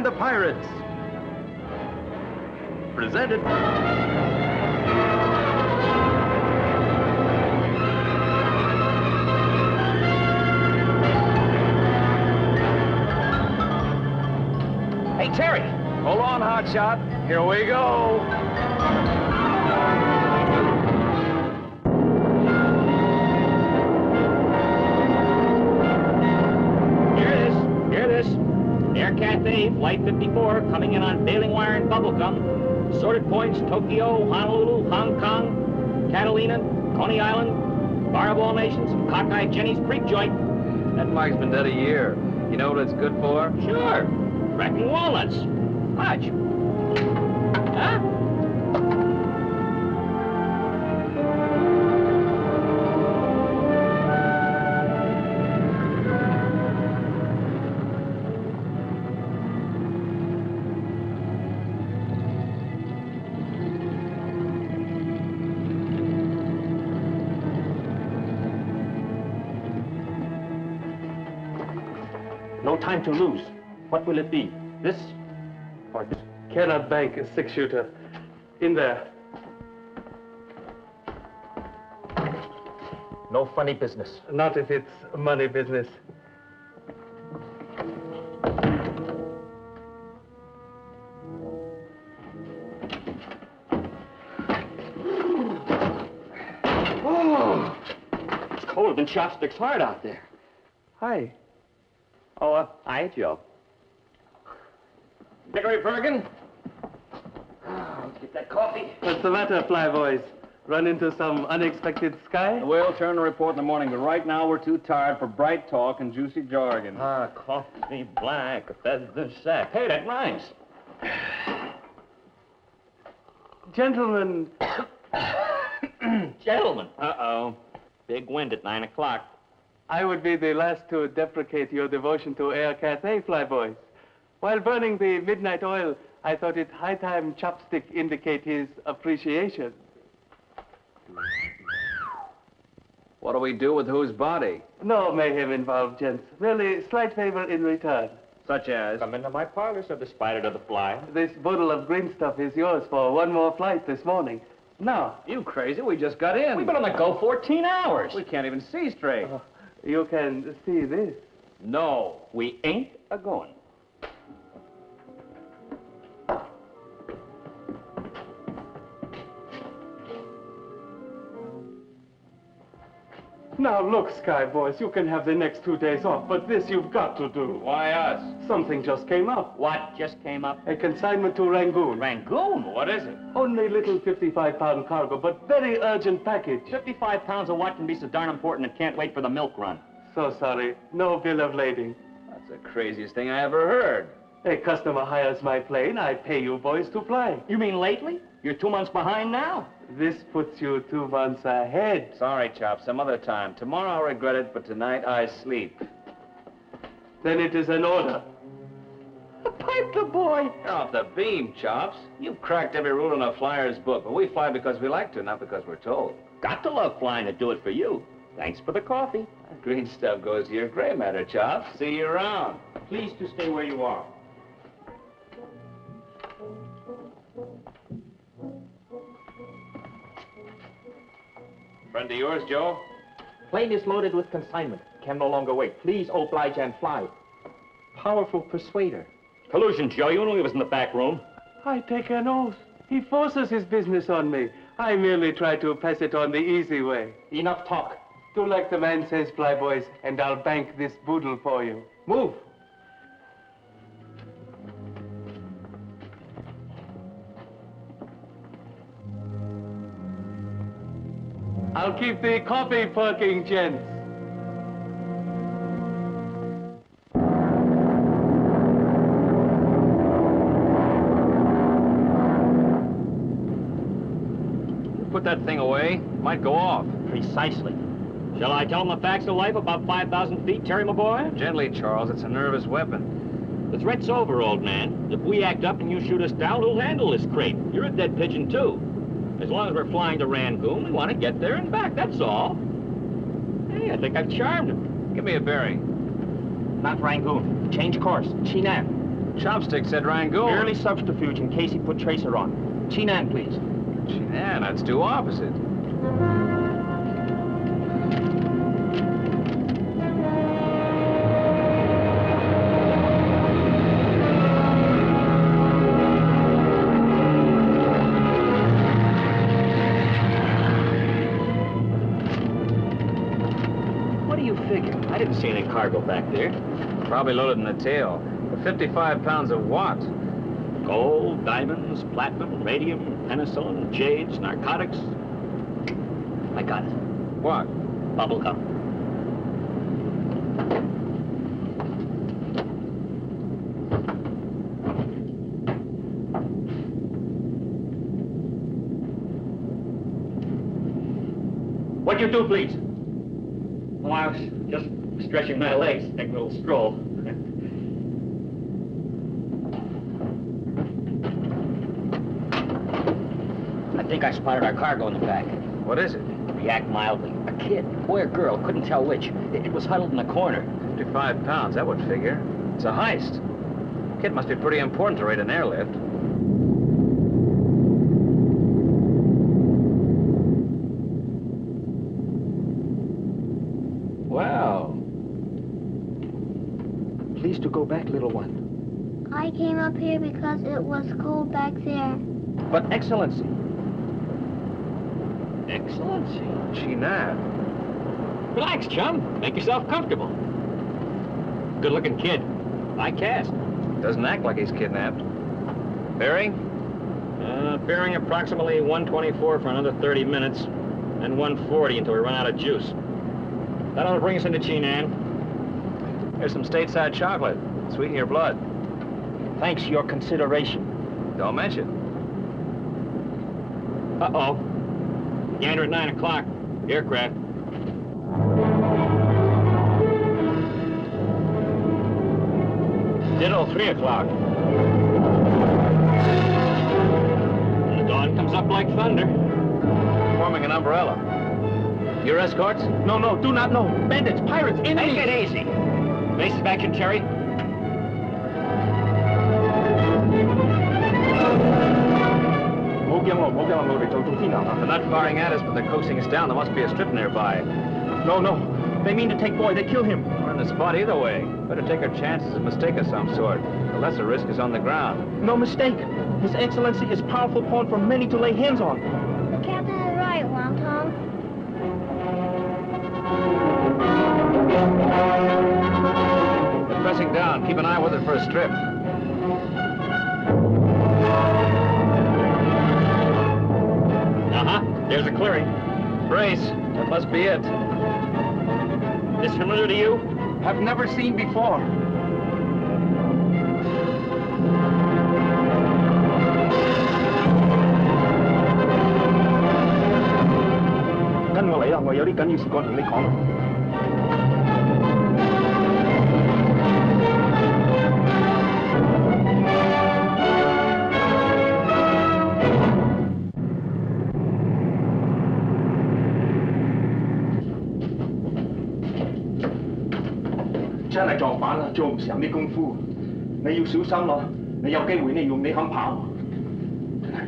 and the Pirates. Presented. Hey, Terry. Hold on, Hotshot. Here we go. Hear this. Air Cathay, Flight 54, coming in on baling wire and bubblegum. Sorted points, Tokyo, Honolulu, Hong Kong, Catalina, Coney Island, Bar of All Nations, and Cockeyed Jenny's Creek Joint. That mark's been dead a year. You know what it's good for? Sure. Cracking walnuts. Watch. Huh? No time to lose. What will it be? This or this? Cannot bank a six-shooter. In there. No funny business. Not if it's money business. Oh, it's colder than Chopstick's heart out there. Hi. Oh, hi, Joe. Dickory Bergen. Let's get that coffee. What's the matter, fly boys? Run into some unexpected sky? We'll turn the report in the morning, but right now we're too tired for bright talk and juicy jargon. Coffee black, a feather sack. Hey, that rhymes. Gentlemen. Gentlemen. Uh-oh. Big wind at 9 o'clock. I would be the last to deprecate your devotion to Air Cathay, fly boys. While burning the midnight oil, I thought it high time Chopstick indicate his appreciation. What do we do with whose body? No mayhem involved, gents. Merely slight favor in return. Such as? Come into my parlor, said the spider to the fly. This bottle of green stuff is yours for one more flight this morning. Now. You crazy? We just got in. We've been on the go 14 hours. We can't even see straight. You can see this. No, we ain't a-going. Now look, Sky Boys, you can have the next 2 days off, but this you've got to do. Why us? Something just came up. What just came up? A consignment to Rangoon. Rangoon? What is it? Only little 55-pound cargo, but very urgent package. 55 pounds of what can be so darn important and can't wait for the milk run? So sorry, no bill of lading. That's the craziest thing I ever heard. A customer hires my plane, I pay you boys to fly. You mean lately? You're 2 months behind now. This puts you 2 months ahead. Sorry, Chop, some other time. Tomorrow I'll regret it, but tonight I sleep. Then it is an order. Pipe the boy. You're off the beam, Chops. You've cracked every rule in a flyer's book, but we fly because we like to, not because we're told. Got to love flying to do it for you. Thanks for the coffee. That green stuff goes to your gray matter, Chops. See you around. Please to stay where you are. Friend of yours, Joe? Plane is loaded with consignment. Can no longer wait. Please oblige and fly. Powerful persuader. Collusion, Joe. You knew he was in the back room. I take an oath. He forces his business on me. I merely try to pass it on the easy way. Enough talk. Do like the man says, fly boys, and I'll bank this boodle for you. Move. I'll keep the coffee perking, gents. Put that thing away. Might go off. Precisely. Shall I tell him the facts of life about 5,000 feet, Terry, my boy? Gently, Charles. It's a nervous weapon. The threat's over, old man. If we act up and you shoot us down, who'll handle this crate? You're a dead pigeon, too. As long as we're flying to Rangoon, we want to get there and back, that's all. Hey, I think I've charmed him. Give me a bearing. Not Rangoon. Change course. Chinan. Chopstick said Rangoon. Merely subterfuge in case he put tracer on. Chinan, please. Yeah, let's do opposite. What do you figure? I didn't see any cargo back there. Probably loaded in the tail. But 55 pounds of what? Gold, diamonds, platinum, radium, penicillin, jades, narcotics. I got it. What? Bubble gum. What'd you do, please? Oh, I was just stretching my legs, taking a little stroll. I think I spotted our cargo in the back. What is it? React mildly. A kid, boy or girl, couldn't tell which. It was huddled in a corner. 55 pounds, that would figure. It's a heist. Kid must be pretty important to raid an airlift. Well. Please to go back, little one. I came up here because it was cold back there. But Excellency. Excellency. Chinan. Relax, chum. Make yourself comfortable. Good-looking kid. I cast. Doesn't act like he's kidnapped. Bearing? Bearing approximately 124 for another 30 minutes, and 140 until we run out of juice. That'll bring us into Chinan. Here's some stateside chocolate. Sweeten your blood. Thanks for your consideration. Don't mention. Uh-oh. Gander at 9 o'clock. Aircraft. Ditto, 3 o'clock. The dawn comes up like thunder. Forming an umbrella. Your escorts? No, do not know. Bandits, pirates, enemies. Take it easy. Base of action, Cherry. They're not firing at us, but they're coaxing us down. There must be a strip nearby. No. They mean to take boy. They kill him. We're in the spot either way. Better take our chances. A mistake of some sort. The lesser risk is on the ground. No mistake. His Excellency is powerful pawn for many to lay hands on. The captain is right, Wong-Tong. They're pressing down. Keep an eye with it for a strip. Uh-huh. There's a clearing. Brace. That must be it. This familiar to you? Have never seen before.真係撞板啦，做唔成啲功夫，你要小心咯。你有機會你用你肯跑，真係。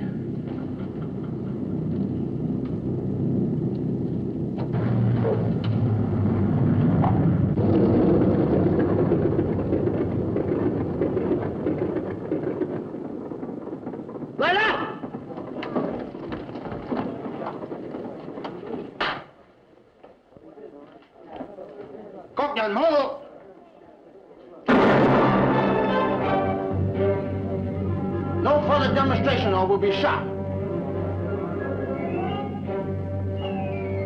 嚟啦！ 各人好。 No further demonstration or we'll be shot.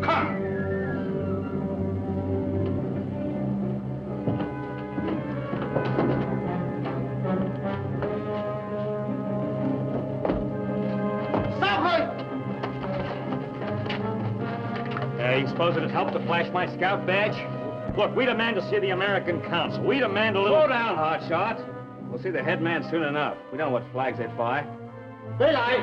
Come. Stop it! You suppose it'd help to flash my scout badge? Look, we demand to see the American consul. We demand a little... Slow down, Hotshot. We'll see the head man soon enough. We don't know what flags they fly. Daylight.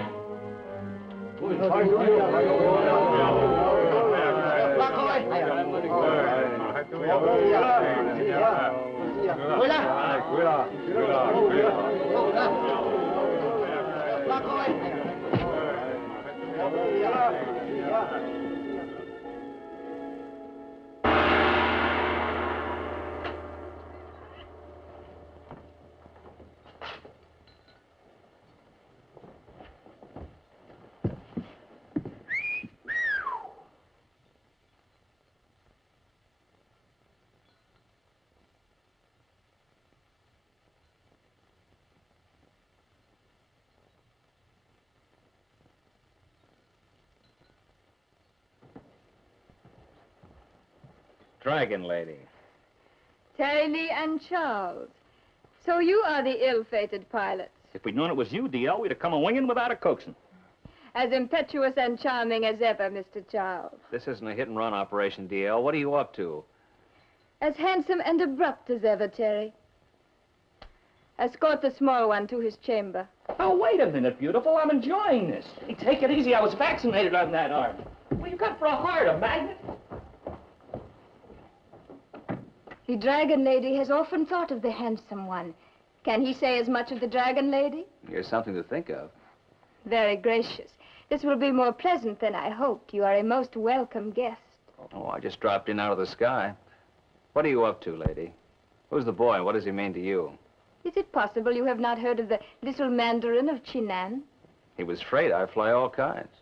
Dragon lady. Terry and Charles. So you are the ill-fated pilots. If we'd known it was you, DL, we'd have come a-winging without a coaxing. As impetuous and charming as ever, Mr. Charles. This isn't a hit-and-run operation, DL. What are you up to? As handsome and abrupt as ever, Terry. Escort the small one to his chamber. Oh, wait a minute, beautiful. I'm enjoying this. Hey, take it easy. I was vaccinated on that arm. What you got for a heart, a magnet? The Dragon Lady has often thought of the handsome one. Can he say as much of the Dragon Lady? Here's something to think of. Very gracious. This will be more pleasant than I hoped. You are a most welcome guest. Oh, I just dropped in out of the sky. What are you up to, lady? Who's the boy? What does he mean to you? Is it possible you have not heard of the little Mandarin of Chinan? He was afraid I fly all kinds.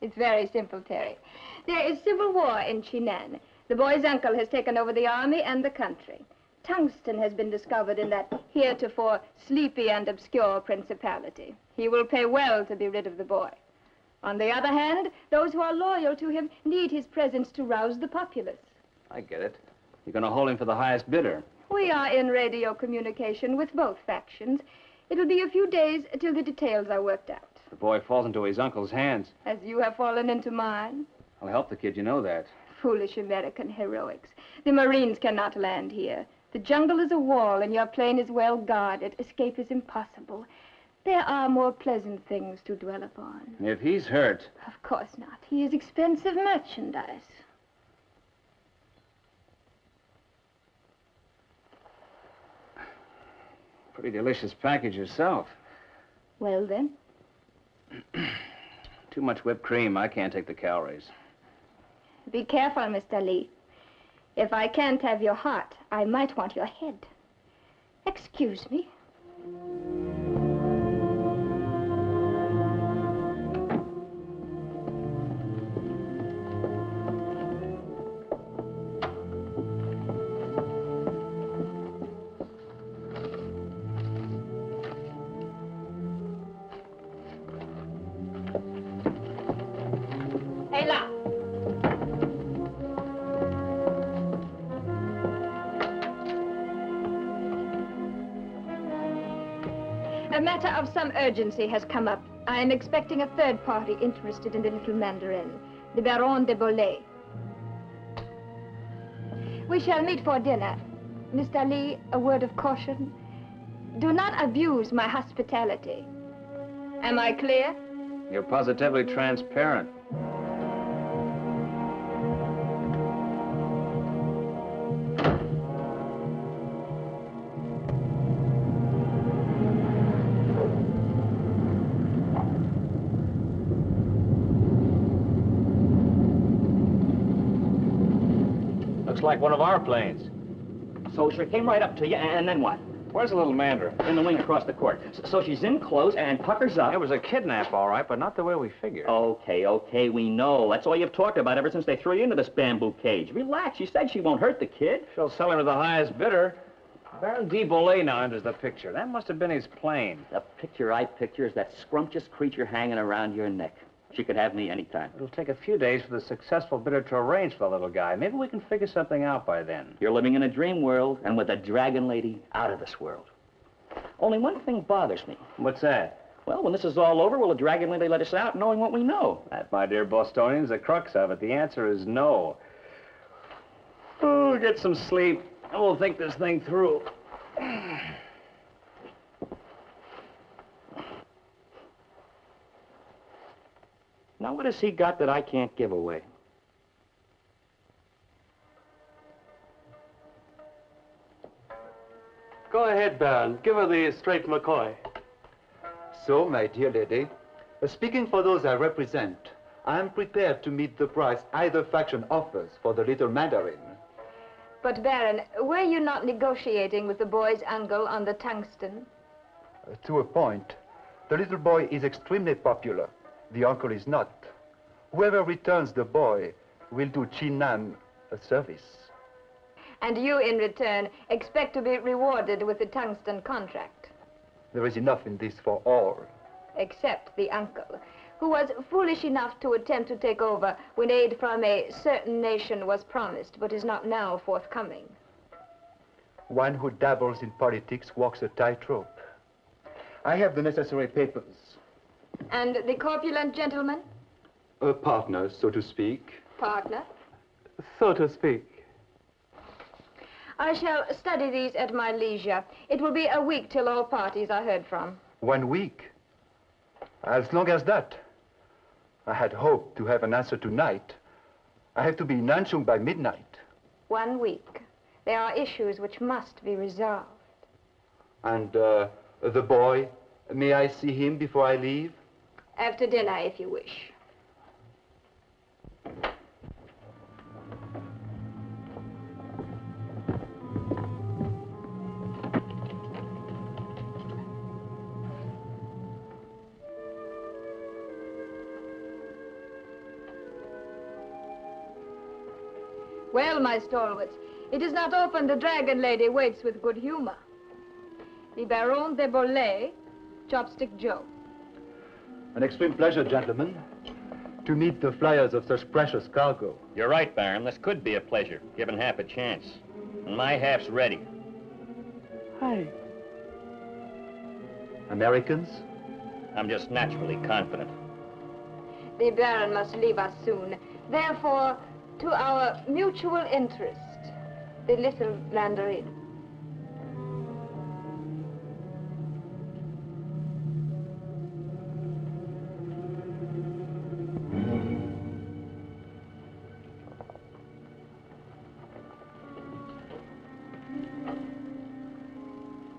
It's very simple, Terry. There is civil war in Chinan. The boy's uncle has taken over the army and the country. Tungsten has been discovered in that heretofore sleepy and obscure principality. He will pay well to be rid of the boy. On the other hand, those who are loyal to him need his presence to rouse the populace. I get it. You're going to hold him for the highest bidder. We are in radio communication with both factions. It'll be a few days till the details are worked out. The boy falls into his uncle's hands. As you have fallen into mine. I'll help the kid, you know that. Foolish American heroics. The Marines cannot land here. The jungle is a wall, and your plane is well guarded. Escape is impossible. There are more pleasant things to dwell upon. If he's hurt... Of course not. He is expensive merchandise. Pretty delicious package yourself. Well, then. Too much whipped cream. I can't take the calories. Be careful, Mr. Lee. If I can't have your heart, I might want your head. Excuse me. Hey, La. A matter of some urgency has come up. I am expecting a third party interested in the little Mandarin, the Baron de Bollet. We shall meet for dinner. Mr. Lee, a word of caution. Do not abuse my hospitality. Am I clear? You're positively transparent. Looks like one of our planes. So she came right up to you, and then what? Where's the little Mandarin? In the wing across the court. So she's in close and puckers up. It was a kidnap, all right, but not the way we figured. Okay, we know. That's all you've talked about ever since they threw you into this bamboo cage. Relax, she said she won't hurt the kid. She'll sell him to the highest bidder. Baron de Bollet now enters the picture. That must have been his plane. The picture I picture is that scrumptious creature hanging around your neck. She could have me anytime. It'll take a few days for the successful bidder to arrange for the little guy. Maybe we can figure something out by then. You're living in a dream world, and with a dragon lady out of this world. Only one thing bothers me. What's that? Well, when this is all over, will the dragon lady let us out knowing what we know? That, my dear Bostonian, is the crux of it. The answer is no. Oh, get some sleep, and we'll think this thing through. Now, what has he got that I can't give away? Go ahead, Baron. Give her the straight McCoy. So, my dear lady, speaking for those I represent, I am prepared to meet the price either faction offers for the little Mandarin. But, Baron, were you not negotiating with the boy's uncle on the tungsten? To a point. The little boy is extremely popular. The uncle is not. Whoever returns the boy will do Chinan a service. And you, in return, expect to be rewarded with the tungsten contract. There is enough in this for all. Except the uncle, who was foolish enough to attempt to take over when aid from a certain nation was promised, but is not now forthcoming. One who dabbles in politics walks a tightrope. I have the necessary papers. And the corpulent gentleman? A partner, so to speak. Partner? So to speak. I shall study these at my leisure. It will be a week till all parties are heard from. 1 week? As long as that. I had hoped to have an answer tonight. I have to be in Nanchung by midnight. 1 week. There are issues which must be resolved. And the boy, may I see him before I leave? After dinner, if you wish. Well, my stalwarts, it is not open. The dragon lady waits with good humor. The Baron de Bollet, Chopstick Joe. An extreme pleasure, gentlemen, to meet the flyers of such precious cargo. You're right, Baron. This could be a pleasure, given half a chance. And my half's ready. Hi. Americans? I'm just naturally confident. The Baron must leave us soon. Therefore, to our mutual interest, the little Mandarin.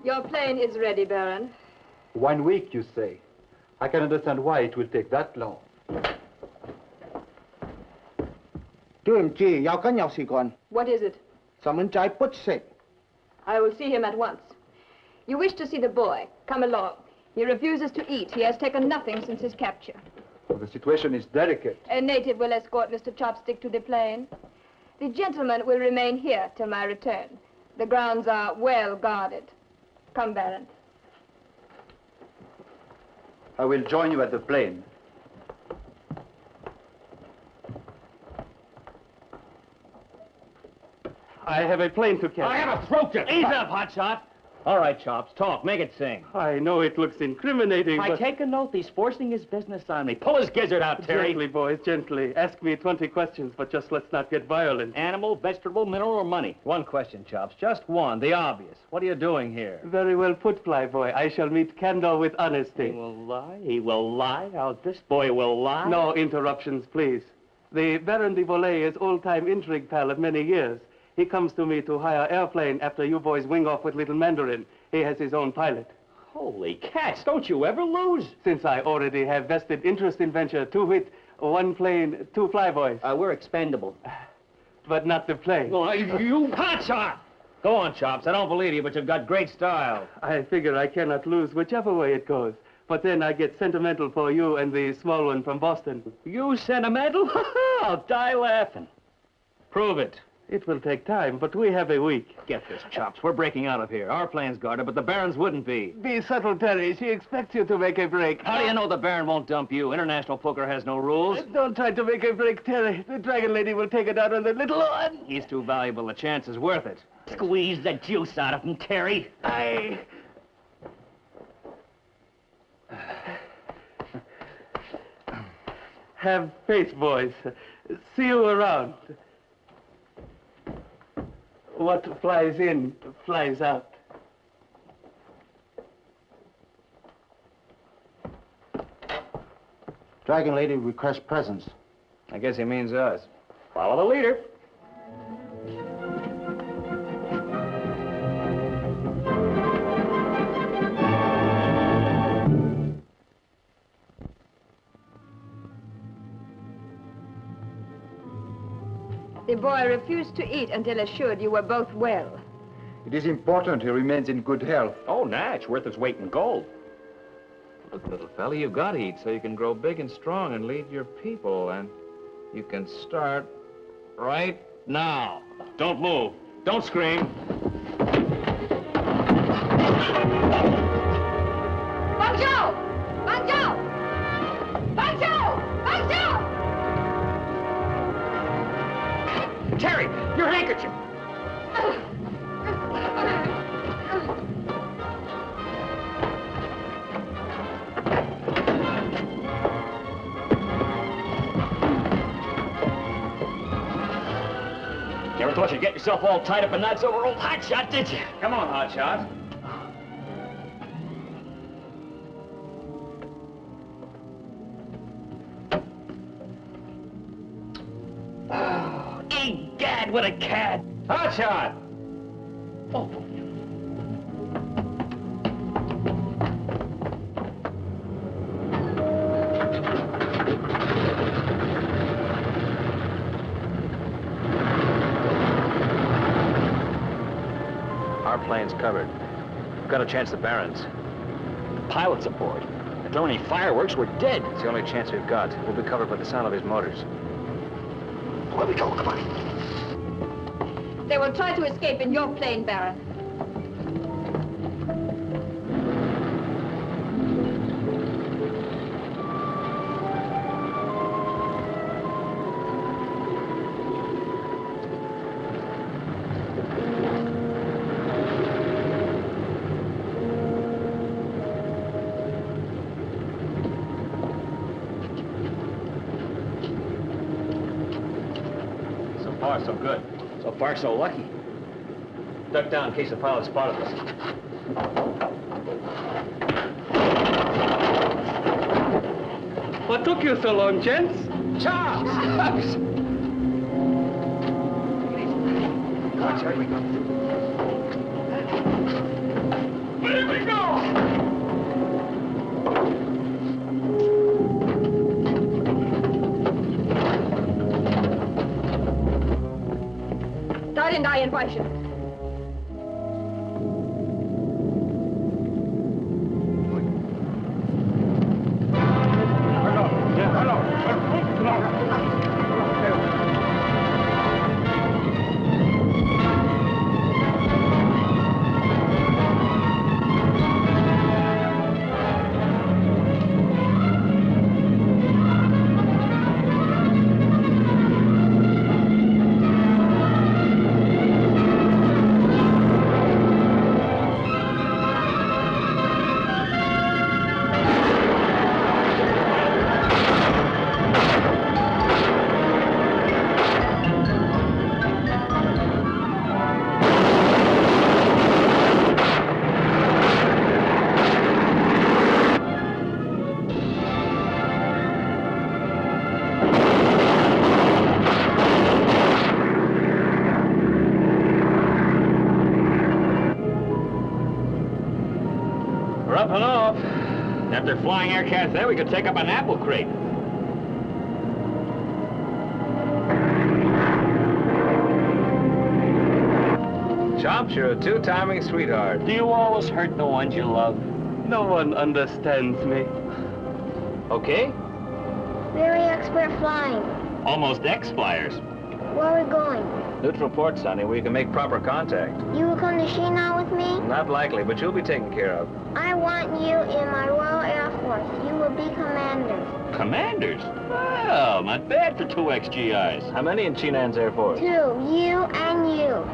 Your plane is ready, Baron. 1 week, you say? I can understand why it will take that long. 對唔住，有跟有事幹， What is it? 細蚊仔不食。 I will see him at once. You wish to see the boy. Come along. He refuses to eat. He has taken nothing since his capture. The situation is delicate. A native will escort Mr. Chopstick to the plane. The gentleman will remain here till my return. The grounds are well guarded. Come, Baron. I will join you at the plane. I have a plane to catch. I have a throat to... Ease up, Hotshot. All right, Chops, talk. Make it sing. I know it looks incriminating, I but... take a note. He's forcing his business on me. Pull his gizzard out, Terry. Gently, boys, gently. Ask me 20 questions, but just let's not get violent. Animal, vegetable, mineral, or money? One question, Chops. Just one. The obvious. What are you doing here? Very well put, Flyboy. I shall meet candor with He honesty. will lie. He will lie. Now, this boy will lie. No interruptions, please. The Baron de Volay is old-time intrigue pal of many years. He comes to me to hire airplane after you boys wing off with little Mandarin. He has his own pilot. Holy cats, don't you ever lose? Since I already have vested interest in venture, to wit, 1 plane, 2 flyboys. We're expendable. But not the plane. Well, you... Hotshot! Go on, Chops. I don't believe you, but you've got great style. I figure I cannot lose whichever way it goes. But then I get sentimental for you and the small one from Boston. You sentimental? I'll die laughing. Prove it. It will take time, but we have a week. Get this, Chops. We're breaking out of here. Our plane's guarded, but the Baron's wouldn't be. Be subtle, Terry. She expects you to make a break. How do you know the Baron won't dump you? International poker has no rules. Don't try to make a break, Terry. The dragon lady will take it out on the little one. He's too valuable. The chance is worth it. Squeeze the juice out of him, Terry. Have faith, boys. See you around. What flies in, flies out. Dragon lady requests presents. I guess he means us. Follow the leader. The boy refused to eat until assured you were both well. It is important he remains in good health. Oh, Natch, worth his weight in gold. Look, little fella, you've got to eat so you can grow big and strong and lead your people. And you can start right now. Don't move. Don't scream. Banjo! Banjo! Banjo! Banjo! Terry, your handkerchief. Never thought you'd get yourself all tied up in knots over old Hotshot, did you? Come on, Hotshot. Oh, egad, what a cat! Hotshot! Oh. Our plane's covered. We've got to chance the Barons. The pilot's aboard. If there are any fireworks, we're dead. It's the only chance we've got. We'll be covered by the sound of his motors. Where we go? Come on. They will try to escape in your plane, Baron. So far, so good. So far, so lucky. Duck down in case the pilot spotted us. What took you so long, gents? Charles! Watch, here we go. Here we go! Da den da entweichen. We're up and off. After flying Air Cathay, we could take up an apple crate. Chomps, you're a two-timing sweetheart. Do you always hurt the ones you love? No one understands me. Okay. Very expert flying. Almost ex-flyers. Where are we going? Neutral port, Sonny, where you can make proper contact. You will come to Shina with me? Not likely, but you'll be taken care of. I want you in my Royal Air Force. You will be commanders. Commanders? Well, not bad for two ex-GIs. How many in Chinan's Air Force? 2, you and you.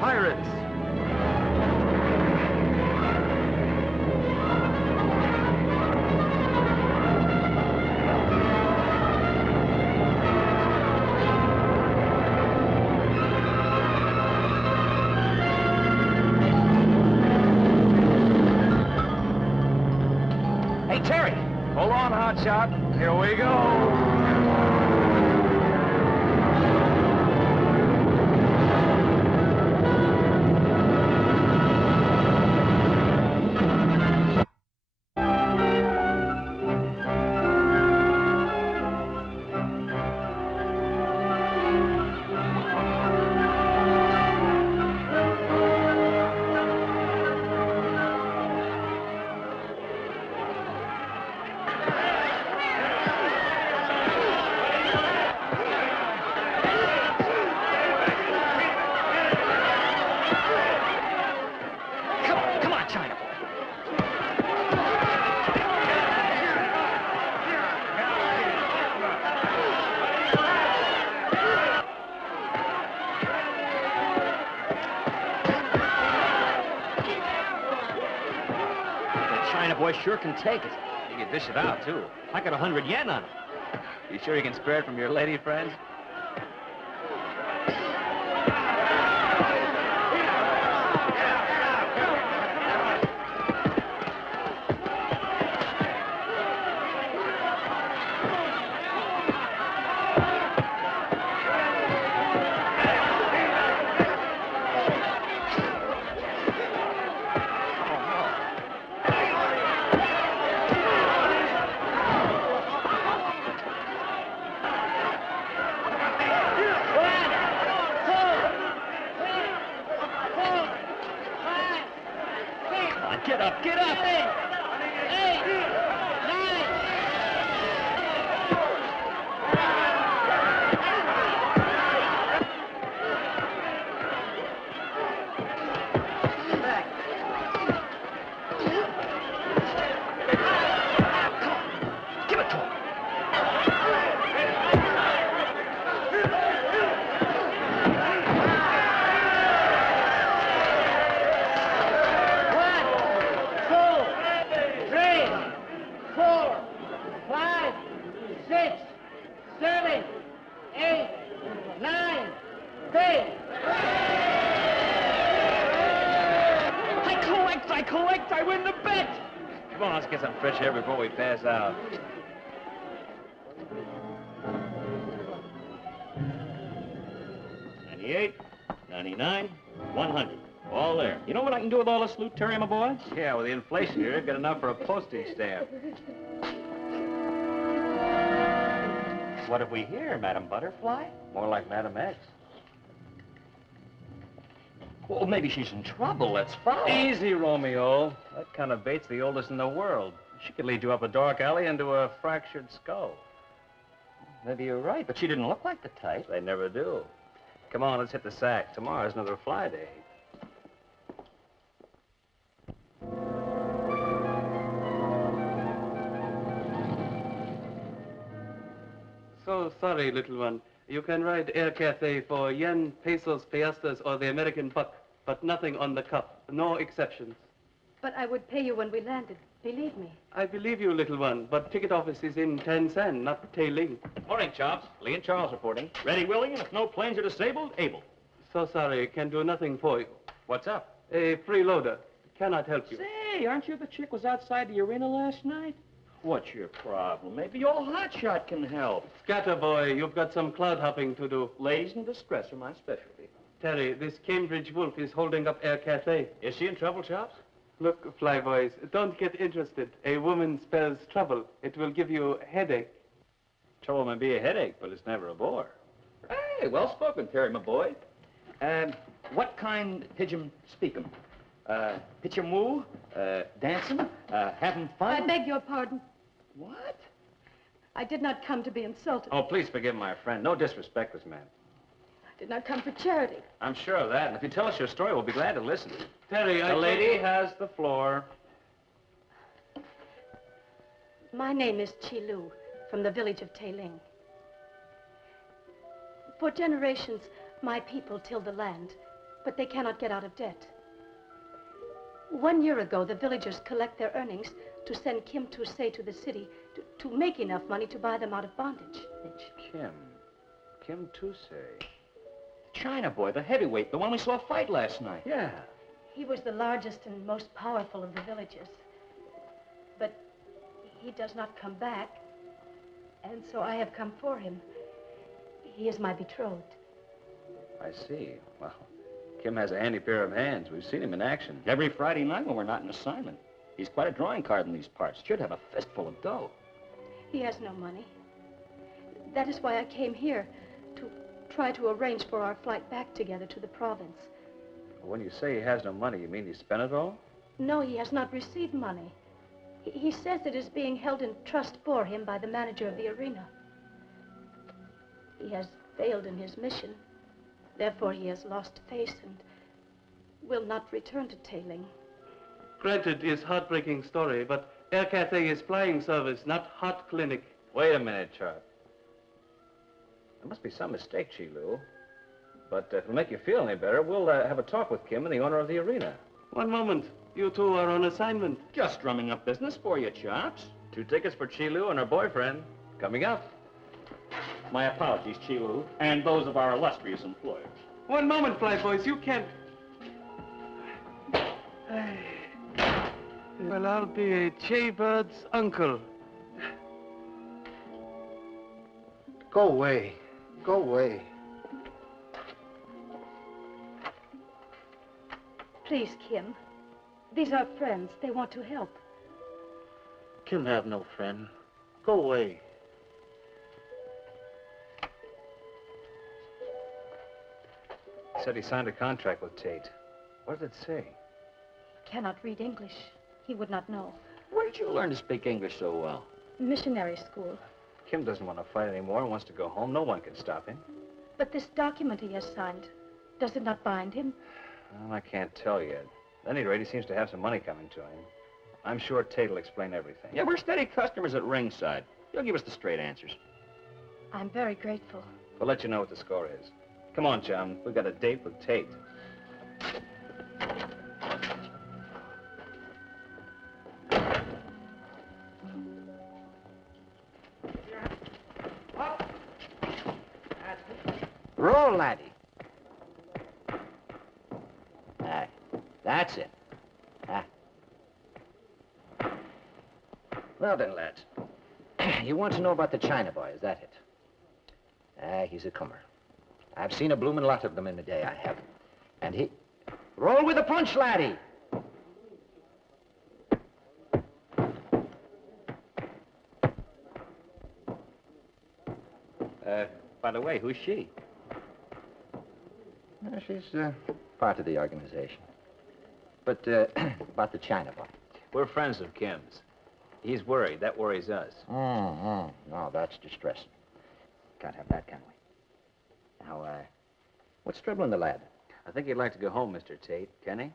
pirates. Hey, Terry, hold on, Hotshot. Here we go. Come on, China boy. That China boy sure can take it. You can dish it out, too. I got 100 yen on it. You sure you can spare it from your lady friends? Get up, get up! Give it to him. I collect, I win the bet! Come on, let's get some fresh air before we pass out. $98, $99, $100. All there. You know what I can do with all this loot, Terry, my boy? Yeah, with the inflation here, you've got enough for a postage stamp. What have we here, Madam Butterfly? More like Madam X. Well, maybe she's in trouble. Let's follow. Easy, Romeo. That kind of bait's the oldest in the world. She could lead you up a dark alley into a fractured skull. Maybe you're right, but she didn't look like the type. They never do. Come on, let's hit the sack. Tomorrow's another fly day. So sorry, little one. You can ride Air Cathay for yen, pesos, piastres, or the American buck, but nothing on the cup. No exceptions. But I would pay you when we landed. Believe me. I believe you, little one, but ticket office is in 10 sen, not tailing. Morning, Chops. Lee and Charles reporting. Ready, willing, and if no planes are disabled, able. So sorry, can do nothing for you. What's up? A freeloader. Cannot help you. Say, aren't you the chick was outside the arena last night? What's your problem? Maybe old Hotshot can help. Scatter, boy. You've got some cloud hopping to do. Ladies in distress are my specialty. Terry, this Cambridge wolf is holding up Air Cathay. Is she in trouble, Chops? Look, fly boys, don't get interested. A woman spells trouble. It will give you a headache. Trouble may be a headache, but it's never a bore. Hey, well spoken, Terry, my boy. What kind pigeon speak 'em? Pitch 'em woo? Dancing? Having fun? I beg your pardon. What? I did not come to be insulted. Oh, please forgive my friend. No disrespect was meant. I did not come for charity. I'm sure of that, and if you tell us your story, we'll be glad to listen. Terry, The lady has the floor. My name is Chi Lu, from the village of Tailing. For generations, my people tilled the land. but they cannot get out of debt. 1 year ago, the villagers collect their earnings to send Kim Tusay to the city to make enough money to buy them out of bondage. Kim Tusay. China boy, the heavyweight, the one we saw fight last night. Yeah. He was the largest and most powerful of the villagers. But he does not come back, and so I have come for him. He is my betrothed. I see. Well, Kim has a handy pair of hands. We've seen him in action. Every Friday night when we're not in assignment. He's quite a drawing card in these parts. Should have a fistful of dough. He has no money. That is why I came here, to try to arrange for our flight back together to the province. When you say he has no money, you mean he spent it all? No, he has not received money. He says it is being held in trust for him by the manager of the arena. He has failed in his mission. Therefore, he has lost face and will not return to tailing. Granted, it's a heartbreaking story, but Air Cathay is flying service, not heart clinic. Wait a minute, Chop. There must be some mistake, Chi-Lu. But if it'll make you feel any better, we'll have a talk with Kim and the owner of the arena. One moment. You two are on assignment. Just drumming up business for you, Chops. 2 tickets for Chi-Lu and her boyfriend. Coming up. My apologies, Chi-Lu, and those of our illustrious employers. One moment, fly boys. You can't... Well, I'll be a Jaybird's uncle. Go away. Go away. Please, Kim. These are friends. They want to help. Kim have no friend. Go away. He said he signed a contract with Tate. What did it say? He cannot read English. He would not know. Where did you learn to speak English so well? Missionary school. Kim doesn't want to fight anymore and wants to go home. No one can stop him. But this document he has signed, does it not bind him? Well, I can't tell yet. At any rate, he seems to have some money coming to him. I'm sure Tate will explain everything. Yeah, we're steady customers at ringside. You'll give us the straight answers. I'm very grateful. We'll let you know what the score is. Come on, chum. We've got a date with Tate. Roll, laddie. That's it. Well then, lads. You want to know about the China boy, is that it? He's a comer. I've seen a bloomin' lot of them in the day, I have. And he... Roll with the punch, laddie! By the way, who's she? She's part of the organization. But about the China boy. We're friends of Kim's. He's worried. That worries us. No, that's distressing. Can't have that, can we? Now, what's troubling the lad? I think he'd like to go home, Mr. Tate. Can he?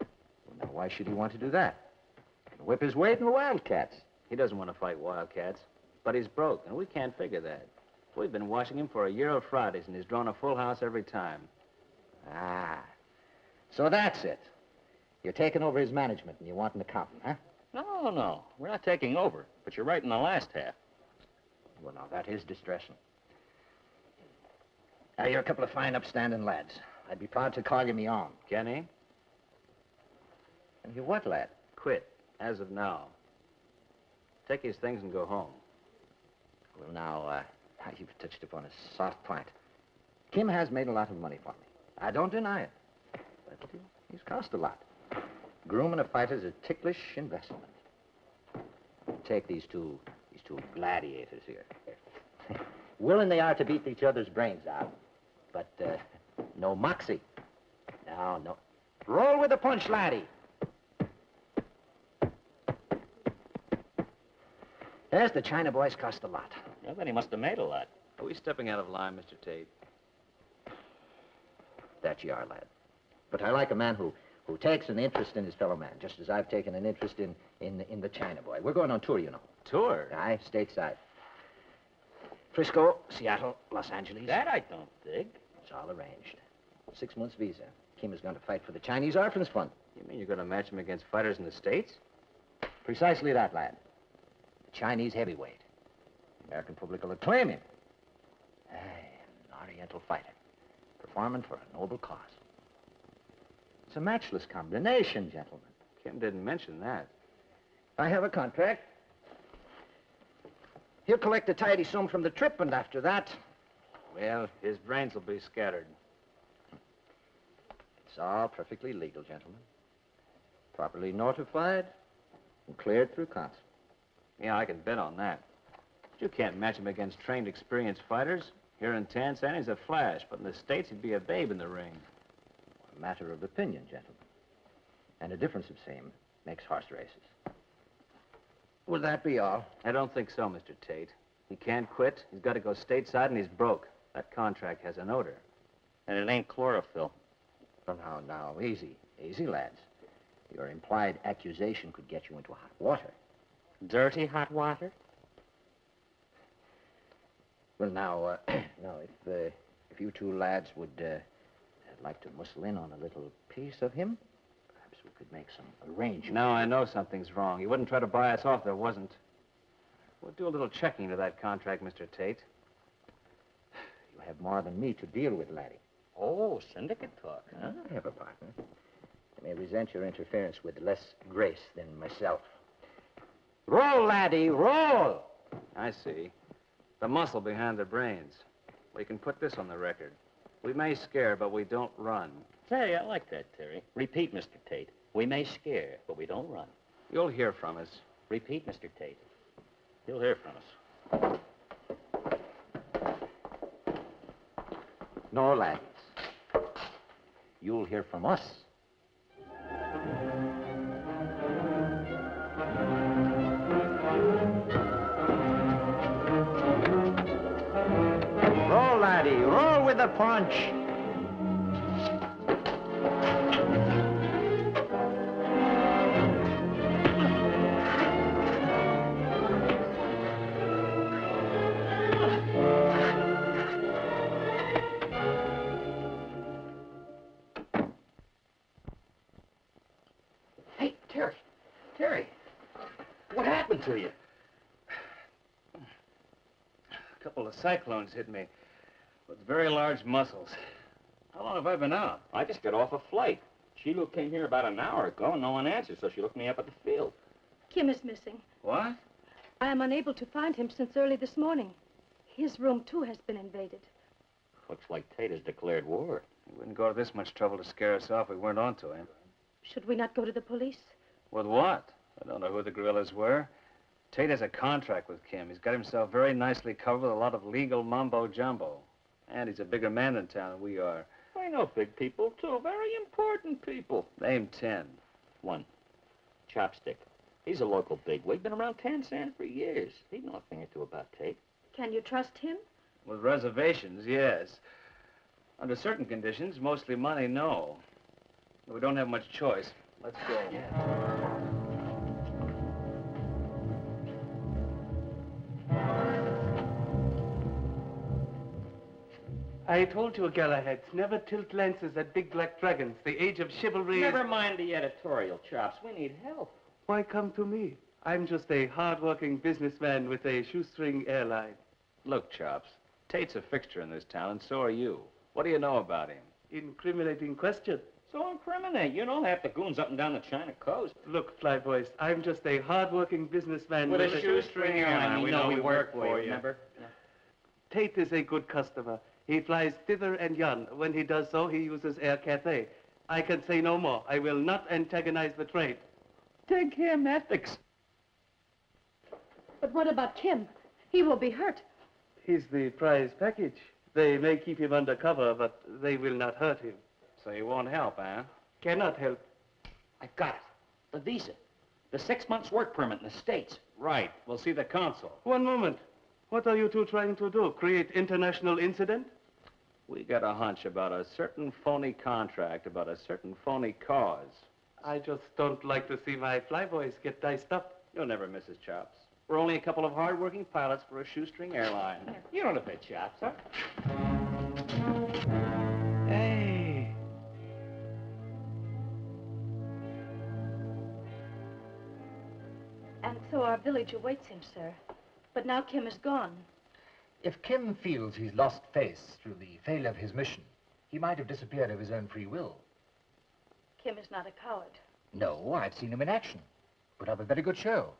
Well, now, why should he want to do that? He can whip his weight in the wildcats. He doesn't want to fight wildcats, but he's broke, and we can't figure that. We've been watching him for a year of Fridays, and he's drawn a full house every time. So that's it. You're taking over his management, and you want an accountant, huh? No. We're not taking over, but you're right in the last half. Well, now, that is distressing. You're a couple of fine, upstanding lads. I'd be proud to call you me on. Can he? And you what, lad? Quit, as of now. Take his things and go home. Well, now, you've touched upon a soft point. Kim has made a lot of money for me. I don't deny it. But he's cost a lot. Grooming a fighter's a ticklish investment. Take these two gladiators here. Willing they are to beat each other's brains out, but no moxie. No. Roll with the punch, laddie. Yes, the China boys cost a lot. Well, then he must have made a lot. Are we stepping out of line, Mr. Tate? That you are, lad. But I like a man who takes an interest in his fellow man, just as I've taken an interest in the China boy. We're going on tour, you know. Tour? Aye, stateside. Frisco, Seattle, Los Angeles. That I don't dig. It's all arranged. 6 months visa. Kim is going to fight for the Chinese Orphans Fund. You mean you're going to match him against fighters in the States? Precisely that, lad. The Chinese heavyweight. The American public will acclaim him. An Oriental fighter, performing for a noble cause. It's a matchless combination, gentlemen. Kim didn't mention that. I have a contract. He'll collect a tidy sum from the trip, and after that... Well, his brains will be scattered. It's all perfectly legal, gentlemen. Properly notified and cleared through counsel. Yeah, I can bet on that. But you can't match him against trained, experienced fighters. Here in Tanzania, he's a flash, but in the States, he'd be a babe in the ring. A matter of opinion, gentlemen. And a difference of same makes horse races. Will that be all? I don't think so, Mr. Tate. He can't quit. He's got to go stateside, and he's broke. That contract has an odor. And it ain't chlorophyll. Oh, now, easy. Easy, lads. Your implied accusation could get you into hot water. Dirty hot water? Well, now, if you two lads would like to muscle in on a little piece of him, perhaps we could make some arrangements. Now I know something's wrong. You wouldn't try to buy us off if there wasn't. We'll do a little checking into that contract, Mr. Tate. You have more than me to deal with, laddie. Oh, syndicate talk, huh? I have a partner. I may resent your interference with less grace than myself. Roll, laddie, roll! I see. The muscle behind the brains. We can put this on the record. We may scare, but we don't run. Say, I like that, Terry. Repeat, Mr. Tate. We may scare, but we don't run. You'll hear from us. Repeat, Mr. Tate. You'll hear from us. No, lads. You'll hear from us. Roll, laddie. Roll with the punch. Hey, Terry. Terry. What happened to you? A couple of cyclones hit me with very large muscles. How long have I been out? I just got off a flight. Sheila came here about an hour ago, and no one answered, so she looked me up at the field. Kim is missing. What? I am unable to find him since early this morning. His room, too, has been invaded. Looks like Tate has declared war. We wouldn't go to this much trouble to scare us off if we weren't onto him. Should we not go to the police? With what? I don't know who the guerrillas were. Tate has a contract with Kim. He's got himself very nicely covered with a lot of legal mumbo-jumbo. And he's a bigger man in town than we are. I know big people, too. Very important people. Name 10. One. Chopstick. He's a local bigwig. Been around Tanzania for years. He'd know a thing or two about Tate. Can you trust him? With reservations, yes. Under certain conditions, mostly money, no. We don't have much choice. Let's go. I told you, Galahad, never tilt lances at big black dragons. The age of chivalry Never mind the editorial, Chops. We need help. Why come to me? I'm just a hard-working businessman with a shoestring airline. Look, Chops, Tate's a fixture in this town, and so are you. What do you know about him? Incriminating question. So incriminate. You know half the goons up and down the China coast. Look, Flyboys, I'm just a hard-working businessman With a shoestring airline. We know we work for you. Remember? Tate is a good customer. He flies thither and yon. When he does so, he uses Air Cathay. I can say no more. I will not antagonize the trade. Take him ethics. But what about Kim? He will be hurt. He's the prize package. They may keep him under cover, but they will not hurt him. So you won't help, huh? Cannot help. I got it. The visa. The 6 months work permit in the States. Right. We'll see the consul. One moment. What are you two trying to do? Create international incident? We got a hunch about a certain phony contract, about a certain phony cause. I just don't like to see my flyboys get diced up. You'll never miss us, Chops. We're only a couple of hard-working pilots for a shoestring airline. You don't have that, Chops, huh? Hey. village awaits him, sir. But now Kim is gone. If Kim feels he's lost face through the failure of his mission, he might have disappeared of his own free will. Kim is not a coward. No, I've seen him in action. Put up a very good show.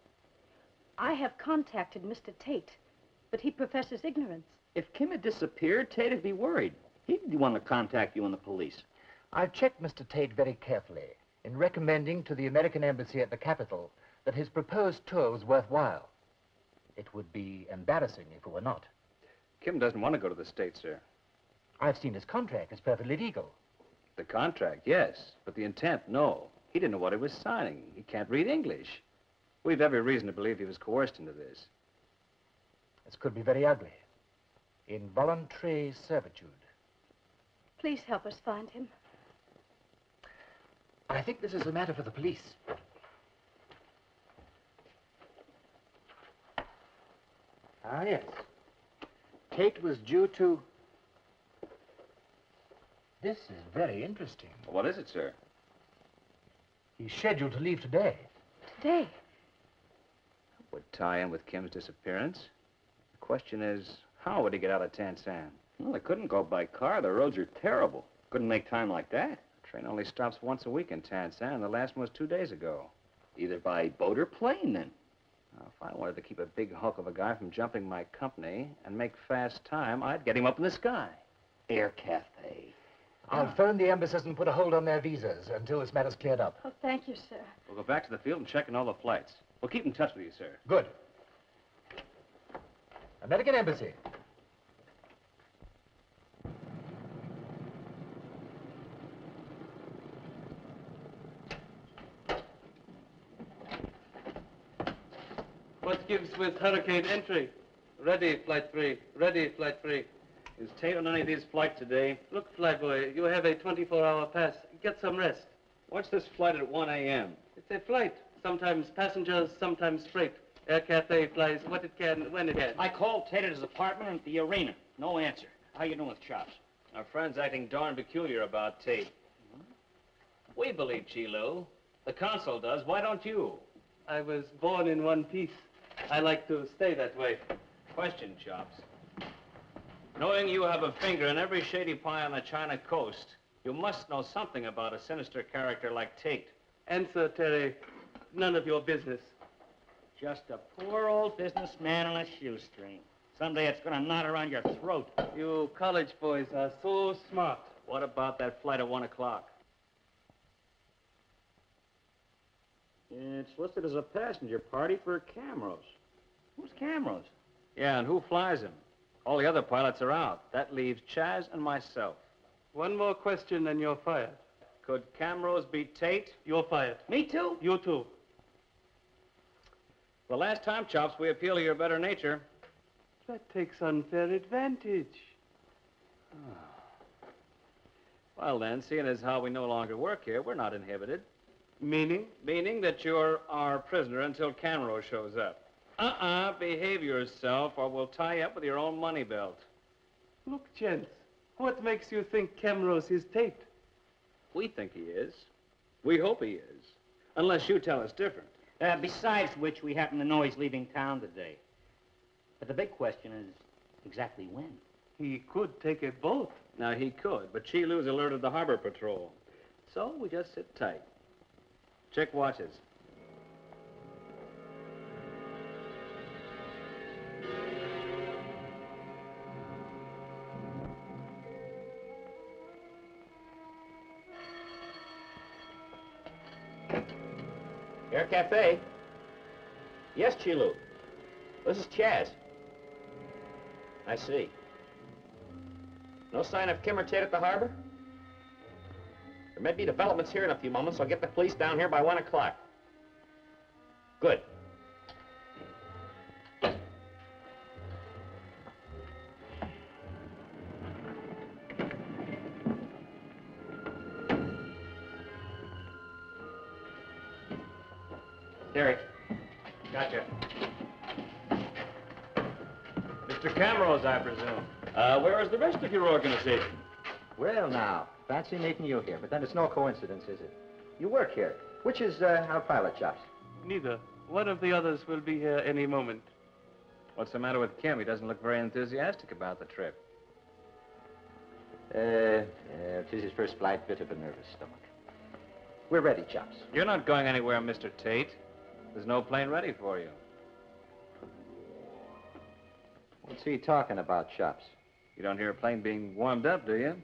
I have contacted Mr. Tate, but he professes ignorance. If Kim had disappeared, Tate'd be worried. He'd want to contact you and the police. I've checked Mr. Tate very carefully in recommending to the American embassy at the capital that his proposed tour was worthwhile. It would be embarrassing if it were not. Kim doesn't want to go to the States, sir. I've seen his contract. It's perfectly legal. The contract, yes, but the intent, no. He didn't know what he was signing. He can't read English. We've every reason to believe he was coerced into this. This could be very ugly. Involuntary servitude. Please help us find him. I think this is a matter for the police. Ah, yes. Tate was due to... This is very interesting. What is it, sir? He's scheduled to leave today. Today? Would tie in with Kim's disappearance. The question is, how would he get out of Tansan? Well, they couldn't go by car. The roads are terrible. Couldn't make time like that. The train only stops once a week in Tansan, and the last one was 2 days ago. Either by boat or plane, then. Now, if I wanted to keep a big hulk of a guy from jumping my company and make fast time, I'd get him up in the sky. Air Cafe. I'll phone the embassies and put a hold on their visas until this matter's cleared up. Oh, thank you, sir. We'll go back to the field and check in all the flights. We'll keep in touch with you, sir. Good. American Embassy. What gives with hurricane entry? Ready, flight 3. Ready, flight 3. Is Tate on any of these flights today? Look, flyboy, you have a 24-hour pass. Get some rest. What's this flight at 1 a.m.? It's a flight. Sometimes passengers, sometimes freight. Air Cafe flies what it can, when it can. I called Tate at his apartment at the arena. No answer. How you doing with Chops? Our friend's acting darn peculiar about Tate. We believe Chilu. The consul does. Why don't you? I was born in one piece. I like to stay that way. Question, Chops. Knowing you have a finger in every shady pie on the China coast, you must know something about a sinister character like Tate. Answer, Terry. None of your business. Just a poor old businessman on a shoestring. Someday it's gonna knot around your throat. You college boys are so smart. What about that flight at 1 o'clock? It's listed as a passenger party for Camrose. Who's Camrose? Yeah, and who flies him? All the other pilots are out. That leaves Chaz and myself. One more question and you're fired. Could Camrose be Tate? You're fired. Me too? You too. The last time, Chops, we appeal to your better nature. That takes unfair advantage. Well, then, seeing as how we no longer work here, we're not inhibited. Meaning? Meaning that you're our prisoner until Camrose shows up. Behave yourself or we'll tie you up with your own money belt. Look, gents, what makes you think Camrose is Tate? We think he is. We hope he is. Unless you tell us different. Besides which, we happen to know he's leaving town today. But the big question is exactly when. He could take a boat. Now, he could, but Chilu's alerted the harbor patrol. So we just sit tight. Check watches. Air Cafe? Yes, Chilu. This is Chaz. I see. No sign of Kim or Tate at the harbor? There may be developments here in a few moments, so I'll get the police down here by 1 o'clock. Good. Terry. Gotcha. Mr. Camrose, I presume. Where is the rest of your organization? Well, now, fancy meeting you here, but then it's no coincidence, is it? You work here. Which is our pilot, Chops? Neither. One of the others will be here any moment. What's the matter with Kim? He doesn't look very enthusiastic about the trip. It is his first flight, bit of a nervous stomach. We're ready, Chops. You're not going anywhere, Mr. Tate. There's no plane ready for you. What's he talking about, Chops? You don't hear a plane being warmed up, do you?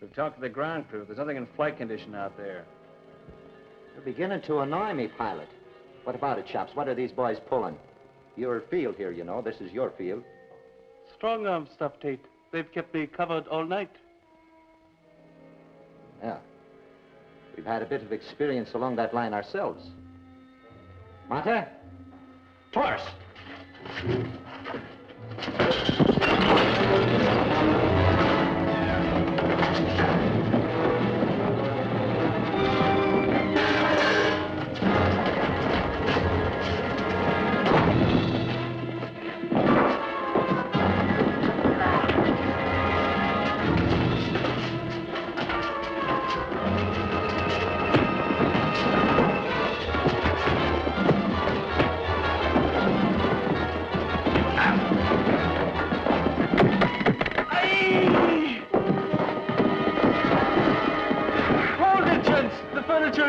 We've talked to the ground crew. There's nothing in flight condition out there. You're beginning to annoy me, pilot. What about it, Chops? What are these boys pulling? Your field here, you know. This is your field. Strong arm stuff, Tate. They've kept me covered all night. Yeah. We've had a bit of experience along that line ourselves. Mata? Torse!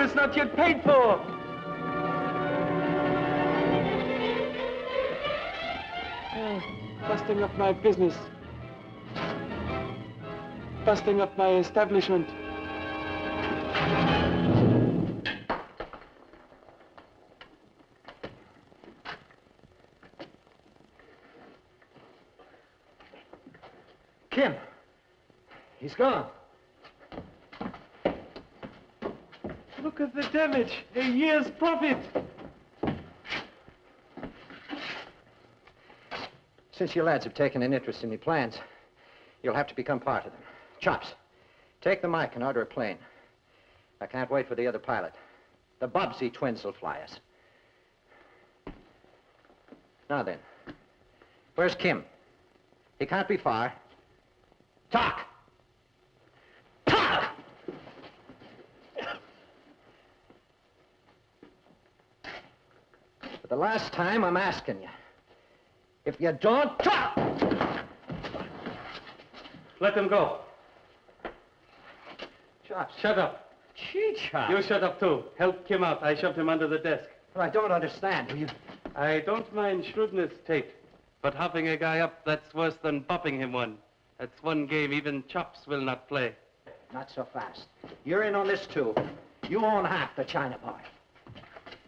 It's not yet paid for. Busting up my business. Busting up my establishment. Kim! He's gone. Look at the damage. A year's profit. Since you lads have taken an interest in the plans, you'll have to become part of them. Chops, take the mic and order a plane. I can't wait for the other pilot. The Bobbsey twins will fly us. Now then, where's Kim? He can't be far. Talk! Talk! For the last time, I'm asking you. If you don't talk! Let them go. Chops. Shut up. Gee, Chops. You shut up, too. Help Kim out. I shoved him under the desk. Well, I don't understand. You... I don't mind shrewdness, Tate. But hopping a guy up, that's worse than bopping him one. That's one game even Chops will not play. Not so fast. You're in on this, too. You own half the China boy.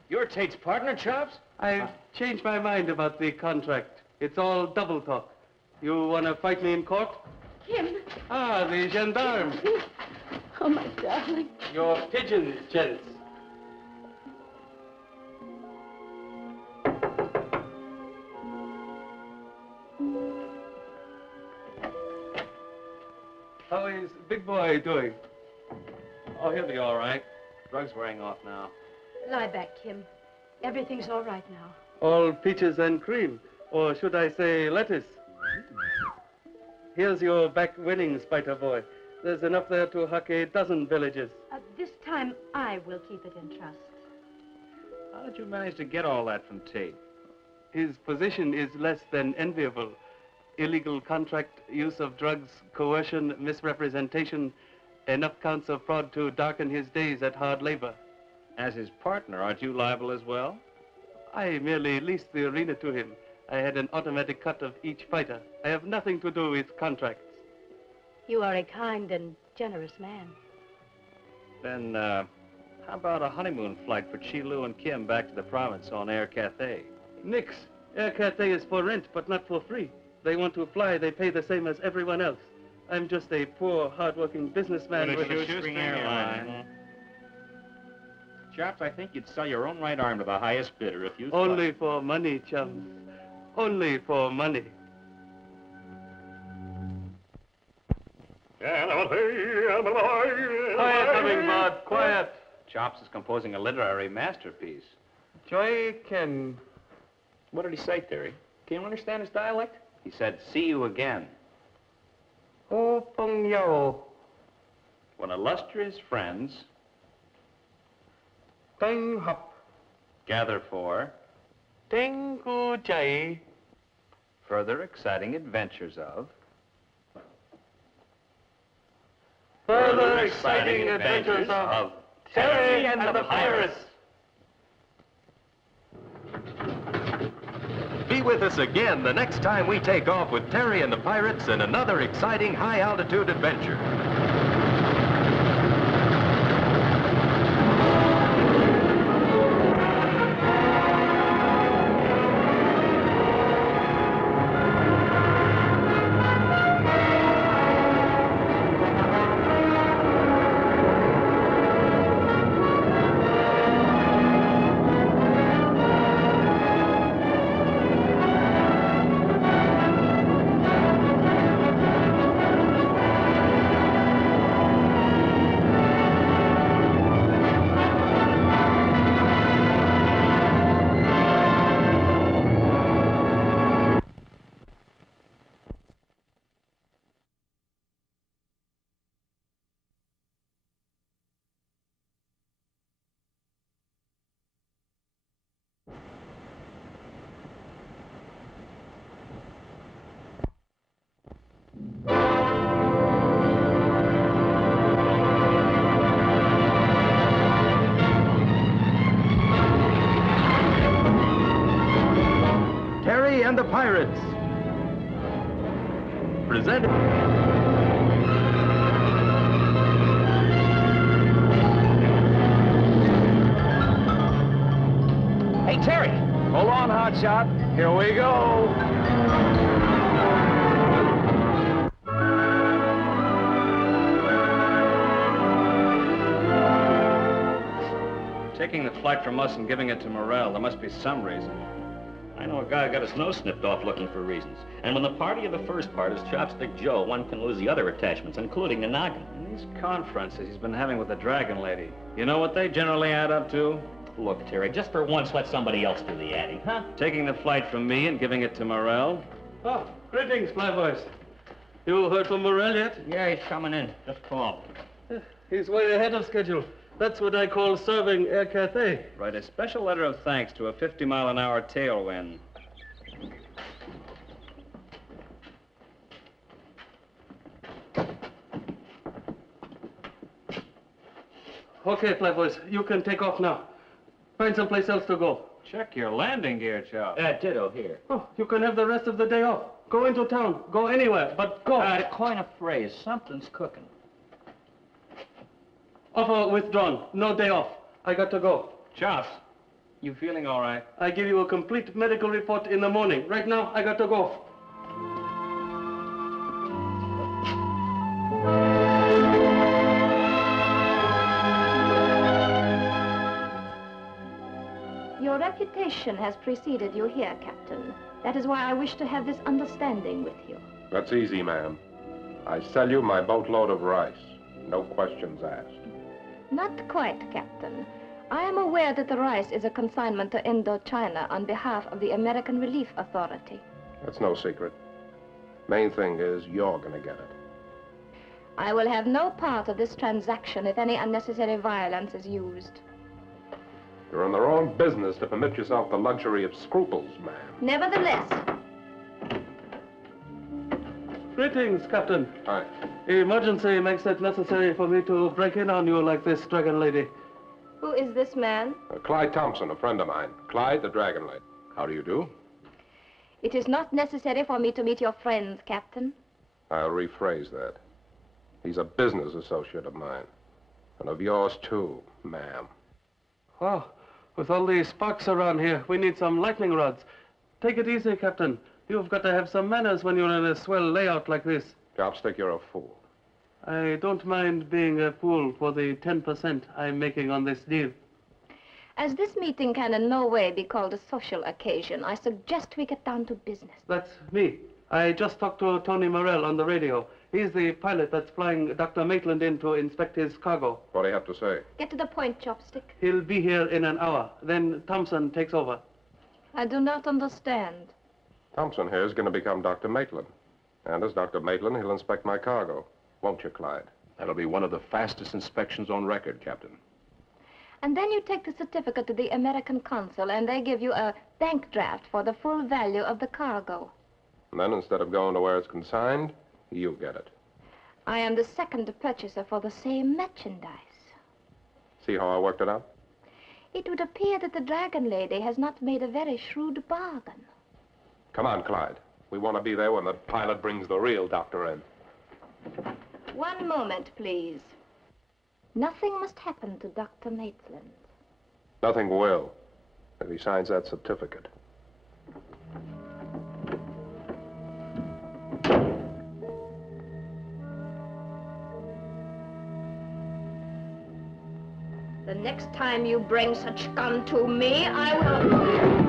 You're Tate's partner, Chops? I've changed my mind about the contract. It's all double talk. You want to fight me in court? Kim. Ah, the gendarme. Oh, my darling. Your pigeons, gents. How is Big Boy doing? Oh, he'll be all right. Drug's wearing off now. Lie back, Kim. Everything's all right now. All peaches and cream. Or should I say lettuce? Here's your back winnings, Spider Boy. There's enough there to huck a dozen villages. This time, I will keep it in trust. How did you manage to get all that from Tate? His position is less than enviable. Illegal contract, use of drugs, coercion, misrepresentation, enough counts of fraud to darken his days at hard labor. As his partner, aren't you liable as well? I merely leased the arena to him. I had an automatic cut of each fighter. I have nothing to do with contracts. You are a kind and generous man. Then, how about a honeymoon flight for Chi Lu and Kim back to the province on Air Cathay? Nix. Air Cathay is for rent, but not for free. They want to fly, they pay the same as everyone else. I'm just a poor, hard-working businessman with a shoestring airline. Chops, I think you'd sell your own right arm to the highest bidder if you... Only for money, chums. Only for money. Quiet, Hummingbird, quiet. Chops is composing a literary masterpiece. Joy Ken. What did he say, Terry? Can you understand his dialect? He said, see you again. Oh, Pong Yao. When illustrious friends Tang Hop. Gather for Tengu Chai. further exciting adventures of Further exciting adventures of Terry and the Pirates. Be with us again the next time we take off with Terry and the Pirates in another exciting high-altitude adventure. Terry and the Pirates. Presented. Hey, Terry. Hold on, Hotshot. Here we go. taking the flight from us and giving it to Morrell. There must be some reason. I know a guy who got his nose snipped off looking for reasons. And when the party of the first part is Chopstick Joe, one can lose the other attachments, including the noggin. And these conferences he's been having with the Dragon Lady, you know what they generally add up to? Look, Terry, just for once, let somebody else do the adding, huh? Taking the flight from me and giving it to Morrell. Oh, greetings, Flyboys. You heard from Morrell yet? Yeah, he's coming in. Just called. He's way ahead of schedule. That's what I call serving Air Cathay. Write a special letter of thanks to a 50-mile-an-hour tailwind. Okay, Flyboys, you can take off now. Find someplace else to go. Check your landing gear, Chop. Ditto, here. Oh, you can have the rest of the day off. Go into town. Go anywhere, but go. To coin a phrase, something's cooking. Offer withdrawn. No day off. I got to go. Chops, you feeling all right? I give you a complete medical report in the morning. Right now, I got to go. Your reputation has preceded you here, Captain. That is why I wish to have this understanding with you. That's easy, ma'am. I sell you my boatload of rice. No questions asked. Not quite, Captain. I am aware that the rice is a consignment to Indochina on behalf of the American Relief Authority. That's no secret. Main thing is you're gonna get it. I will have no part of this transaction if any unnecessary violence is used. You're in the wrong business to permit yourself the luxury of scruples, ma'am. Nevertheless. Greetings, Captain. Hi. Emergency makes it necessary for me to break in on you like this, Dragon Lady. Who is this man? Clyde Thompson, a friend of mine. Clyde, the Dragon Lady. How do you do? It is not necessary for me to meet your friends, Captain. I'll rephrase that. He's a business associate of mine. And of yours, too, ma'am. Wow. With all these sparks around here, we need some lightning rods. Take it easy, Captain. You've got to have some manners when you're in a swell layout like this. Chopstick, you're a fool. I don't mind being a fool for the 10% I'm making on this deal. As this meeting can in no way be called a social occasion, I suggest we get down to business. That's me. I just talked to Tony Morrell on the radio. He's the pilot that's flying Dr. Maitland in to inspect his cargo. What do you have to say? Get to the point, Chopstick. He'll be here in an hour. Then Thompson takes over. I do not understand. Thompson here is going to become Dr. Maitland. And as Dr. Maitland, he'll inspect my cargo. Won't you, Clyde? That'll be one of the fastest inspections on record, Captain. And then you take the certificate to the American consul, and they give you a bank draft for the full value of the cargo. And then instead of going to where it's consigned, you get it. I am the second purchaser for the same merchandise. See how I worked it out? It would appear that the Dragon Lady has not made a very shrewd bargain. Come on, Clyde. We want to be there when the pilot brings the real doctor in. One moment, please. Nothing must happen to Dr. Maitland. Nothing will, if he signs that certificate. The next time you bring such scum to me, I will...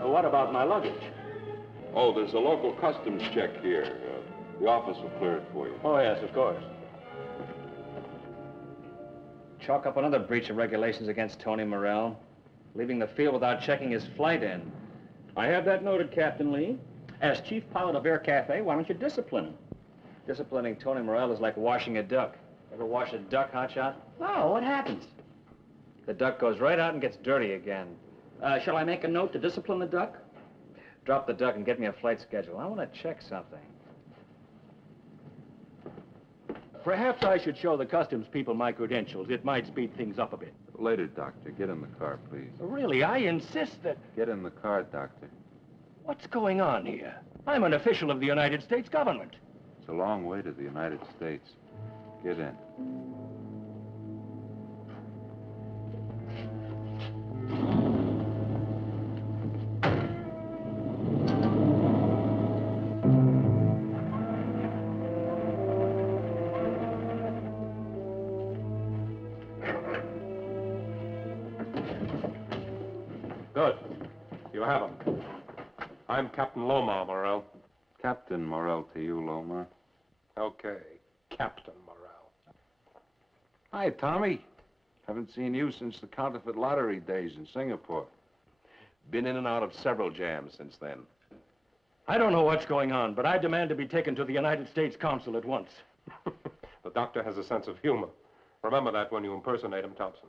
What about my luggage? Oh, there's a local customs check here. The office will clear it for you. Oh, yes, of course. Chalk up another breach of regulations against Tony Morrell, leaving the field without checking his flight in. I have that noted, Captain Lee. As chief pilot of Air Cafe, why don't you discipline him? Disciplining Tony Morrell is like washing a duck. Ever wash a duck, Hotshot? Oh, what happens? The duck goes right out and gets dirty again. Shall I make a note to discipline the duck? Drop the duck and get me a flight schedule. I want to check something. Perhaps I should show the customs people my credentials. It might speed things up a bit. Later, Doctor. Get in the car, please. Really, I insist that... Get in the car, Doctor. What's going on here? I'm an official of the United States government. It's a long way to the United States. Get in. Good. You have him. I'm Captain Lomar, Morrell. Captain Morrell to you, Lomar. Okay, Captain Morrell. Hi, Tommy. Haven't seen you since the counterfeit lottery days in Singapore. Been in and out of several jams since then. I don't know what's going on, but I demand to be taken to the United States consul at once. The doctor has a sense of humor. Remember that when you impersonate him, Thompson.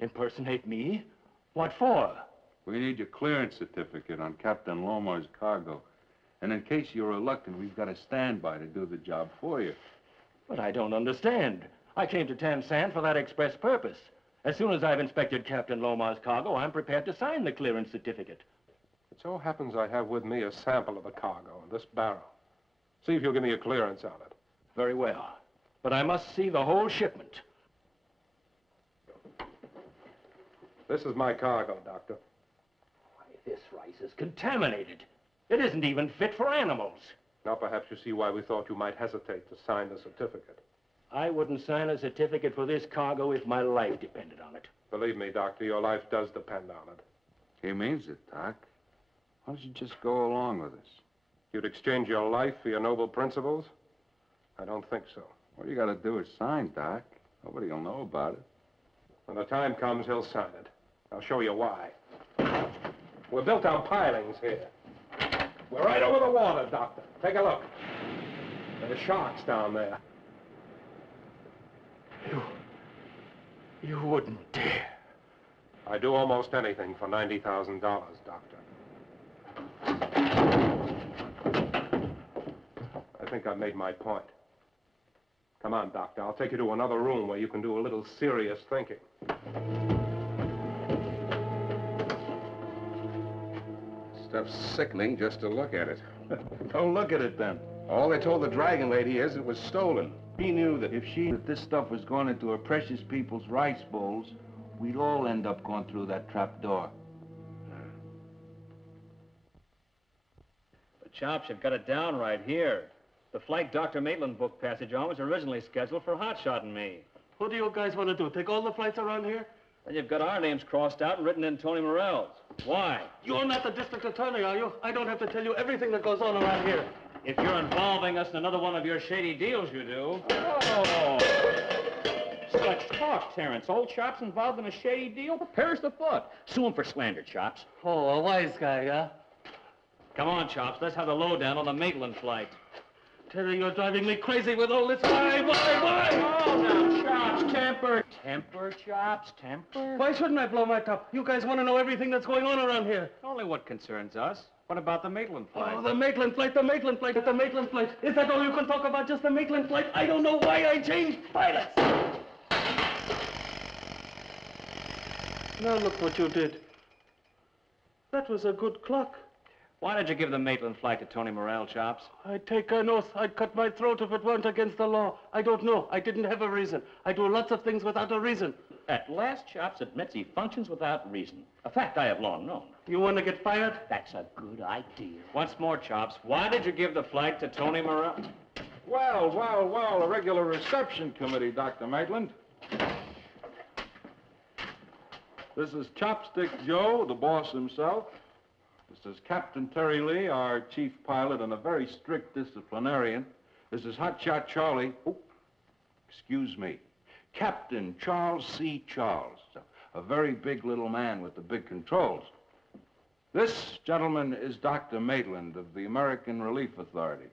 Impersonate me? What for? We need your clearance certificate on Captain Lomar's cargo. And in case you're reluctant, we've got a standby to do the job for you. But I don't understand. I came to Tansan for that express purpose. As soon as I've inspected Captain Lomar's cargo, I'm prepared to sign the clearance certificate. It so happens I have with me a sample of the cargo in this barrel. See if you'll give me a clearance on it. Very well. But I must see the whole shipment. This is my cargo, Doctor. Why, this rice is contaminated. It isn't even fit for animals. Now perhaps you see why we thought you might hesitate to sign the certificate. I wouldn't sign a certificate for this cargo if my life depended on it. Believe me, Doctor, your life does depend on it. He means it, Doc. Why don't you just go along with us? You'd exchange your life for your noble principles? I don't think so. All you got to do is sign, Doc. Nobody will know about it. When the time comes, he'll sign it. I'll show you why. We're built on pilings here. We're right over the water, Doctor. Take a look. There are sharks down there. You wouldn't dare. I'd do almost anything for $90,000, Doctor. I think I've made my point. Come on, Doctor. I'll take you to another room where you can do a little serious thinking. Stuff's sickening just to look at it. Don't look at it, then. All they told the Dragon Lady is it was stolen. He knew that if this stuff was going into her precious people's rice bowls, we'd all end up going through that trap door. But, Chops, you've got it down right here. The flight Dr. Maitland booked passage on was originally scheduled for Hotshot and me. What do you guys want to do? Take all the flights around here? And you've got our names crossed out and written in Tony Morell's. Why? You're not the district attorney, are you? I don't have to tell you everything that goes on around here. If you're involving us in another one of your shady deals, you do. Oh! Such talk, Terrence. Old Chop's involved in a shady deal? Prepares the foot. Sue him for slander, Chops. Oh, a wise guy, huh? Come on, Chops. Let's have the lowdown on the Maitland flight. Terry, you're driving me crazy with all this. Why? Oh, now, Chops, temper. Temper, Chops, temper. Why shouldn't I blow my top? You guys want to know everything that's going on around here. Only what concerns us. What about the Maitland flight? Oh, the Maitland flight, the Maitland flight, the Maitland flight. Is that all you can talk about, just the Maitland flight? I don't know why I changed pilots. Now look what you did. That was a good clock. Why did you give the Maitland flight to Tony Morell, Chops? I'd take an oath. I'd cut my throat if it weren't against the law. I don't know. I didn't have a reason. I do lots of things without a reason. At last, Chops admits he functions without reason. A fact I have long known. You want to get fired? That's a good idea. Once more, Chops, why did you give the flight to Tony Morell? Well, a regular reception committee, Dr. Maitland. This is Chopstick Joe, the boss himself. This is Captain Terry Lee, our chief pilot and a very strict disciplinarian. This is Hotshot Charlie. Oh, excuse me. Captain Charles C. Charles, a very big little man with the big controls. This gentleman is Dr. Maitland of the American Relief Authority.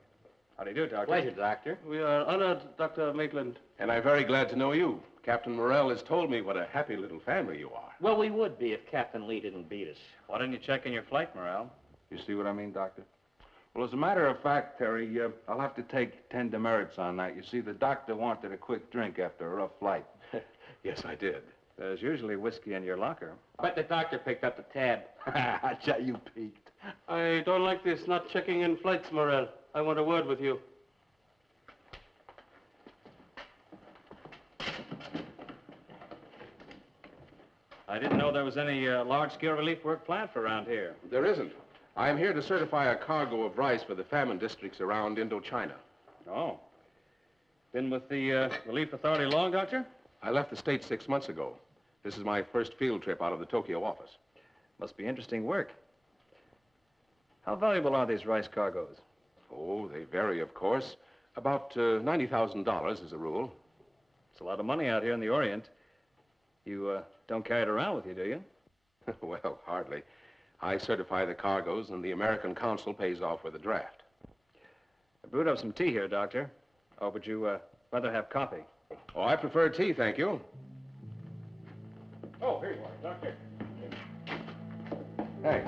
How do you do, Doctor? Pleasure, Doctor. We are honored, Dr. Maitland. And I'm very glad to know you. Captain Morell has told me what a happy little family you are. Well, we would be if Captain Lee didn't beat us. Why didn't you check in your flight, Morell? You see what I mean, Doctor? Well, as a matter of fact, Terry, I'll have to take 10 demerits on that. You see, the doctor wanted a quick drink after a rough flight. Yes, I did. There's usually whiskey in your locker. I bet the doctor picked up the tab. You peeked. I don't like this not checking in flights, Morell. I want a word with you. I didn't know there was any large-scale relief work planned for around here. There isn't. I'm here to certify a cargo of rice for the famine districts around Indochina. Oh. Been with the Relief Authority long, Doctor? I left the state 6 months ago. This is my first field trip out of the Tokyo office. Must be interesting work. How valuable are these rice cargoes? Oh, they vary, of course. About $90,000 as a rule. It's a lot of money out here in the Orient. You don't carry it around with you, do you? Well, hardly. I certify the cargoes, and the American consul pays off with a draft. I brewed up some tea here, Doctor. Oh, would you rather have coffee? Oh, I prefer tea, thank you. Oh, here you are, Doctor. Hey.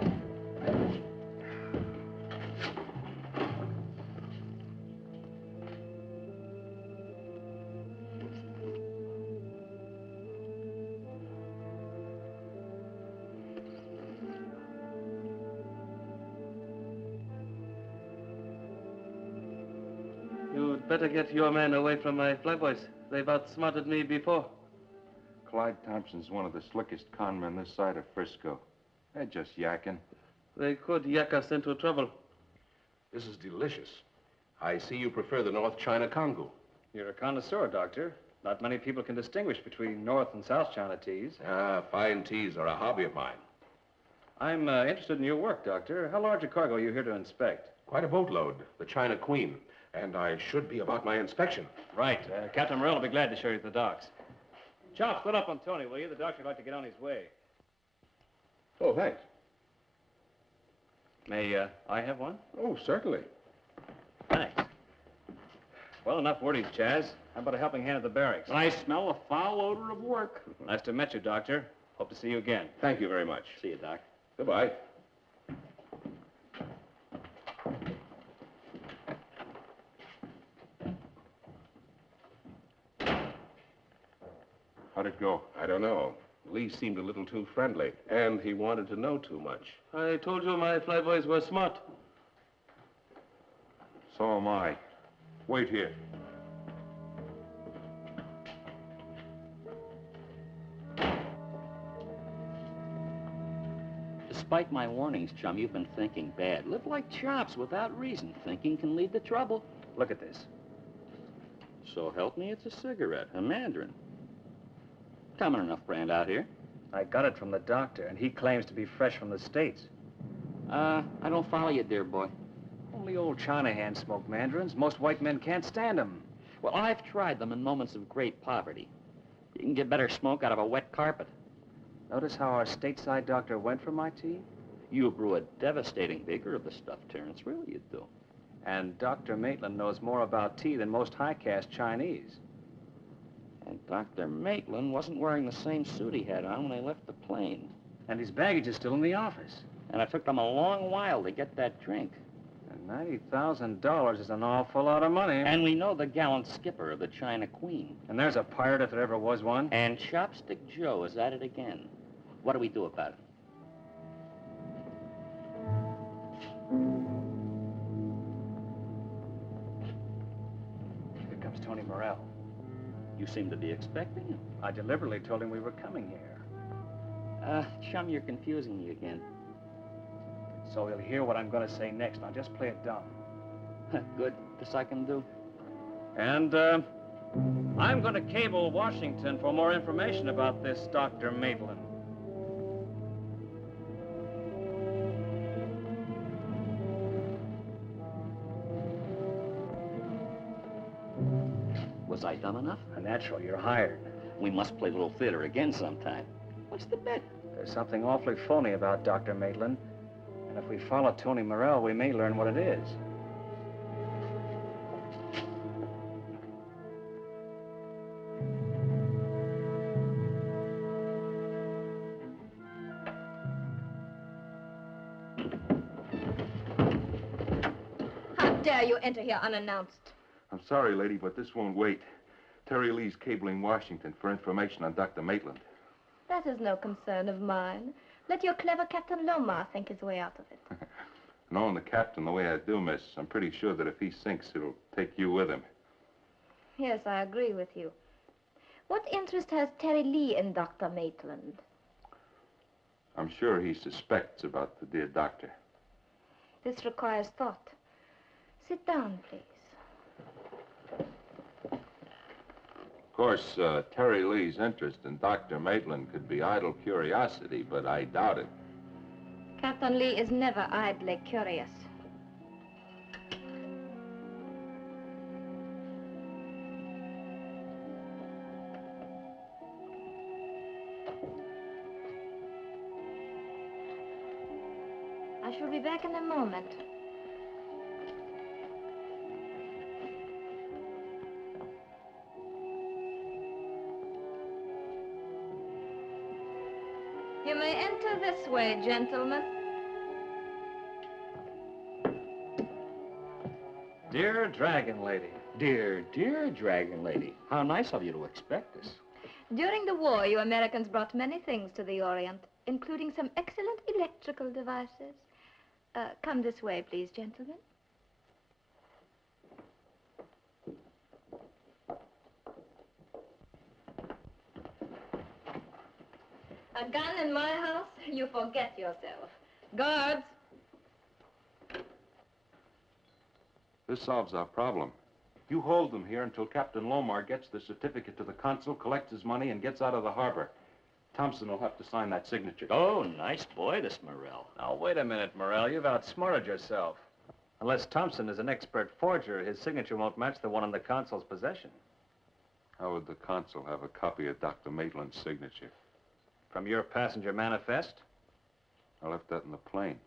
You'd better get your men away from my flyboys. They've outsmarted me before. Clyde Thompson's one of the slickest con men this side of Frisco. They're just yakking. They could yak us into trouble. This is delicious. I see you prefer the North China Congo. You're a connoisseur, Doctor. Not many people can distinguish between North and South China teas. Fine teas are a hobby of mine. I'm interested in your work, Doctor. How large a cargo are you here to inspect? Quite a boatload, the China Queen. And I should be about my inspection. Right. Captain Morell will be glad to show you the docks. Chop, split up on Tony, will you? The doctor would like to get on his way. Oh, thanks. May I have one? Oh, certainly. Thanks. Well, enough wordies, Chaz. How about a helping hand at the barracks? I smell a foul odor of work. Nice to meet you, Doctor. Hope to see you again. Thank you very much. See you, Doc. Goodbye. How'd it go? I don't know. Lee seemed a little too friendly, and he wanted to know too much. I told you my flyboys were smart. So am I. Wait here. Despite my warnings, chum, you've been thinking bad. Live like Chops without reason. Thinking can lead to trouble. Look at this. So help me, it's a cigarette, a Mandarin. Common enough brand out here. I got it from the doctor, and he claims to be fresh from the States. I don't follow you, dear boy. Only old China hands smoke mandarins. Most white men can't stand them. Well, I've tried them in moments of great poverty. You can get better smoke out of a wet carpet. Notice how our stateside doctor went for my tea? You brew a devastating vigor of the stuff, Terrence. Really, you do. And Dr. Maitland knows more about tea than most high-caste Chinese. And Dr. Maitland wasn't wearing the same suit he had on when they left the plane. And his baggage is still in the office. And it took them a long while to get that drink. And $90,000 is an awful lot of money. And we know the gallant skipper of the China Queen. And there's a pirate if there ever was one. And Chopstick Joe is at it again. What do we do about it? Here comes Tony Morrell. You seem to be expecting him. I deliberately told him we were coming here. Chum, you're confusing me again. So he'll hear what I'm going to say next. Now just play it dumb. Good. This I can do. And, I'm going to cable Washington for more information about this Dr. Maitland. Was I dumb enough? Natural, you're hired. We must play a little theater again sometime. What's the bet? There's something awfully phony about Dr. Maitland. And if we follow Tony Morrell, we may learn what it is. How dare you enter here unannounced? I'm sorry, lady, but this won't wait. Terry Lee's cabling Washington for information on Dr. Maitland. That is no concern of mine. Let your clever Captain Lomar think his way out of it. Knowing the captain the way I do, miss, I'm pretty sure that if he sinks, it'll take you with him. Yes, I agree with you. What interest has Terry Lee in Dr. Maitland? I'm sure he suspects about the dear doctor. This requires thought. Sit down, please. Of course, Terry Lee's interest in Dr. Maitland could be idle curiosity, but I doubt it. Captain Lee is never idly curious. I shall be back in a moment. You may enter this way, gentlemen. Dear Dragon Lady. Dear Dragon Lady. How nice of you to expect us. During the war, you Americans brought many things to the Orient, including some excellent electrical devices. Come this way, please, gentlemen. A gun in my house? You forget yourself. Guards! This solves our problem. You hold them here until Captain Lomar gets the certificate to the consul, collects his money, and gets out of the harbor. Thompson will have to sign that signature. Oh, nice boy, this Morrell. Now, wait a minute, Morrell. You've outsmarted yourself. Unless Thompson is an expert forger, his signature won't match the one in the consul's possession. How would the consul have a copy of Dr. Maitland's signature? From your passenger manifest? I left that in the plane.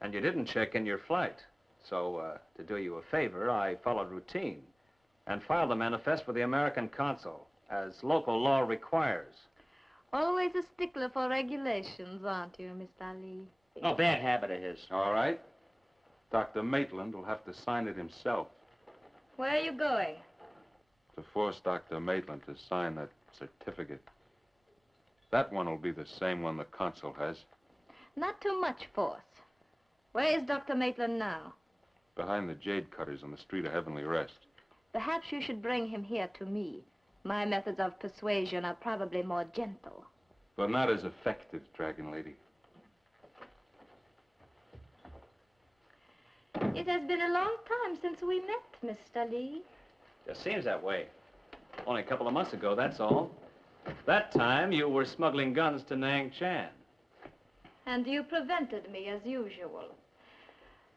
And you didn't check in your flight. So, to do you a favor, I followed routine and filed the manifest with the American consul, as local law requires. Always a stickler for regulations, aren't you, Mr. Lee? No, bad habit of his. All right. Dr. Maitland will have to sign it himself. Where are you going? To force Dr. Maitland to sign that certificate. That one will be the same one the consul has. Not too much force. Where is Dr. Maitland now? Behind the jade cutters on the street of Heavenly Rest. Perhaps you should bring him here to me. My methods of persuasion are probably more gentle. But not as effective, Dragon Lady. It has been a long time since we met, Mr. Lee. Just seems that way. Only a couple of months ago, that's all. That time you were smuggling guns to Nang Chan. And you prevented me as usual.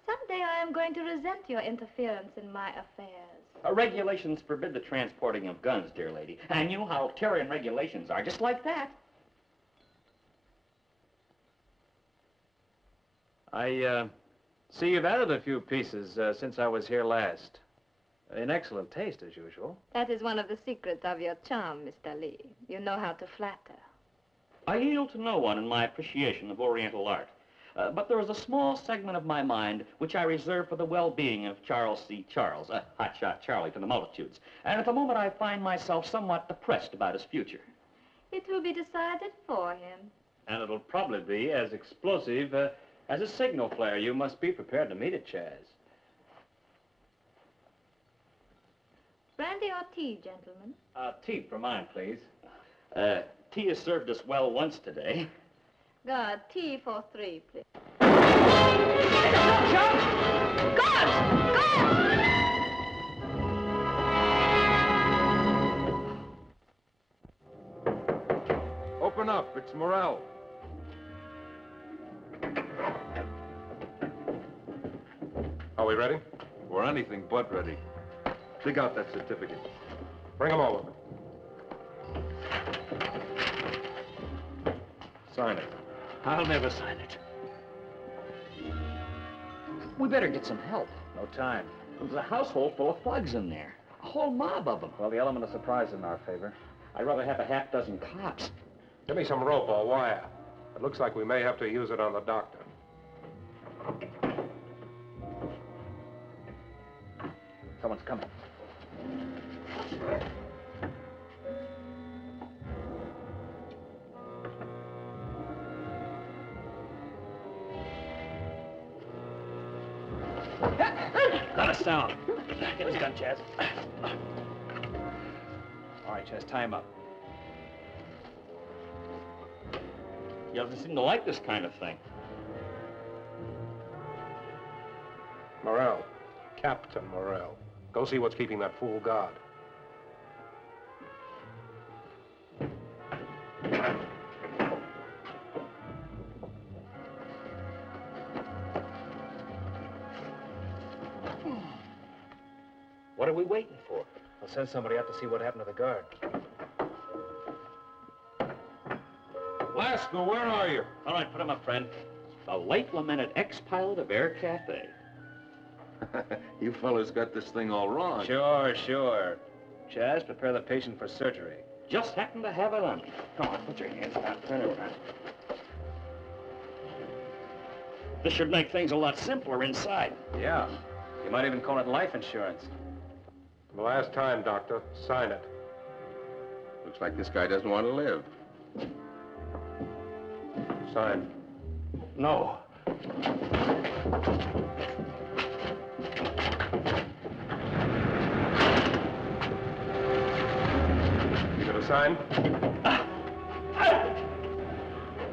Someday I am going to resent your interference in my affairs. Regulations forbid the transporting of guns, dear lady. And you know how Terran regulations are, just like that. I see you've added a few pieces since I was here last. In excellent taste, as usual. That is one of the secrets of your charm, Mr. Lee. You know how to flatter. I yield to no one in my appreciation of Oriental art. But there is a small segment of my mind which I reserve for the well-being of Charles C. Charles, Hotshot Charlie to the multitudes. And at the moment I find myself somewhat depressed about his future. It will be decided for him. And it'll probably be as explosive as a signal flare. You must be prepared to meet it, Chaz. Brandy or tea, gentlemen? Tea for mine, please. Tea has served us well once today. God, tea for 3, please. Open up. It's Morel. Are we ready? We're anything but ready. Dig out that certificate. Bring him over. Sign it. I'll never sign it. We better get some help. No time. There's a household full of thugs in there. A whole mob of them. Well, the element of surprise is in our favor. I'd rather have a half dozen cops. Give me some rope or wire. It looks like we may have to use it on the doctor. Someone's coming. Not a sound. Get his gun, Chaz. All right, Chaz, tie him up. He doesn't seem to like this kind of thing. Morel. Captain Morel. Go see what's keeping that fool guard. What are we waiting for? I'll send somebody out to see what happened to the guard. Lasker, where are you? All right, put him up, friend. The late lamented ex-pilot of Air Cathay. You fellas got this thing all wrong. Sure, sure. Chaz, prepare the patient for surgery. Just happened to have it on me. Come on, put your hands down. Turn it around. This should make things a lot simpler inside. Yeah. You might even call it life insurance. The last time, Doctor. Sign it. Looks like this guy doesn't want to live. Sign. No. You gonna sign?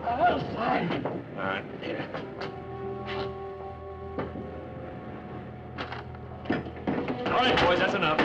I'll sign. All right, here. All right, boys, that's enough.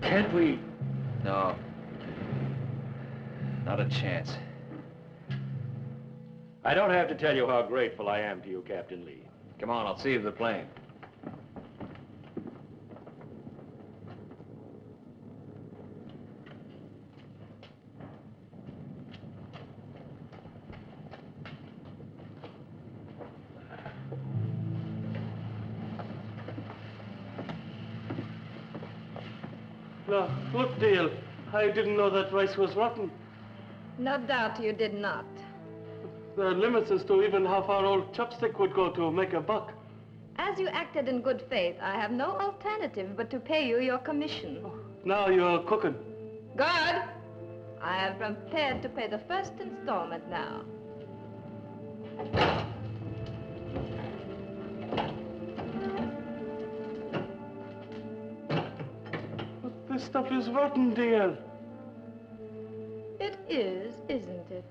Can't we? No. Not a chance. I don't have to tell you how grateful I am to you, Captain Lee. Come on, I'll see you to the plane. No, look, Dale, I didn't know that rice was rotten. No doubt you did not. There are limits as to even how far old Chopstick would go to make a buck. As you acted in good faith, I have no alternative but to pay you your commission. Now you're cooking. Good. I am prepared to pay the first installment now. But this stuff is rotten, Dale. It is, isn't it?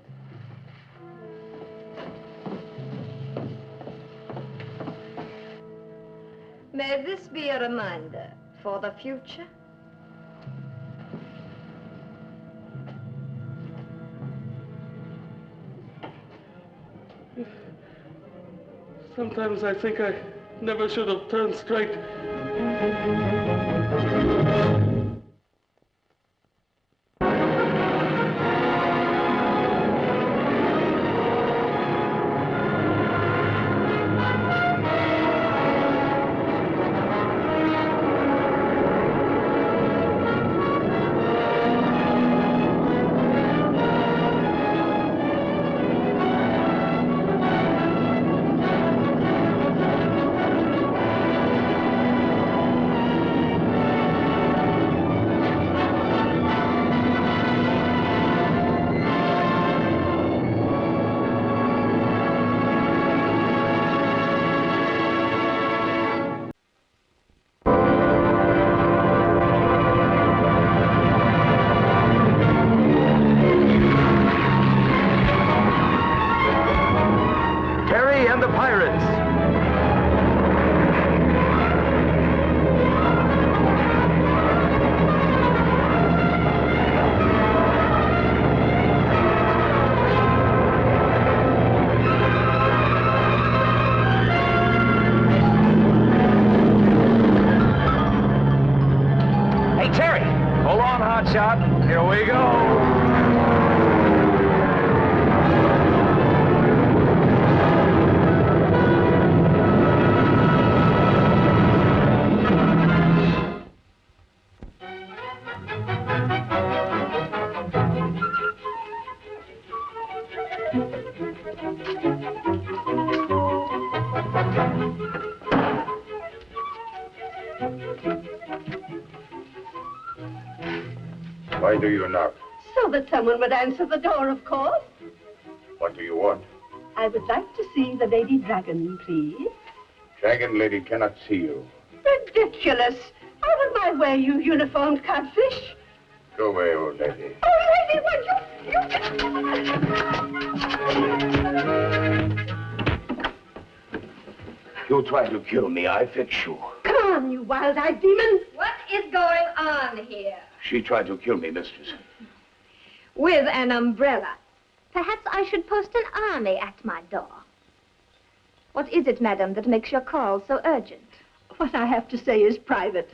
May this be a reminder for the future? Sometimes I think I never should have turned straight. Hotshot. Here we go. Why do you knock? So that someone would answer the door, of course. What do you want? I would like to see the Lady Dragon, please. Dragon Lady cannot see you. Ridiculous. Out of my way, you uniformed codfish. Go away, old lady. Oh, lady, You try to kill me, I fix you. Come on, you wild-eyed demon. What is going on here? She tried to kill me, mistress. With an umbrella. Perhaps I should post an army at my door. What is it, madam, that makes your call so urgent? What I have to say is private.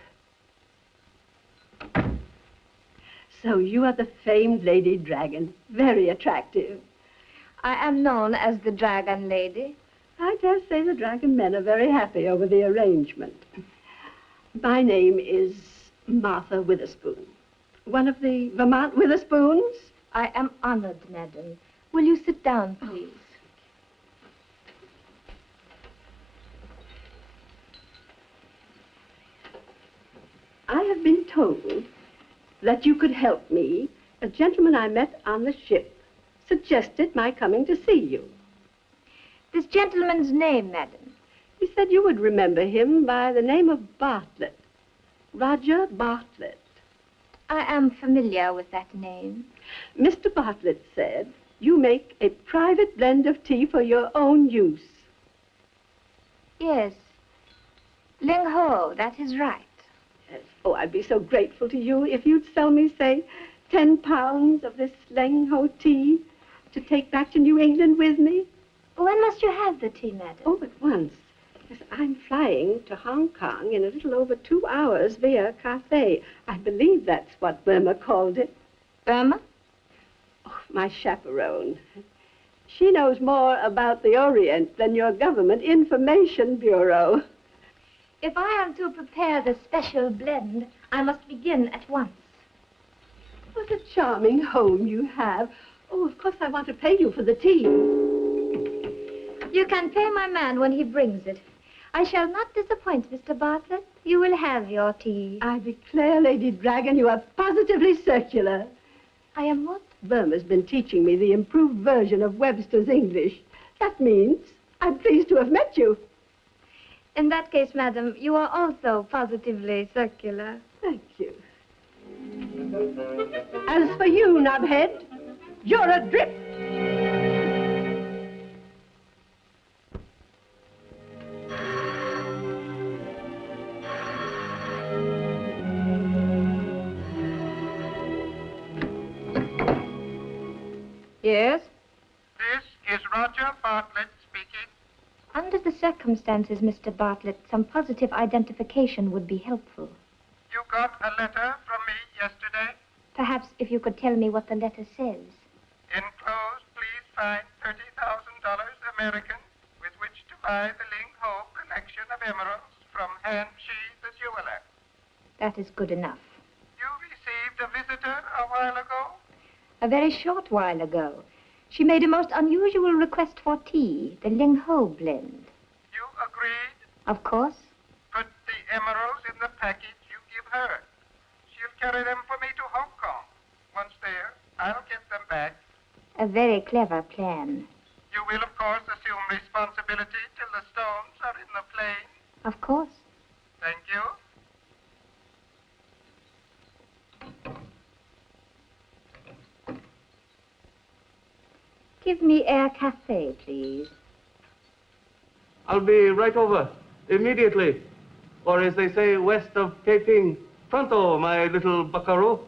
So you are the famed Lady Dragon. Very attractive. I am known as the Dragon Lady. I dare say the Dragon men are very happy over the arrangement. My name is Martha Witherspoon. One of the Vermont Witherspoons? I am honored, madam. Will you sit down, please? I have been told that you could help me. A gentleman I met on the ship suggested my coming to see you. This gentleman's name, madam? He said you would remember him by the name of Bartlett. Roger Bartlett. I am familiar with that name. Mr. Bartlett said you make a private blend of tea for your own use. Yes. Ling Ho, that is right. Yes. Oh, I'd be so grateful to you if you'd sell me, say, 10 pounds of this Ling Ho tea to take back to New England with me. When must you have the tea, madam? Oh, at once. Yes, I'm flying to Hong Kong in a little over 2 hours via Cathay. I believe that's what Burma called it. Burma? Oh, my chaperone. She knows more about the Orient than your government information bureau. If I am to prepare the special blend, I must begin at once. What a charming home you have. Oh, of course I want to pay you for the tea. You can pay my man when he brings it. I shall not disappoint, Mr. Bartlett. You will have your tea. I declare, Lady Dragon, you are positively circular. I am what? Burma's been teaching me the improved version of Webster's English. That means I'm pleased to have met you. In that case, madam, you are also positively circular. Thank you. As for you, knobhead, you're adrift. Yes? This is Roger Bartlett speaking. Under the circumstances, Mr. Bartlett, some positive identification would be helpful. You got a letter from me yesterday? Perhaps if you could tell me what the letter says. Enclosed, please find $30,000 American with which to buy the Ling Ho collection of emeralds from Han Shi the jeweler. That is good enough. You received a visitor a while ago? A very short while ago. She made a most unusual request for tea, the Ling Ho blend. You agreed? Of course. Put the emeralds in the package you give her. She'll carry them for me to Hong Kong. Once there, I'll get them back. A very clever plan. You will, of course, assume responsibility till the stones are in the plane. Of course. Thank you. Give me Air Cafe, please. I'll be right over immediately. Or as they say west of Peking, pronto, my little buckaroo.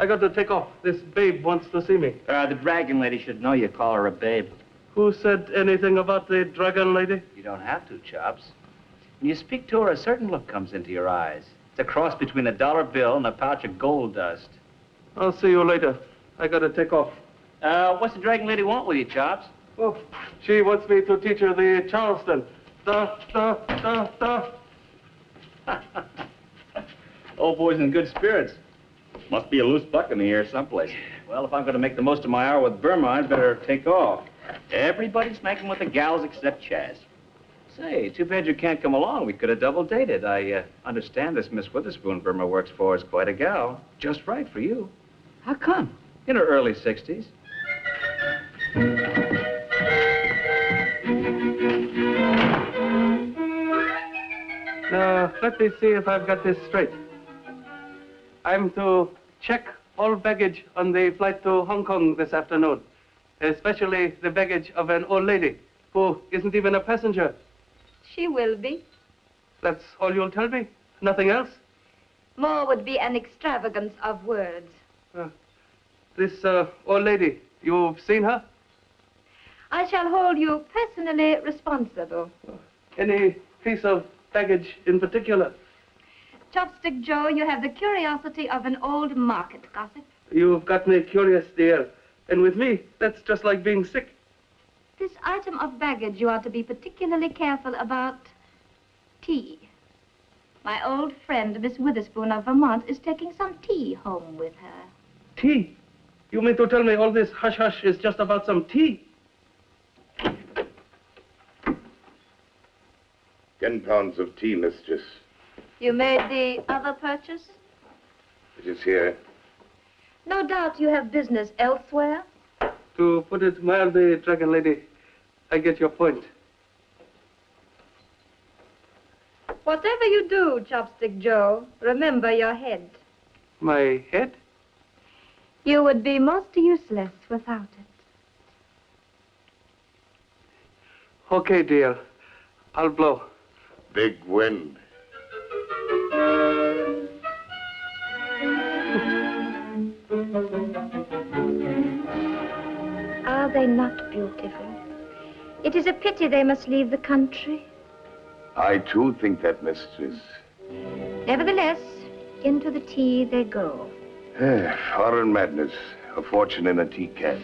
I got to take off. This babe wants to see me. The dragon lady should know you call her a babe. Who said anything about the dragon lady? You don't have to, Chops. When you speak to her, a certain look comes into your eyes. It's a cross between a dollar bill and a pouch of gold dust. I'll see you later. I got to take off. What's the dragon lady want with you, Chops? Oh, she wants me to teach her the Charleston. Da, da, da, da. Old boy's in good spirits. Must be a loose buck in the air someplace. Well, if I'm going to make the most of my hour with Burma, I'd better take off. Everybody's making with the gals except Chaz. Say, too bad you can't come along. We could have double dated. I understand this Miss Witherspoon Burma works for is quite a gal. Just right for you. How come? In her early 60s. Now, let me see if I've got this straight. I'm to check all baggage on the flight to Hong Kong this afternoon, especially the baggage of an old lady who isn't even a passenger. She will be. That's all you'll tell me? Nothing else? More would be an extravagance of words. This old lady, you've seen her? I shall hold you personally responsible. Any piece of baggage in particular? Chopstick Joe, you have the curiosity of an old market gossip. You've got me curious, dear. And with me, that's just like being sick. This item of baggage you are to be particularly careful about tea. My old friend, Miss Witherspoon of Vermont, is taking some tea home with her. Tea? You mean to tell me all this hush-hush is just about some tea? 10 pounds of tea, mistress. You made the other purchase? It is here. No doubt you have business elsewhere. To put it mildly, Dragon Lady, I get your point. Whatever you do, Chopstick Joe, remember your head. My head? You would be most useless without it. Okay, dear. I'll blow. Big wind. Are they not beautiful? It is a pity they must leave the country. I, too, think that, mistress. Nevertheless, into the tea they go. Foreign madness. A fortune in a tea can.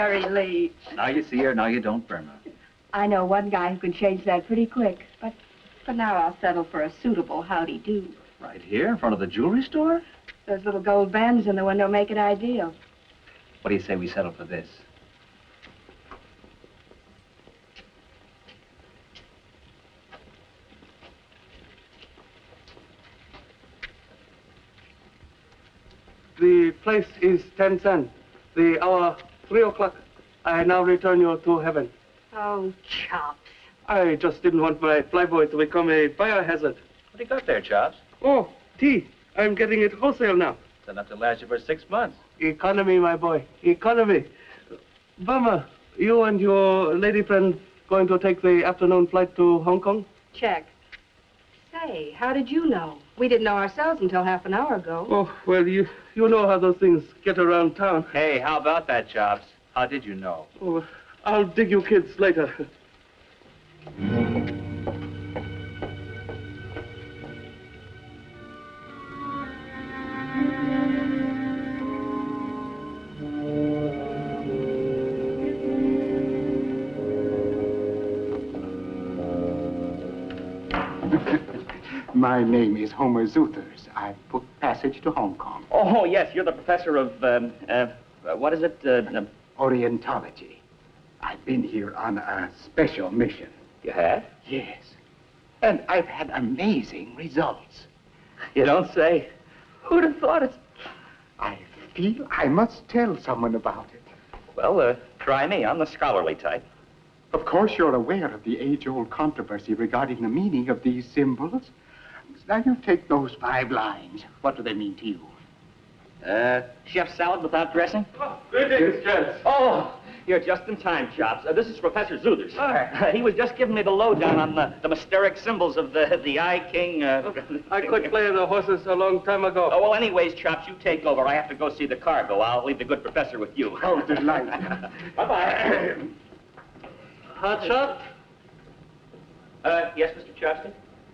Terry Lee. Now you see her, now you don't, Burma. I know one guy who can change that pretty quick, but for now I'll settle for a suitable howdy-do. Right here, in front of the jewelry store? Those little gold bands in the window make it ideal. What do you say we settle for this? The place is 10 cents. The hour 3 o'clock. I now return you to heaven. Oh, Chops. I just didn't want my flyboy to become a biohazard. What do you got there, Chops? Oh, tea. I'm getting it wholesale now. It's enough to last you for 6 months. Economy, my boy. Economy. Burma, you and your lady friend going to take the afternoon flight to Hong Kong? Check. Say, how did you know? We didn't know ourselves until half an hour ago. Oh, well, you know how those things get around town. Hey, how about that, Chops? How did you know? Oh, I'll dig you kids later. My name is Homer Zuthers. I booked passage to Hong Kong. Oh, yes, you're the professor of, what is it? Orientology. I've been here on a special mission. You have? Yes. And I've had amazing results. You don't say. Who'd have thought it? I feel I must tell someone about it. Well, try me. I'm the scholarly type. Of course, you're aware of the age-old controversy regarding the meaning of these symbols. Now, you take those 5 lines. What do they mean to you? Chef salad without dressing? Oh, greetings, gents. Oh, you're just in time, Chops. This is Professor Zuthers. He was just giving me the lowdown on the mysteric symbols of the Eye King. I quit playing the horses a long time ago. Oh, well, anyways, Chops, you take over. I have to go see the cargo. I'll leave the good professor with you. Oh, delighted. Bye-bye. Hotshot? Yes, Mr. Chopstick?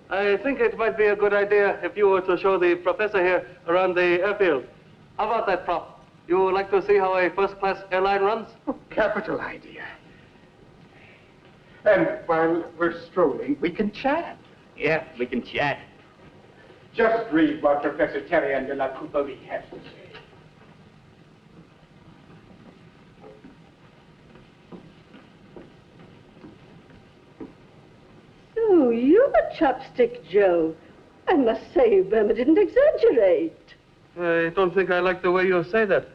I think it might be a good idea if you were to show the professor here around the airfield. How about that, Prof? You would like to see how a first-class airline runs? Oh, capital idea. And while we're strolling, we can chat. Yeah, we can chat. Just read what Professor Terry and de la Couperie has to say. Oh, you're Chopstick Joe. I must say, Burma didn't exaggerate. I don't think I like the way you say that.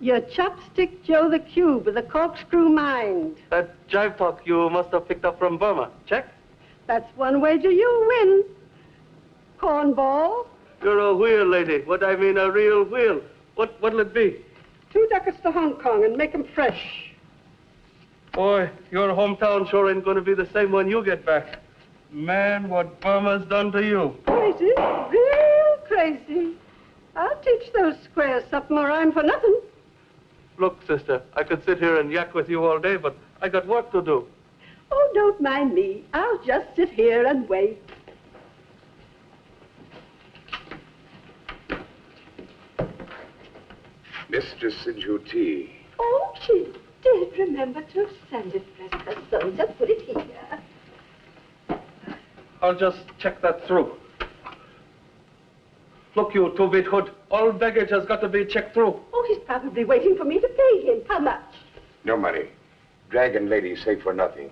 You're Chopstick Joe the Cube with a corkscrew mind. That jive talk you must have picked up from Burma. Check? That's one wager you win. Cornball. You're a wheel lady. What I mean, a real wheel. What'll it be? 2 ducats to Hong Kong and make 'em fresh. Boy, your hometown sure ain't going to be the same when you get back. Man, what Burma's done to you. Crazy, real crazy. I'll teach those squares something or I'm for nothing. Look, sister, I could sit here and yak with you all day, but I got work to do. Oh, don't mind me. I'll just sit here and wait. Mistress Sinjuti. Oh, she did remember to send it, bless her soul. Just put it here. I'll just check that through. Look, you two-bit hood. All baggage has got to be checked through. Oh, he's probably waiting for me to pay him. How much? No money. Dragon lady say for nothing.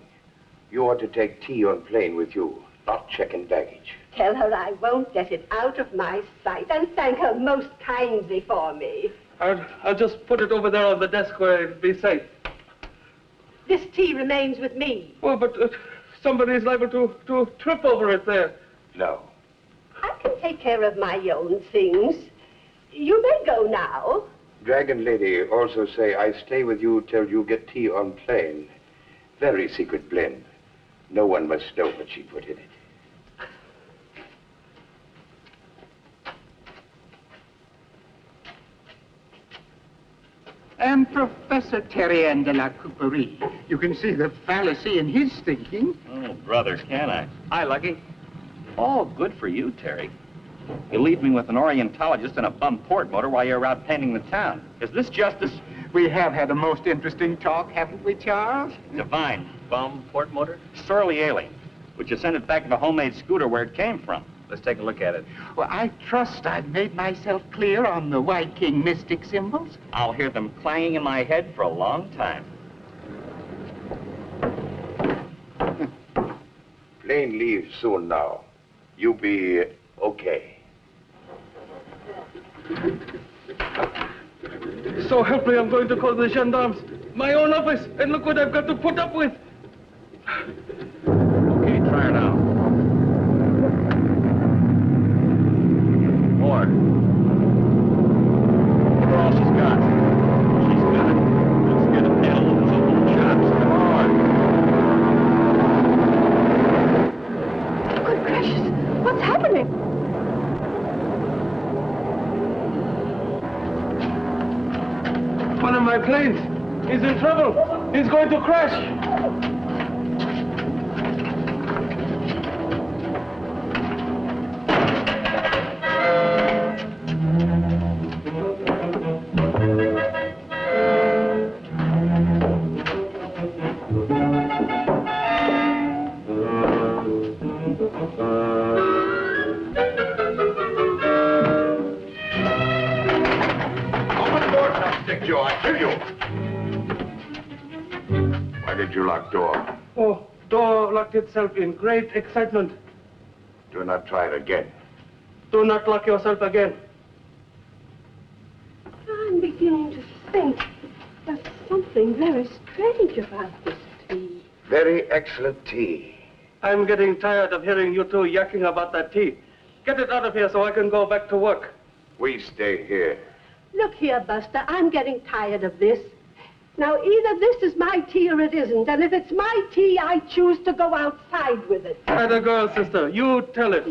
You ought to take tea on plane with you, not checking baggage. Tell her I won't let it out of my sight and thank her most kindly for me. I'll just put it over there on the desk where it'll be safe. This tea remains with me. Well, but somebody's liable to trip over it there. No. I can take care of my own things. You may go now. Dragon lady also say I stay with you till you get tea on plane. Very secret blend. No one must know what she put in it. And Professor Terry and de la Couperie. You can see the fallacy in his thinking. Oh, brother, can I? Hi, Lucky. Oh, good for you, Terry. You leave me with an orientologist and a bum port motor while you're out painting the town. Is this justice? We have had a most interesting talk, haven't we, Charles? Divine. Bum, port motor, sorely ailing. Would you send it back to the homemade scooter where it came from? Let's take a look at it. Well, I trust I've made myself clear on the White King mystic symbols. I'll hear them clanging in my head for a long time. Plane leaves soon now. You be okay. So help me, I'm going to call the gendarmes. My own office, and look what I've got to put up with. Okay, try her now. More. For all she's got. She's got it. Let's get a pedal with those open chops. Come on. Good gracious, what's happening? One of my planes is in trouble. He's going to crash. Chopstick Joe, I kill you. Why did you lock door? Oh, door locked itself in great excitement. Do not try it again. Do not lock yourself again. I'm beginning to think there's something very strange about this tea. Very excellent tea. I'm getting tired of hearing you two yakking about that tea. Get it out of here so I can go back to work. We stay here. Look here, Buster, I'm getting tired of this. Now, either this is my tea or it isn't, and if it's my tea, I choose to go outside with it. Atta girl, sister, you tell it.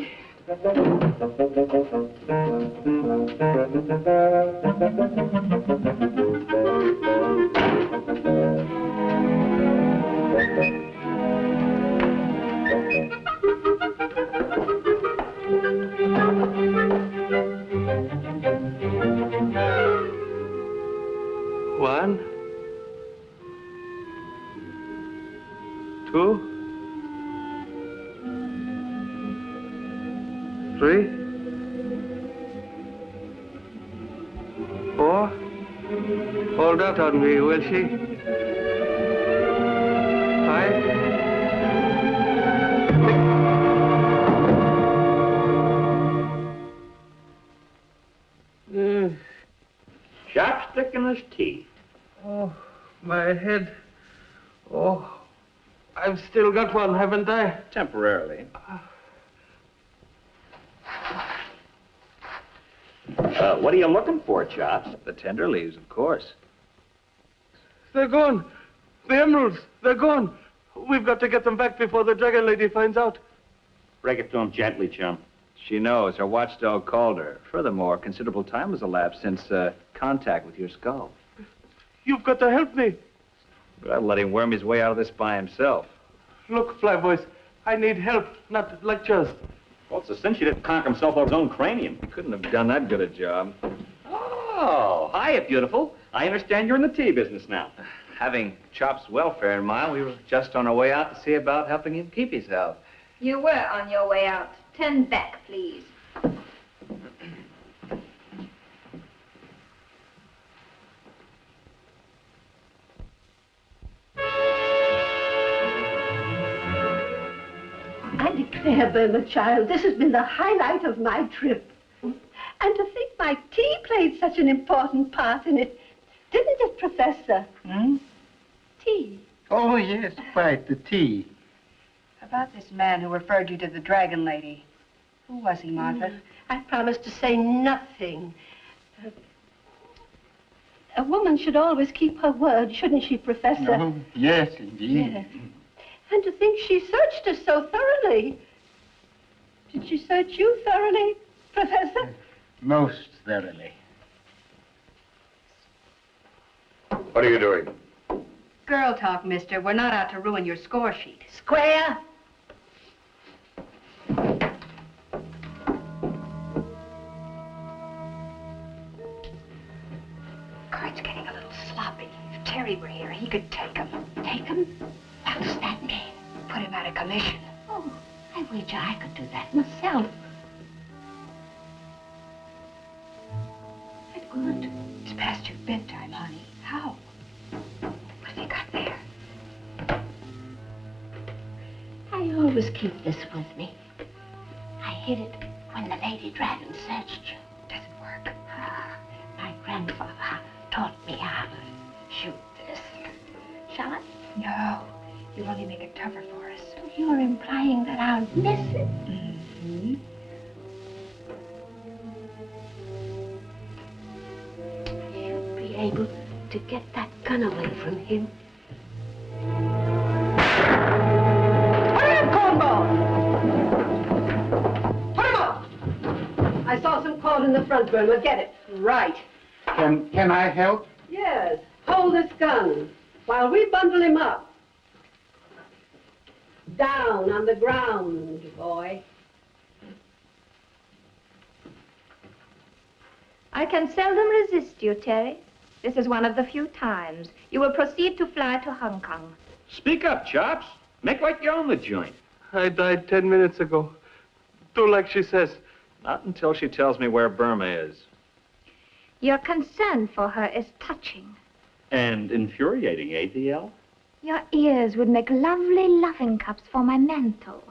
One, 2, 3, 4. Hold that on me, will she? 5. Chopstick and his tea. Oh, my head. Oh, I've still got one, haven't I? Temporarily. What are you looking for, Chops? The tender leaves, of course. They're gone. The emeralds, they're gone. We've got to get them back before the dragon lady finds out. Break it to him gently, chum. She knows. Her watchdog called her. Furthermore, considerable time has elapsed since contact with your skull. You've got to help me. But I'll let him worm his way out of this by himself. Look, Flyboys, I need help, not lectures. Well, it's a cinch he didn't conk himself over his own cranium. He couldn't have done that good a job. Oh, hiya, beautiful. I understand you're in the tea business now. Having Chop's welfare in mind, we were just on our way out to see about helping him keep his health. You were on your way out. 10 back, please. I declare, Burma, child, this has been the highlight of my trip. And to think my tea played such an important part in it. Didn't it, Professor? Hmm? Tea. Oh, yes, quite, the tea. About this man who referred you to the dragon lady. Who was he, Martha? I promised to say nothing. A woman should always keep her word, shouldn't she, Professor? Oh, yes, indeed. Yes. And to think she searched us so thoroughly. Did she search you thoroughly, Professor? Most thoroughly. What are you doing? Girl talk, mister. We're not out to ruin your score sheet. Square. Card's getting a little sloppy. Charlie were here, he could take him. Take him? What does that mean? Put him out of commission. Oh, I wager I could do that myself. I could. It's past your bedtime, honey. How? What have you got there? I always keep this with me. I hid it when the Lady Dragon searched you. Doesn't work. My grandfather taught me how to shoot this. Shall I? No. You'll only make it tougher for us. You're implying that I'll miss it? Mm-hmm. You'll be able to get that gun away from him. Hurry up, cornball! Put him up! I saw some cord in the front, Burma. Get it. Right. Can I help? Yes. Hold this gun while we bundle him up. Down on the ground, boy. I can seldom resist you, Terry. This is one of the few times you will proceed to fly to Hong Kong. Speak up, Chops. Make like you own the joint. I died 10 minutes ago. Do like she says. Not until she tells me where Burma is. Your concern for her is touching. And infuriating, eh, DL? Your ears would make lovely loving cups for my mantle.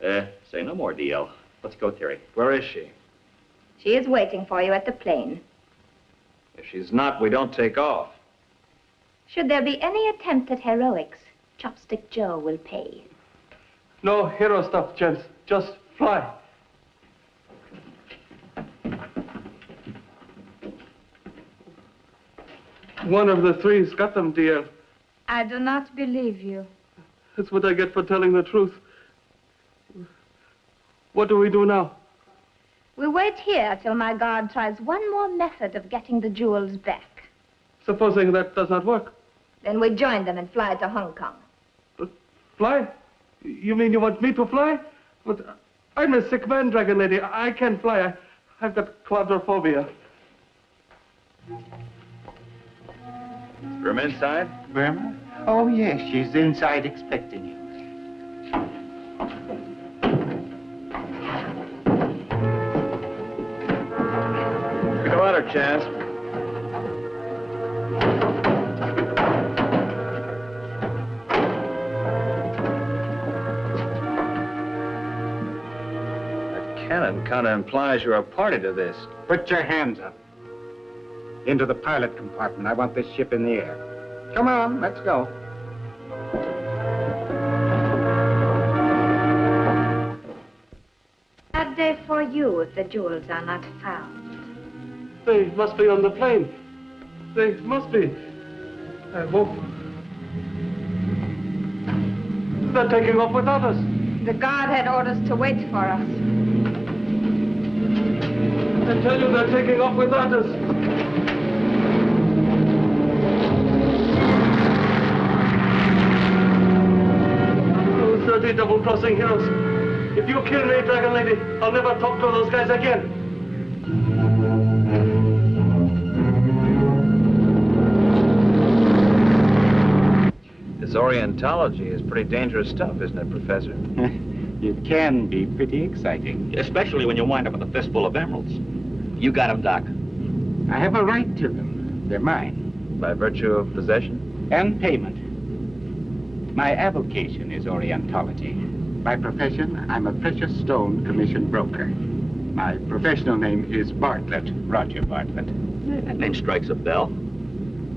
Say no more, DL. Let's go, Terry. Where is she? She is waiting for you at the plane. If she's not, we don't take off. Should there be any attempt at heroics, Chopstick Joe will pay. No hero stuff, gents. Just fly. One of the three's got them, dear. I do not believe you. That's what I get for telling the truth. What do we do now? We wait here till my guard tries one more method of getting the jewels back. Supposing that does not work. Then we join them and fly to Hong Kong. Fly? You mean you want me to fly? But I'm a sick man, Dragon Lady. I can't fly. I've got claustrophobia. Burma inside? Burma? Oh, yes, she's inside expecting you. Good water, Chaz. That cannon kind of implies you're a party to this. Put your hands up. Into the pilot compartment. I want this ship in the air. Come on, let's go. Bad day for you if the jewels are not found. They must be on the plane. They must be. I hope. They're taking off without us. The guard had orders to wait for us. I tell you, they're taking off without us. Those dirty double-crossing heroes. If you kill me, Dragon Lady, I'll never talk to those guys again. This Orientology is pretty dangerous stuff, isn't it, Professor? It can be pretty exciting. Especially when you wind up with a fistful of emeralds. You got 'em, Doc. I have a right to them. They're mine. By virtue of possession? And payment. My avocation is Orientology. By profession, I'm a precious stone commission broker. My professional name is Bartlett, Roger Bartlett. That name strikes a bell.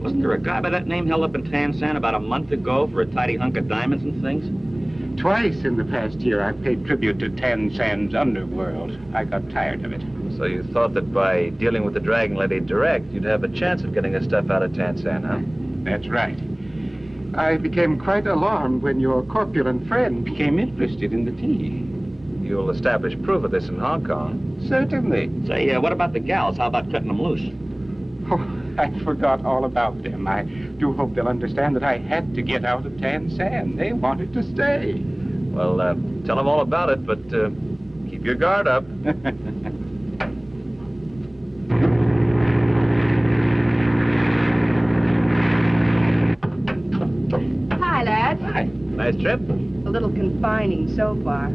Wasn't there a guy by that name held up in Tan San about a month ago for a tidy hunk of diamonds and things? Twice in the past year, I've paid tribute to Tan San's underworld. I got tired of it. So you thought that by dealing with the Dragon Lady direct, you'd have a chance of getting the stuff out of Tan San, huh? That's right. I became quite alarmed when your corpulent friend became interested in the tea. You'll establish proof of this in Hong Kong. Certainly. Say, what about the gals? How about cutting them loose? Oh, I forgot all about them. I do hope they'll understand that I had to get out of Tan San. They wanted to stay. Well, tell them all about it, but keep your guard up. Dad. Hi. Nice trip? A little confining so far.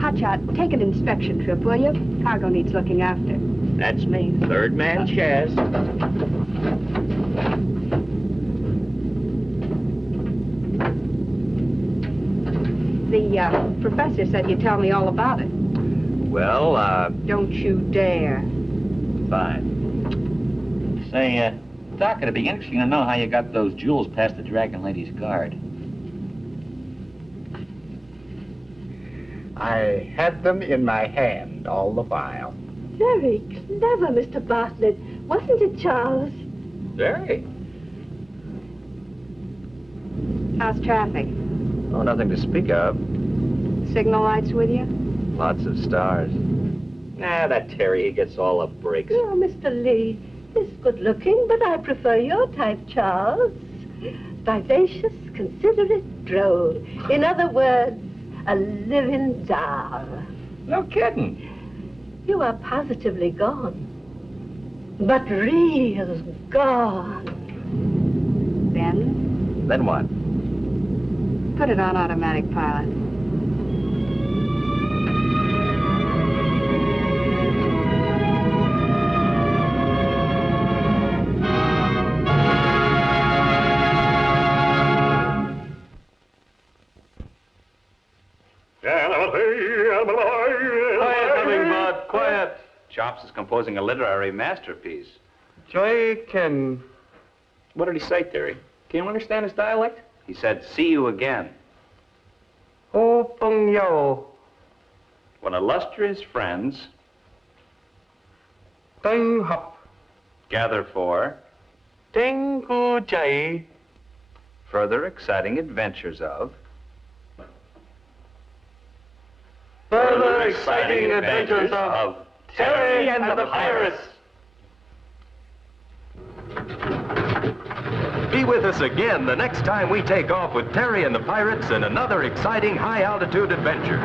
Hotshot, take an inspection trip, will you? Cargo needs looking after. That's me, third man Chaz. The professor said you'd tell me all about it. Well, Don't you dare. fine. Say, Doc, it'd be interesting to know how you got those jewels past the Dragon Lady's guard. I had them in my hand all the while. Very clever, Mr. Bartlett. Wasn't it, Charles? Very. How's traffic? Oh, nothing to speak of. Signal lights with you? Lots of stars. Nah, that Terry, he gets all the breaks. Oh, Mr. Lee is good looking, but I prefer your type, Charles. Vivacious, considerate, droll. In other words, a living doll. No kidding. You are positively gone. But real gone. Then, Then what? put it on automatic pilot. Quiet, Hummingbird, quiet. Chops is composing a literary masterpiece. Joy Ken. What did he say, Terry? Can you understand his dialect? He said, see you again. Oh, Peng Yao. When illustrious friends Deng Hop. gather for Deng Gu Jai. further exciting adventures of Further exciting adventures of Terry and the Pirates. Be with us again the next time we take off with Terry and the Pirates in another exciting high-altitude adventure.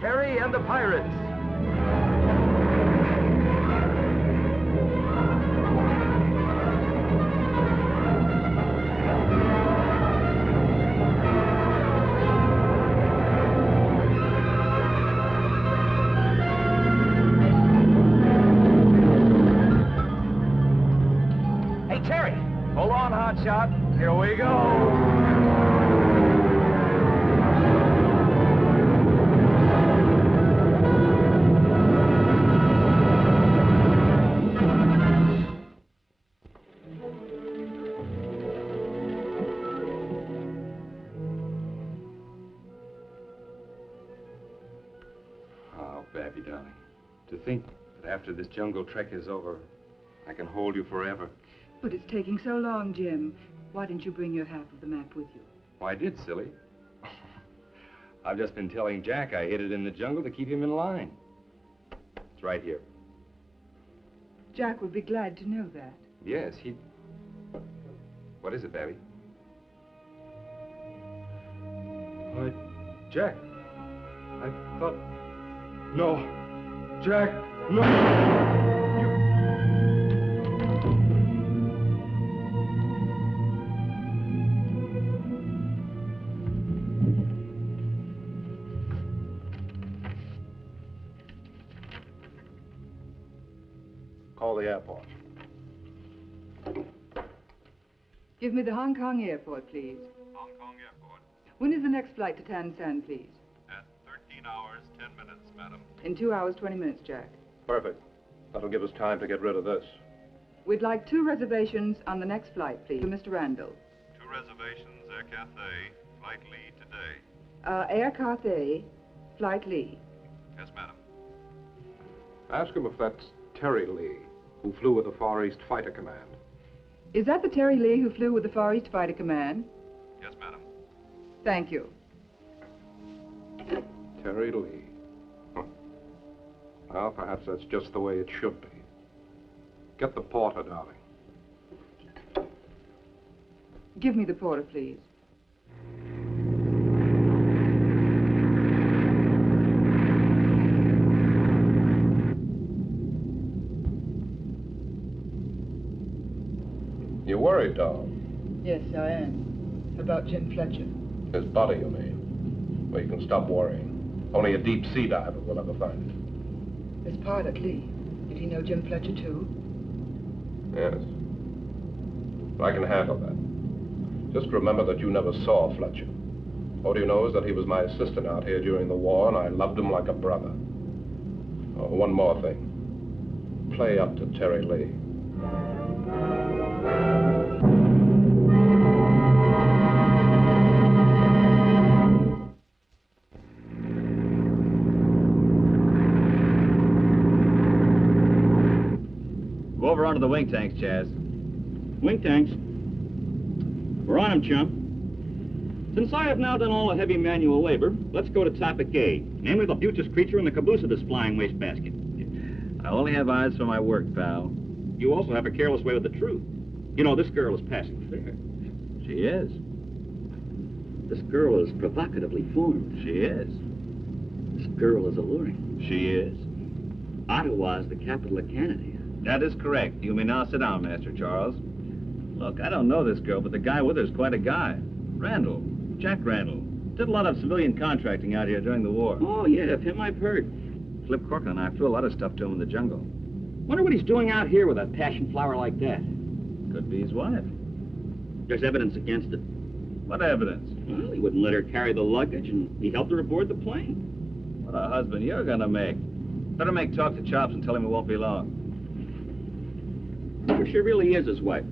Terry and the Pirates. Hey, Terry, hold on, Hotshot. Here we go. Oh, Babby, darling, to think that after this jungle trek is over, I can hold you forever. But it's taking so long, Jim. Why didn't you bring your half of the map with you? Why, I did, silly. I've just been telling Jack I hid it in the jungle to keep him in line. It's right here. Jack would be glad to know that. Yes, he... What is it, Babby? Why, Jack, I thought... No, Jack, no! call the airport. Give me the Hong Kong airport, please. Hong Kong Airport. When is the next flight to Tan San, please? At 13 hours, 10 minutes, madam. In 2 hours, 20 minutes, Jack. Perfect. That'll give us time to get rid of this. We'd like 2 reservations on the next flight, please, for Mr. Randall. 2 reservations, Air Cathay, flight Lee today. Air Cathay, flight Lee. Yes, madam. Ask him if that's Terry Lee, who flew with the Far East Fighter Command. Is that the Terry Lee who flew with the Far East Fighter Command? Yes, madam. Thank you. Terry Lee. Well, perhaps that's just the way it should be. Get the porter, darling. Give me the porter, please. You worried, doll? Yes, I am. About Jim Fletcher. His body, you mean? Well, you can stop worrying. Only a deep sea diver will ever find it. This pilot, Lee, did he know Jim Fletcher, too? Yes. I can handle that. Just remember that you never saw Fletcher. All you know is that he was my assistant out here during the war, and I loved him like a brother. Oh, one more thing. Play up to Terry Lee. Go over onto the wing tanks, Chaz. Wing tanks? We're on them, chump. Since I have now done all the heavy manual labor, let's go to topic A, namely the beauteous creature in the caboose of this flying wastebasket. I only have eyes for my work, pal. You also have a careless way with the truth. You know, this girl is passing fair. She is. This girl is provocatively formed. She is. This girl is alluring. She is. Ottawa is the capital of Canada. That is correct. You may now sit down, Master Charles. Look, I don't know this girl, but the guy with her is quite a guy. Randall. Jack Randall. Did a lot of civilian contracting out here during the war. Oh, yeah, of him I've heard. Flip Corcoran and I flew a lot of stuff to him in the jungle. Wonder what he's doing out here with a passion flower like that. Could be his wife. There's evidence against it. What evidence? Well, he wouldn't let her carry the luggage, and he helped her aboard the plane. What a husband you're gonna make. Better make talk to Chops and tell him it won't be long. Wonder if she really is his wife.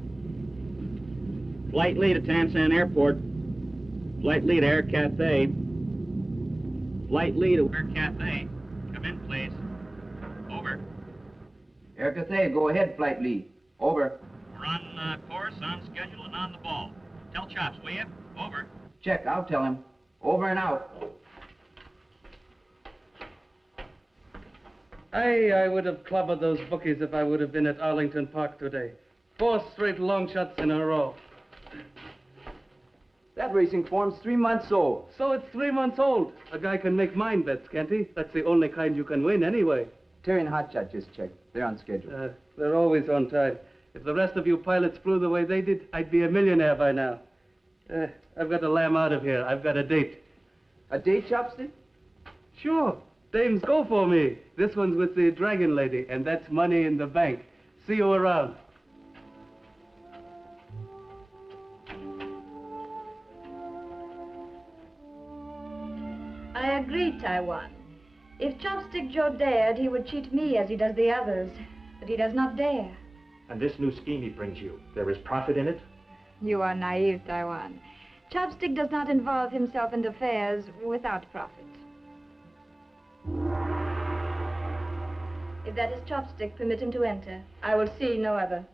Flight Lee to Tan San Airport. Flight Lee to Air Cathay. Flight Lee to Air Cathay. Come in, please. Over. Air Cathay, go ahead, Flight Lee. Over. We're on course, on schedule, and on the ball. Tell Chops, will you? Over. Check, I'll tell him. Over and out. I would have clobbered those bookies if I would have been at Arlington Park today. 4 straight long shots in a row. That racing form's 3 months old. So it's 3 months old. A guy can make mind bets, can't he? That's the only kind you can win anyway. Terry and Hotshot just checked. They're on schedule. They're always on time. If the rest of you pilots flew the way they did, I'd be a millionaire by now. I've got to lamb out of here. I've got a date. A date, Chopstick? Sure. Dames go for me. This one's with the Dragon Lady, and that's money in the bank. See you around. I agree, Taiwan. If Chopstick Joe dared, he would cheat me as he does the others. But he does not dare. And this new scheme he brings you, there is profit in it? You are naive, Taiwan. Chopstick does not involve himself in affairs without profit. If that is Chopstick, permit him to enter. I will see no other.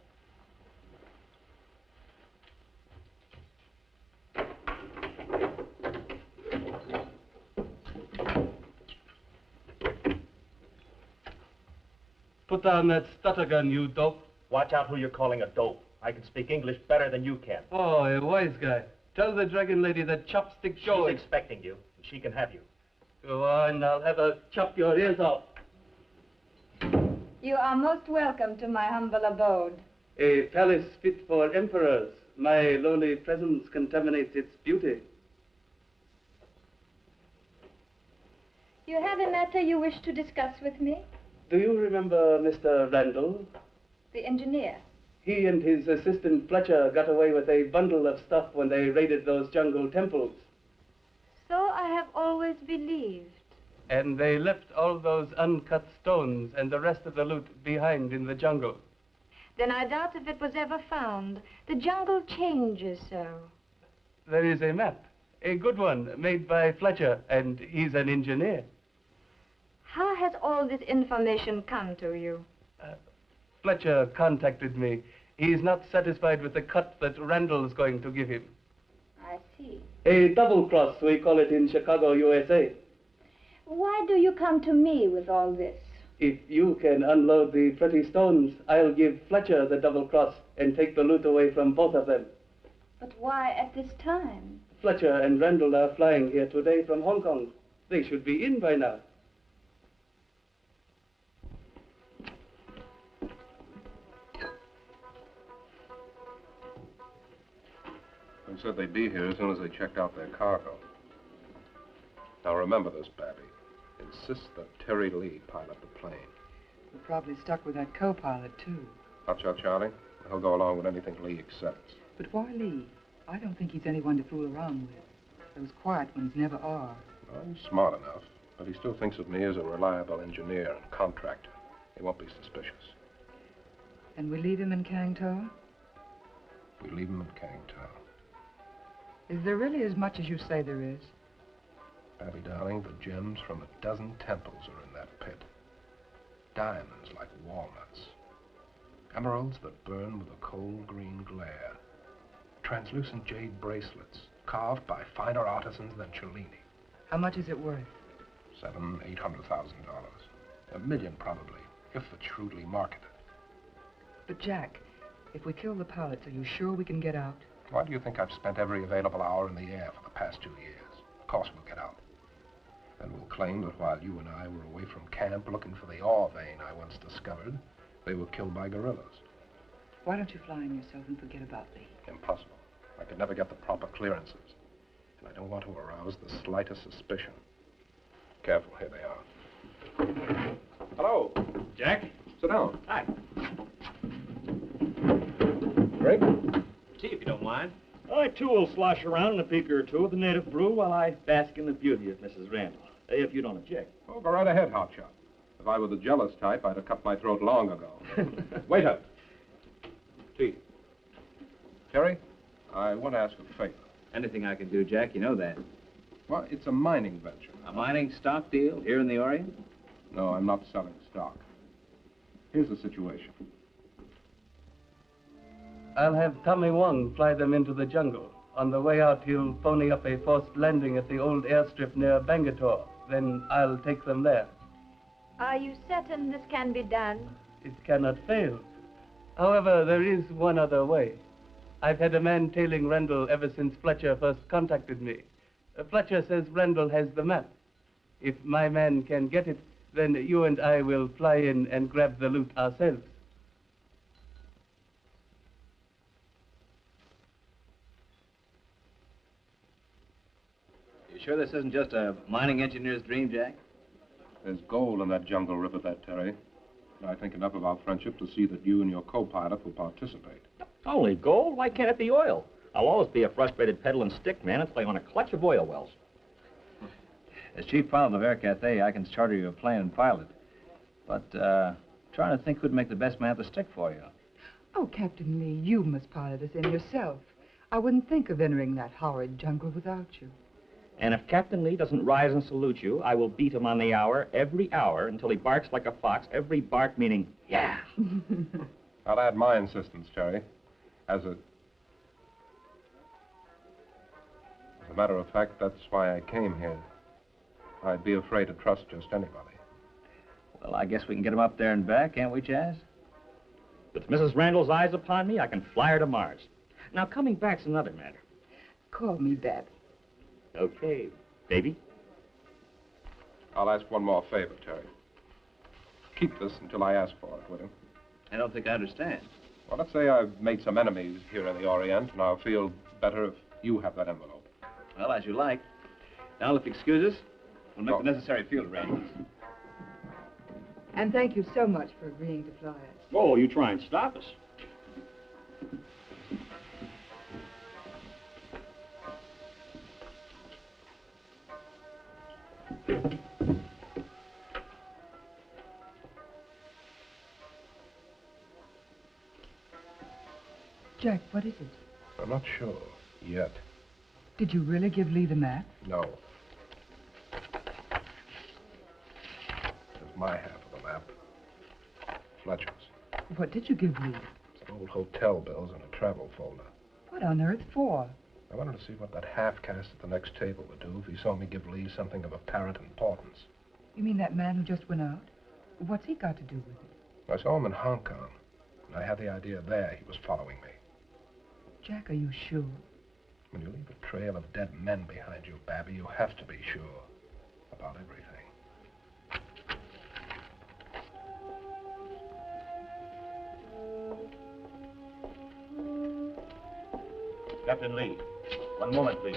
Put down that stutter gun, you dope. Watch out who you're calling a dope. I can speak English better than you can. Oh, a wise guy. Tell the Dragon Lady that Chopstick Joe She's expecting you, and she can have you. Go on, I'll have her chop your ears off. You are most welcome to my humble abode. A palace fit for emperors. My lowly presence contaminates its beauty. You have a matter you wish to discuss with me? Do you remember Mr. Randall? The engineer. He and his assistant Fletcher got away with a bundle of stuff when they raided those jungle temples. So I have always believed. And they left all those uncut stones and the rest of the loot behind in the jungle. Then I doubt if it was ever found. The jungle changes so. There is a map, a good one, made by Fletcher, and he's an engineer. How has all this information come to you? Fletcher contacted me. He's not satisfied with the cut that Randall's going to give him. I see. A double cross, we call it in Chicago, USA. Why do you come to me with all this? If you can unload the pretty stones, I'll give Fletcher the double cross and take the loot away from both of them. But why at this time? Fletcher and Randall are flying here today from Hong Kong. They should be in by now. They said they'd be here as soon as they checked out their cargo. Now remember this, Babby. Insist that Terry Lee pilot the plane. We're probably stuck with that co-pilot, too. Hotshot Charlie? He'll go along with anything Lee accepts. But why Lee? I don't think he's anyone to fool around with. Those quiet ones never are. Well, he's smart enough, but he still thinks of me as a reliable engineer and contractor. He won't be suspicious. And we leave him in Kangtor? We leave him in Kangtor. Is there really as much as you say there is? Babby, darling, the gems from a dozen temples are in that pit. Diamonds like walnuts. Emeralds that burn with a cold green glare. Translucent jade bracelets, carved by finer artisans than Cellini. How much is it worth? $700,000-800,000. $1 million, probably, if it's shrewdly marketed. But Jack, if we kill the pilots, are you sure we can get out? Why do you think I've spent every available hour in the air for the past 2 years? Of course we'll get out. And we'll claim that while you and I were away from camp looking for the ore vein I once discovered, they were killed by guerrillas. Why don't you fly in yourself and forget about me? Impossible. I could never get the proper clearances. And I don't want to arouse the slightest suspicion. Careful, here they are. Hello. Jack? Sit down. Hi. Greg? Tea, if you don't mind. I, too, will slosh around in a peeker or two of the native brew while I bask in the beauty of Mrs. Randall, if you don't object. Oh, go right ahead, Hotshot. If I were the jealous type, I'd have cut my throat long ago. Waiter. Tea. Terry, I want to ask a favor. Anything I can do, Jack, you know that. Well, it's a mining venture. A mining stock deal here in the Orient? No, I'm not selling stock. Here's the situation. I'll have Tommy Wong fly them into the jungle. On the way out, he'll phony up a forced landing at the old airstrip near Bangalore. Then I'll take them there. Are you certain this can be done? It cannot fail. However, there is one other way. I've had a man tailing Randall ever since Fletcher first contacted me. Fletcher says Randall has the map. If my man can get it, then you and I will fly in and grab the loot ourselves. You sure this isn't just a mining engineer's dream, Jack? There's gold in that jungle rip at that, Terry. And I think enough of our friendship to see that you and your co-pilot will participate. Only gold? Why can't it be oil? I'll always be a frustrated peddling stick man and play on a clutch of oil wells. As chief pilot of Air Cathay, I can charter you a plane and pilot. But, trying to think who'd make the best man at the stick for you. Oh, Captain Lee, you must pilot us in yourself. I wouldn't think of entering that horrid jungle without you. And if Captain Lee doesn't rise and salute you, I will beat him on the hour, every hour, until he barks like a fox, every bark meaning, yeah. I'll add my insistence, Terry. As a matter of fact, that's why I came here. I'd be afraid to trust just anybody. Well, I guess we can get him up there and back, can't we, Chaz? With Mrs. Randall's eyes upon me, I can fly her to Mars. Now, coming back's another matter. Call me Babby. Okay, baby. I'll ask one more favor, Terry. Keep this until I ask for it, will you? I don't think I understand. Well, let's say I've made some enemies here in the Orient, and I'll feel better if you have that envelope. Well, as you like. Now, if you excuse us, we'll make the necessary field arrangements. And thank you so much for agreeing to fly us. Oh, you try and stop us. Jack, what is it? I'm not sure yet. Did you really give Lee the map? No. It's my half of the map. Fletcher's. What did you give Lee? Some old hotel bills and a travel folder. What on earth for? I wanted to see what that half-caste at the next table would do if he saw me give Lee something of apparent importance. You mean that man who just went out? What's he got to do with it? I saw him in Hong Kong, and I had the idea there he was following me. Jack, are you sure? When you leave a trail of dead men behind you, Babby, you have to be sure about everything. Captain Lee, one moment, please.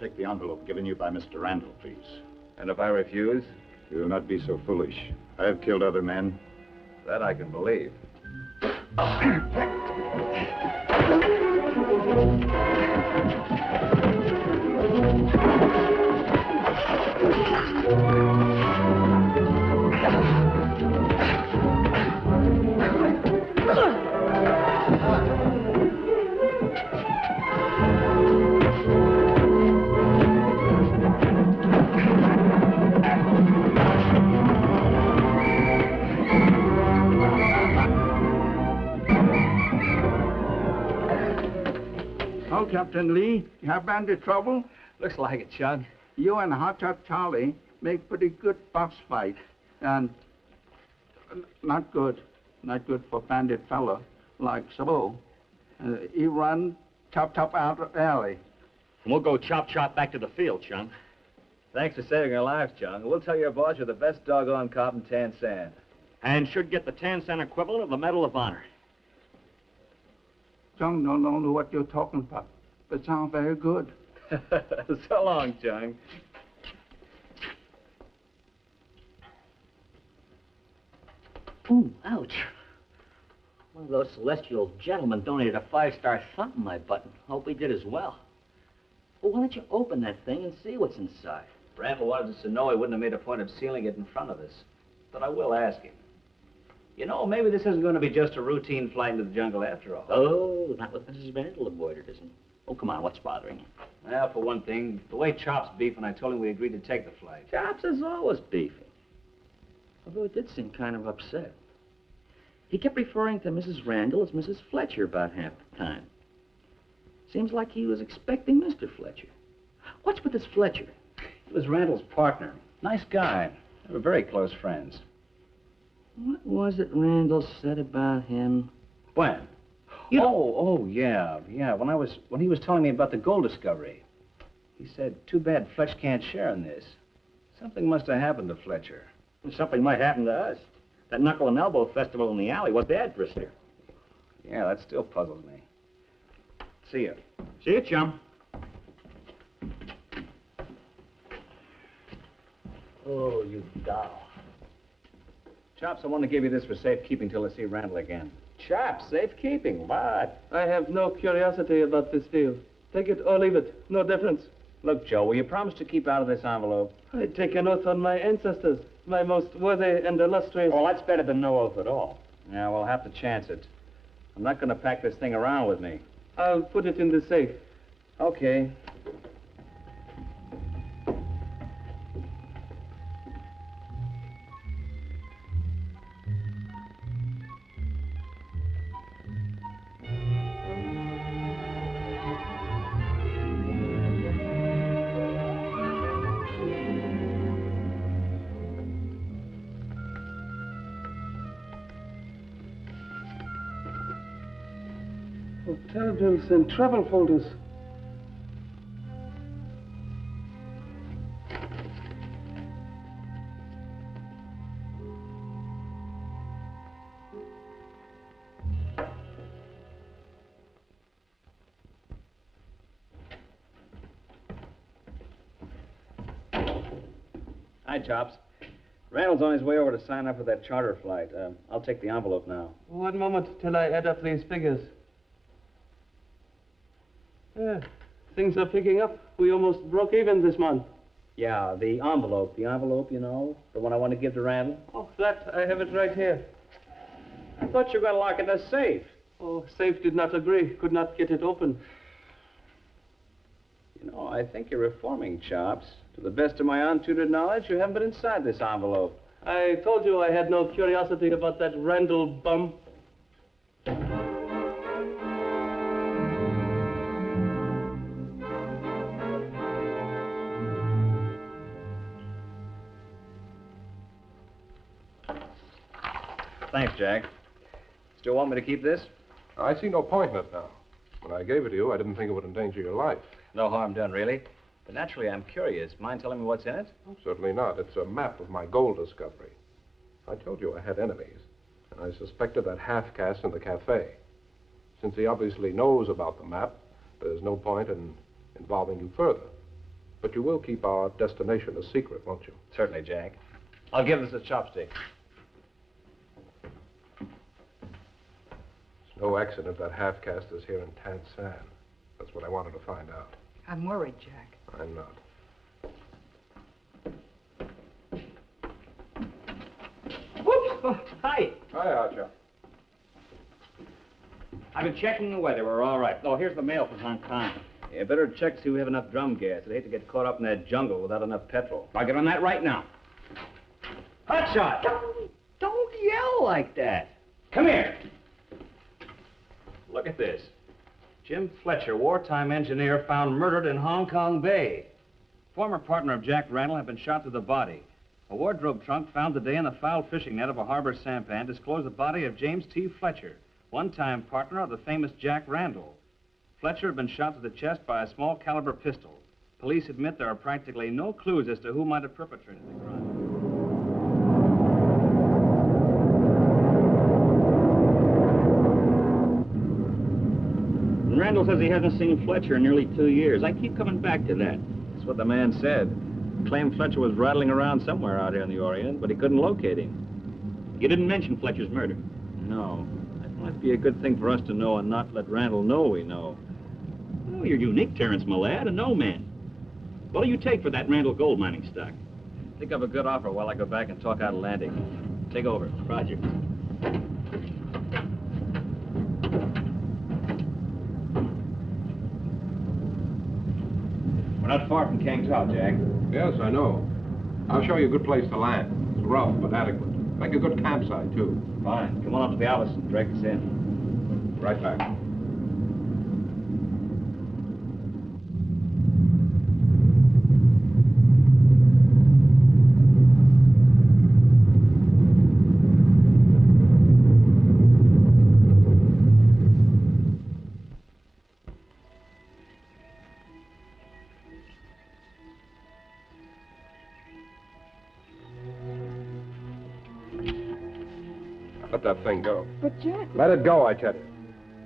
Take the envelope given you by Mr. Randall, please. And if I refuse? You will not be so foolish. I have killed other men. That I can believe. Oh, Captain Lee, you have bandit trouble? Looks like it, Chug. You and Hotshot Charlie make pretty good box fight. And not good. Not good for bandit fella like Sabo. He run top out of alley. And we'll go chop back to the field, Chung. Thanks for saving our lives, Chung. We'll tell your boss you're the best doggone cop in Tan San. And should get the 10-cent equivalent of the Medal of Honor. Chung don't know what you're talking about, but sound very good. So long, Chung. Ooh, ouch. One of those celestial gentlemen donated a 5-star thump in my button. Hope he did as well. Well, why don't you open that thing and see what's inside? Randall wanted us to know he wouldn't have made a point of sealing it in front of us. But I will ask him. You know, maybe this isn't going to be just a routine flight into the jungle after all. Oh, not with Mrs. Randall aboard, it isn't. Oh, come on, what's bothering you? Well, for one thing, the way Chops beefed when I told him we agreed to take the flight. Chops is always beefing. Although he did seem kind of upset. He kept referring to Mrs. Randall as Mrs. Fletcher about half the time. Seems like he was expecting Mr. Fletcher. What's with this Fletcher? He was Randall's partner. Nice guy. They were very close friends. What was it Randall said about him? When? Yeah. When he was telling me about the gold discovery. He said, too bad Fletch can't share in this. Something must have happened to Fletcher. Something might happen to us. That knuckle and elbow festival in the alley was bad for us there. Yeah, that still puzzles me. See ya. See ya, chum. Oh, you doll. Chops, I want to give you this for safekeeping till I see Randall again. Chops, safekeeping? What? I have no curiosity about this deal. Take it or leave it. No difference. Look, Joe, will you promise to keep out of this envelope? I take an oath on my ancestors, my most worthy and illustrious... Well, that's better than no oath at all. Yeah, we'll have to chance it. I'm not going to pack this thing around with me. I'll put it in the safe. Okay. Hotel bills and travel folders. Hi, Chops. Randall's on his way over to sign up for that charter flight. I'll take the envelope now. One moment till I add up these figures. Yeah, things are picking up. We almost broke even this month. Yeah, the envelope, you know, the one I want to give to Randall. Oh, that, I have it right here. I thought you were going to lock it in a safe. Oh, safe did not agree. Could not get it open. You know, I think you're reforming, Chops. To the best of my untutored knowledge, you haven't been inside this envelope. I told you I had no curiosity about that Randall bum. Thanks, Jack. Still want me to keep this? I see no point in it now. When I gave it to you, I didn't think it would endanger your life. No harm done, really. But naturally, I'm curious. Mind telling me what's in it? Oh, certainly not. It's a map of my gold discovery. I told you I had enemies, and I suspected that half-caste in the cafe. Since he obviously knows about the map, there's no point in involving you further. But you will keep our destination a secret, won't you? Certainly, Jack. I'll give this a Chopstick. It's no accident that half-caste is here in Tan San. That's what I wanted to find out. I'm worried, Jack. I'm not. Whoops! Oh, hi. Hi, Hotshot. I've been checking the weather. We're all right. Oh, here's the mail from Hong Kong. Yeah, better check to see we have enough drum gas. I'd hate to get caught up in that jungle without enough petrol. I'll get on that right now. Hotshot! Don't yell like that. Come here. Look at this. Jim Fletcher, wartime engineer, found murdered in Hong Kong Bay. Former partner of Jack Randall had been shot through the body. A wardrobe trunk found today in the foul fishing net of a harbor sampan disclosed the body of James T. Fletcher, one-time partner of the famous Jack Randall. Fletcher had been shot to the chest by a small caliber pistol. Police admit there are practically no clues as to who might have perpetrated the crime. Randall says he hasn't seen Fletcher in nearly 2 years. I keep coming back to that. That's what the man said. He claimed Fletcher was rattling around somewhere out here in the Orient, but he couldn't locate him. You didn't mention Fletcher's murder. No. That might be a good thing for us to know and not let Randall know we know. Oh, you're unique, Terrence, my lad, a no man. What do you take for that Randall gold mining stock? Think of a good offer while I go back and talk out Atlantic. Take over. Roger. We're not far from Kangzhou, Jack. Yes, I know. I'll show you a good place to land. It's rough, but adequate. Make a good campsite, too. Fine. Come on up to the office and drag us in. Right back. Let that thing go. But, Jack... Let it go, I tell you.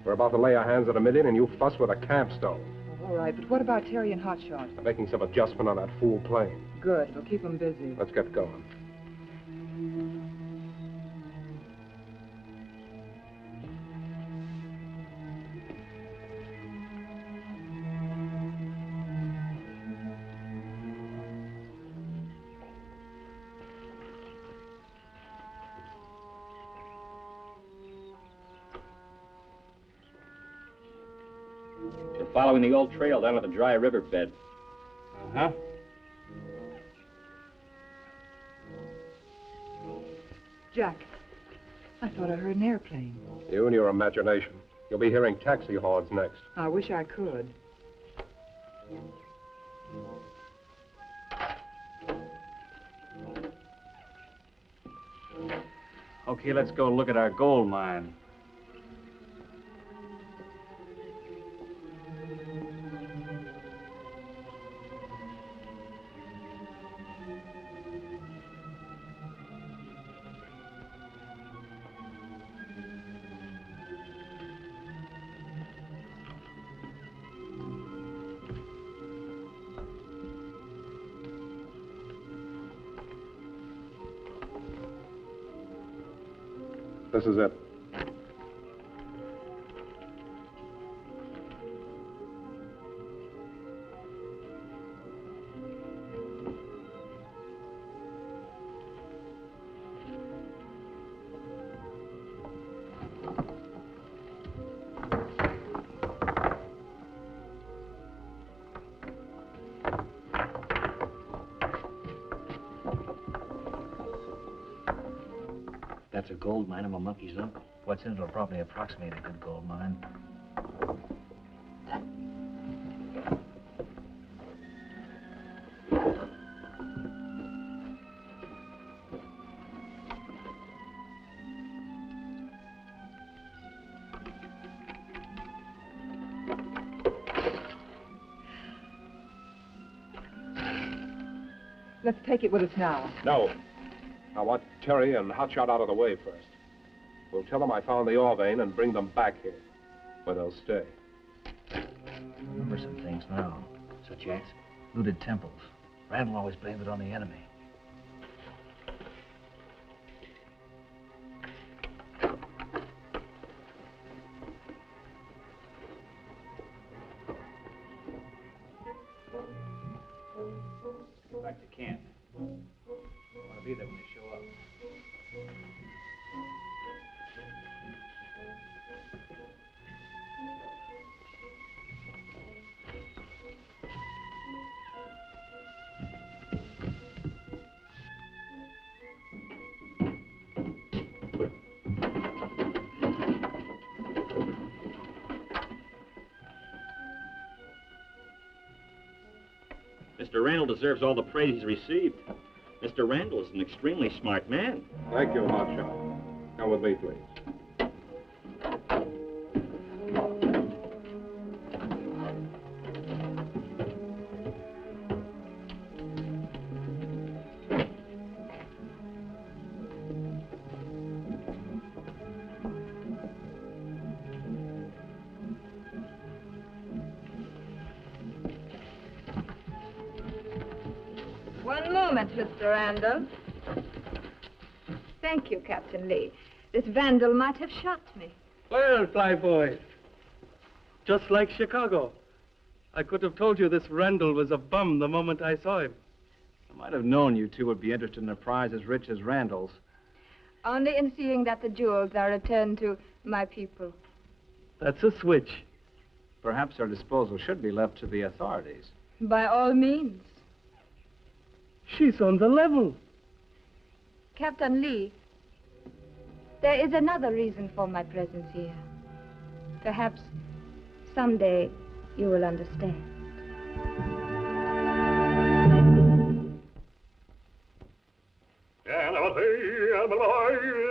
We're about to lay our hands on $1 million and you fuss with a camp stove. All right, but what about Terry and Hotshot? I'm making some adjustment on that fool plane. Good. It'll keep them busy. Let's get going. Following the old trail down to the dry riverbed. Uh-huh. Jack, I thought I heard an airplane. You and your imagination. You'll be hearing taxi horns next. I wish I could. Okay, let's go look at our gold mine. This is it. That's a gold mine. I'm a monkey's uncle. What's in it will probably approximate a good gold mine. Let's take it with us now. No. I want Terry and Hotshot out of the way first. We'll tell them I found the ore vein and bring them back here, where they'll stay. I remember some things now. Such as looted temples. Randall always blamed it on the enemy. Back to camp. I want to be there when they show up. Mr. Randall deserves all the praise he's received. Mr. Randall is an extremely smart man. Thank you, Hotshot. Come with me, please. One moment, Mr. Randall. Thank you, Captain Lee. This vandal might have shot me. Well, Flyboy, just like Chicago. I could have told you this Randall was a bum the moment I saw him. I might have known you two would be interested in a prize as rich as Randall's. Only in seeing that the jewels are returned to my people. That's a switch. Perhaps our disposal should be left to the authorities. By all means. She's on the level. Captain Lee, there is another reason for my presence here. Perhaps someday you will understand.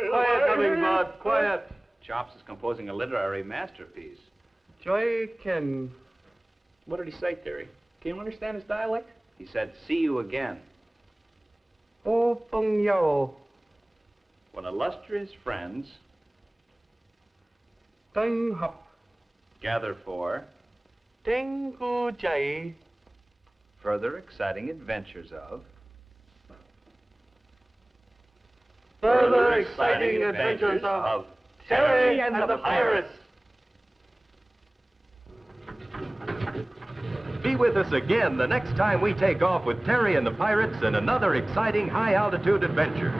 Quiet, Hummingbird, quiet. Chops is composing a literary masterpiece. Joy Ken. What did he say, Terry? Can you understand his dialect? He said, see you again. Oh, Feng Yao. When illustrious friends Deng Hop. gather for Deng Gu Jai. further exciting adventures of Further exciting adventures of Terry and the Pirates. Be with us again the next time we take off with Terry and the Pirates in another exciting high-altitude adventure.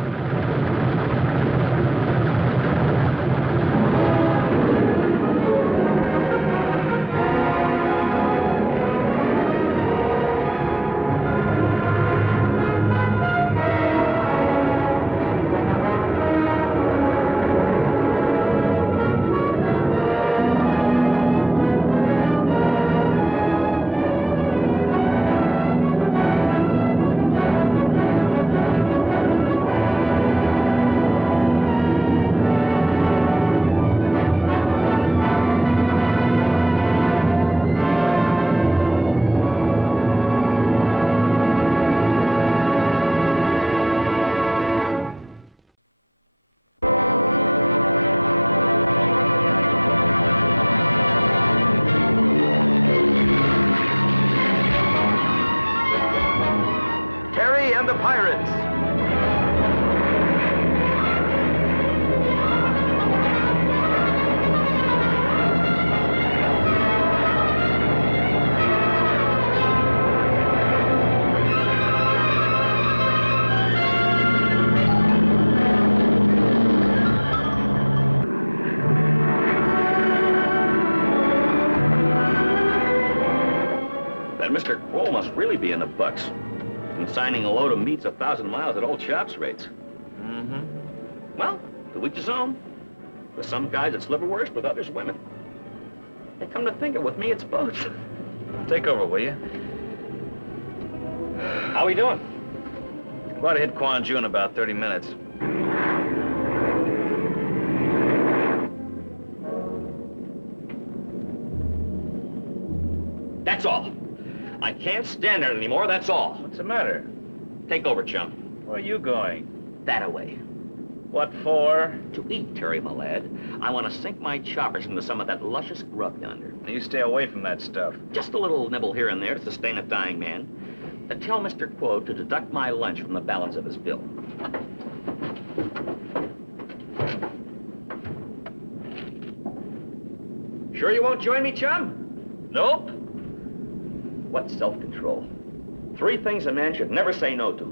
must really be in the bucks. Consigning a load of meats 1,000 miles at old Chop's rates. Mm-hmm. Well, to each his own. With some guys it's liverwurst, with others women. And come to think of it, with me it's both. Take over, will you? How we doing? I'm about to hit Quanju in about 30 minutes. That's all. I can't stand it anymore, that's all. What's the matter? Take over, chum. Where are you going? That-a-way. What for? To eat, Terry, my lad. I want to sink my choppers into some of that luscious grub yonder. You stay away from that stuff. Just a little nibble here and there to sustain a dying man. Tell Mr. Quo to deduct my lunch from the balance of his bill. Sure you won't join me, chum? Nope. What self-control? 3 things a man should never say no to.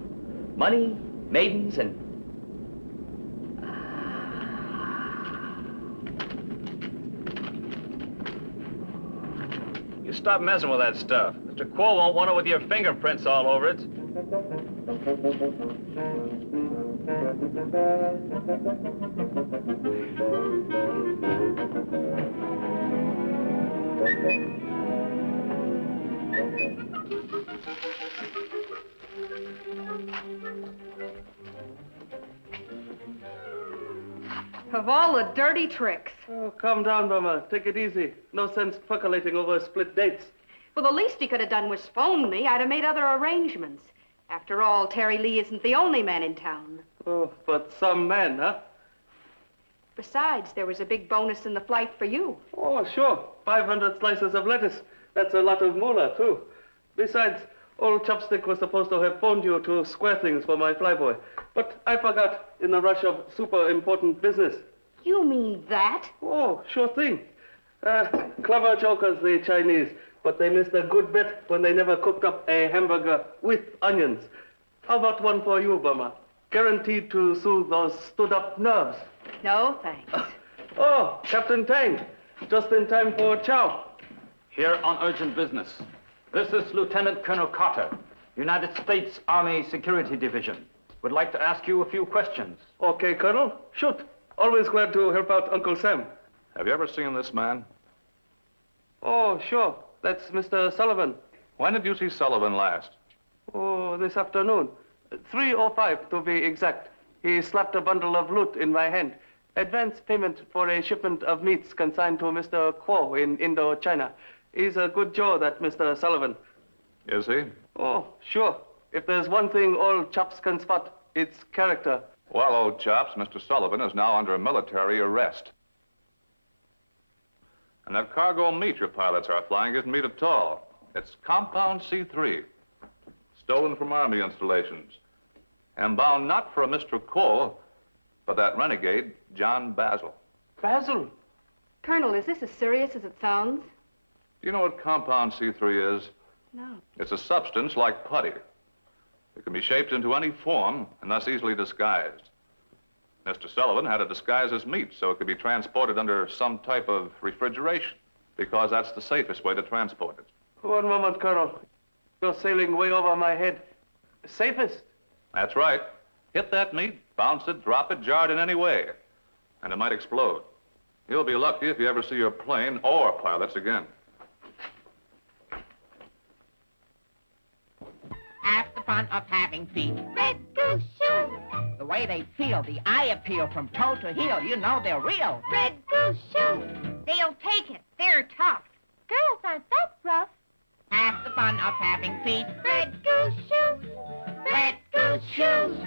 Money, maidens, and... You stop messing with that stuff. Mr. Quo won't want it with your fingerprints all over it. Of all the dirty tricks. Oh, calm down, Burma. Take it easy. No sense percolating over split dates. Well, the least he could have done was phone me. I'd have made other arrangements. After all, Terry Lee isn't the only man in town. Oh, but some man, huh? Besides, there was a big bonus in the flight for you. Oh, sure. 500 slices of lettuce. That's a lot of moolah, too. Besides, old Chopstick was supposed to have phoned you to square things for my flyboy. But I forgot in the rush of super important business. You mean that? Oh, sure thing. Clever jokers, the Chinese. But they missed a good bet when they never cooked up a hamburger with onions. How about one for you, Burma? Guaranteed to soothe those stood-up nerves. No, thanks. Oh, Captain Tang. Just in time for chow. Here on urgent business. This is Lieutenant Colonel Carter, United States Army Security Division. Would like to ask you a few questions. Okay, Colonel. Shoot. Always glad to help out Uncle Sam. Have you ever seen this man? Oh, sure. That's Mr. Sullivan. When did you see Sullivan last? Oh, this afternoon. 3:05 to be exact. He slapped a bundle of loot in my hand. Advance payment for a shipment of meats consigned to Mr. Quo in Indochina. He's a good Joe, that Mr. Sullivan. Is he? Oh, sure. If there's one thing old Chops can spot, it's character. Well, old Chops, Mr. Sullivan is now under military arrest. And that cargo meat your pilots are flying isn't meat at all. It's compound C3, stolen from Army installations, and bound not for a Mr. Quo, but that renegade, John Basil. Basil? Colonel, is this as serious as it sounds? Do you know what compound C3 is? No. It's a substance like putty. It can be shaped into any form and thus easily disguised. Mr. Sullivan had to disguise his meat so it could be transported under some type of refrigeration, because that's the safest way to transport it. One moment, Colonel. You're sailing way over my head. Safest? That's right. Hit that meat, bounce it, drop it, jar it in any way, and it might explode. You'll be lucky if you ever see your plane or pilots again. Half the fun of having feet. Red goose shoes. The way they feel, the eye appeal from toe to heel, you know they're real. Red goose shoes. They'll take it. They're tough. Girls aren't that rough. Half the fun of having feet. Red goose shoes. Red goose shoes.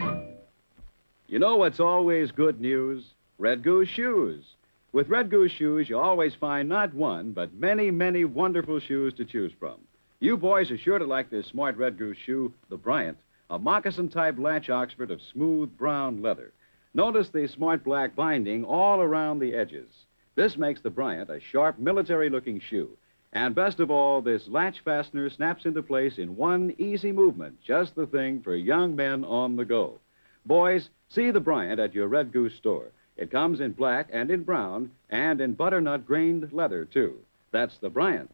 You know what's always good news? Red Goose shoes. With Red Goose shoes, you always find not one, but many, many wonderful shoes to choose from. You boys are sure to like this smart Red Goose shoe, the Bryant, a moccasin-type latch Oxford of smooth brown leather. Notice the smart black binding all around the edges. This makes the Bryant a sharp, military-looking shoe. And best of all, this latch fastener snaps into place in one easy movement, just the thing for young men on the go. Boys, see the Bryant at your Red Goose store. It comes in black and in brown and in butternut grained leather, too. That's the Bryant.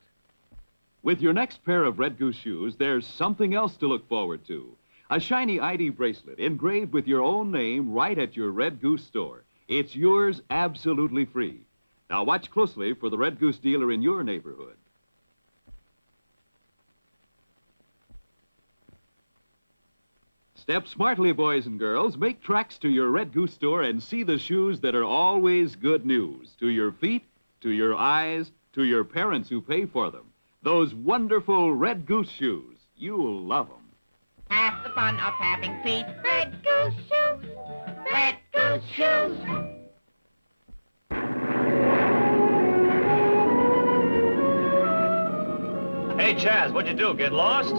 With your next pair of Red Goose shoes, there's something else to look forward to. A shiny ID bracelet engraved with your own name right at your Red Goose store. It's yours absolutely free. Now watch closely for the Red Goose dealer in your neighborhood. Step smartly, boys and girls. Make tracks to your Red Goose store and see the shoes that are always good news. To your feet, to your eyes, to your parents who pay for them. Those wonderful Red Goose shoes. You'll love them. Half the fun of having feet. Red Goose shoes. Red Goose shoes. Hey, Chaz, what'd you do, get lost?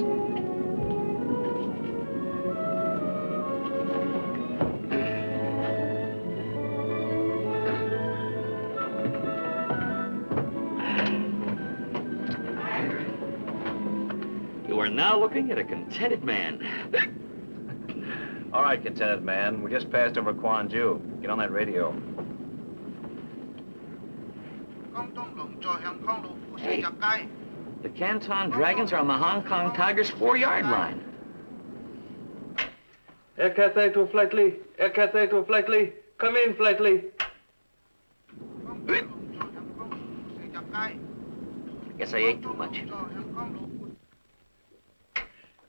You are now looking at a contented man. All right, contented man. We just passed over Kwangju. Get on that radio. Hey, the Canton Dragons are on the Hong Kong Tigers' 4-yard line. Air Cathay to Flight Lee. Air Cathay to Flight Lee. Come in, Flight Lee. I guess I ate too much.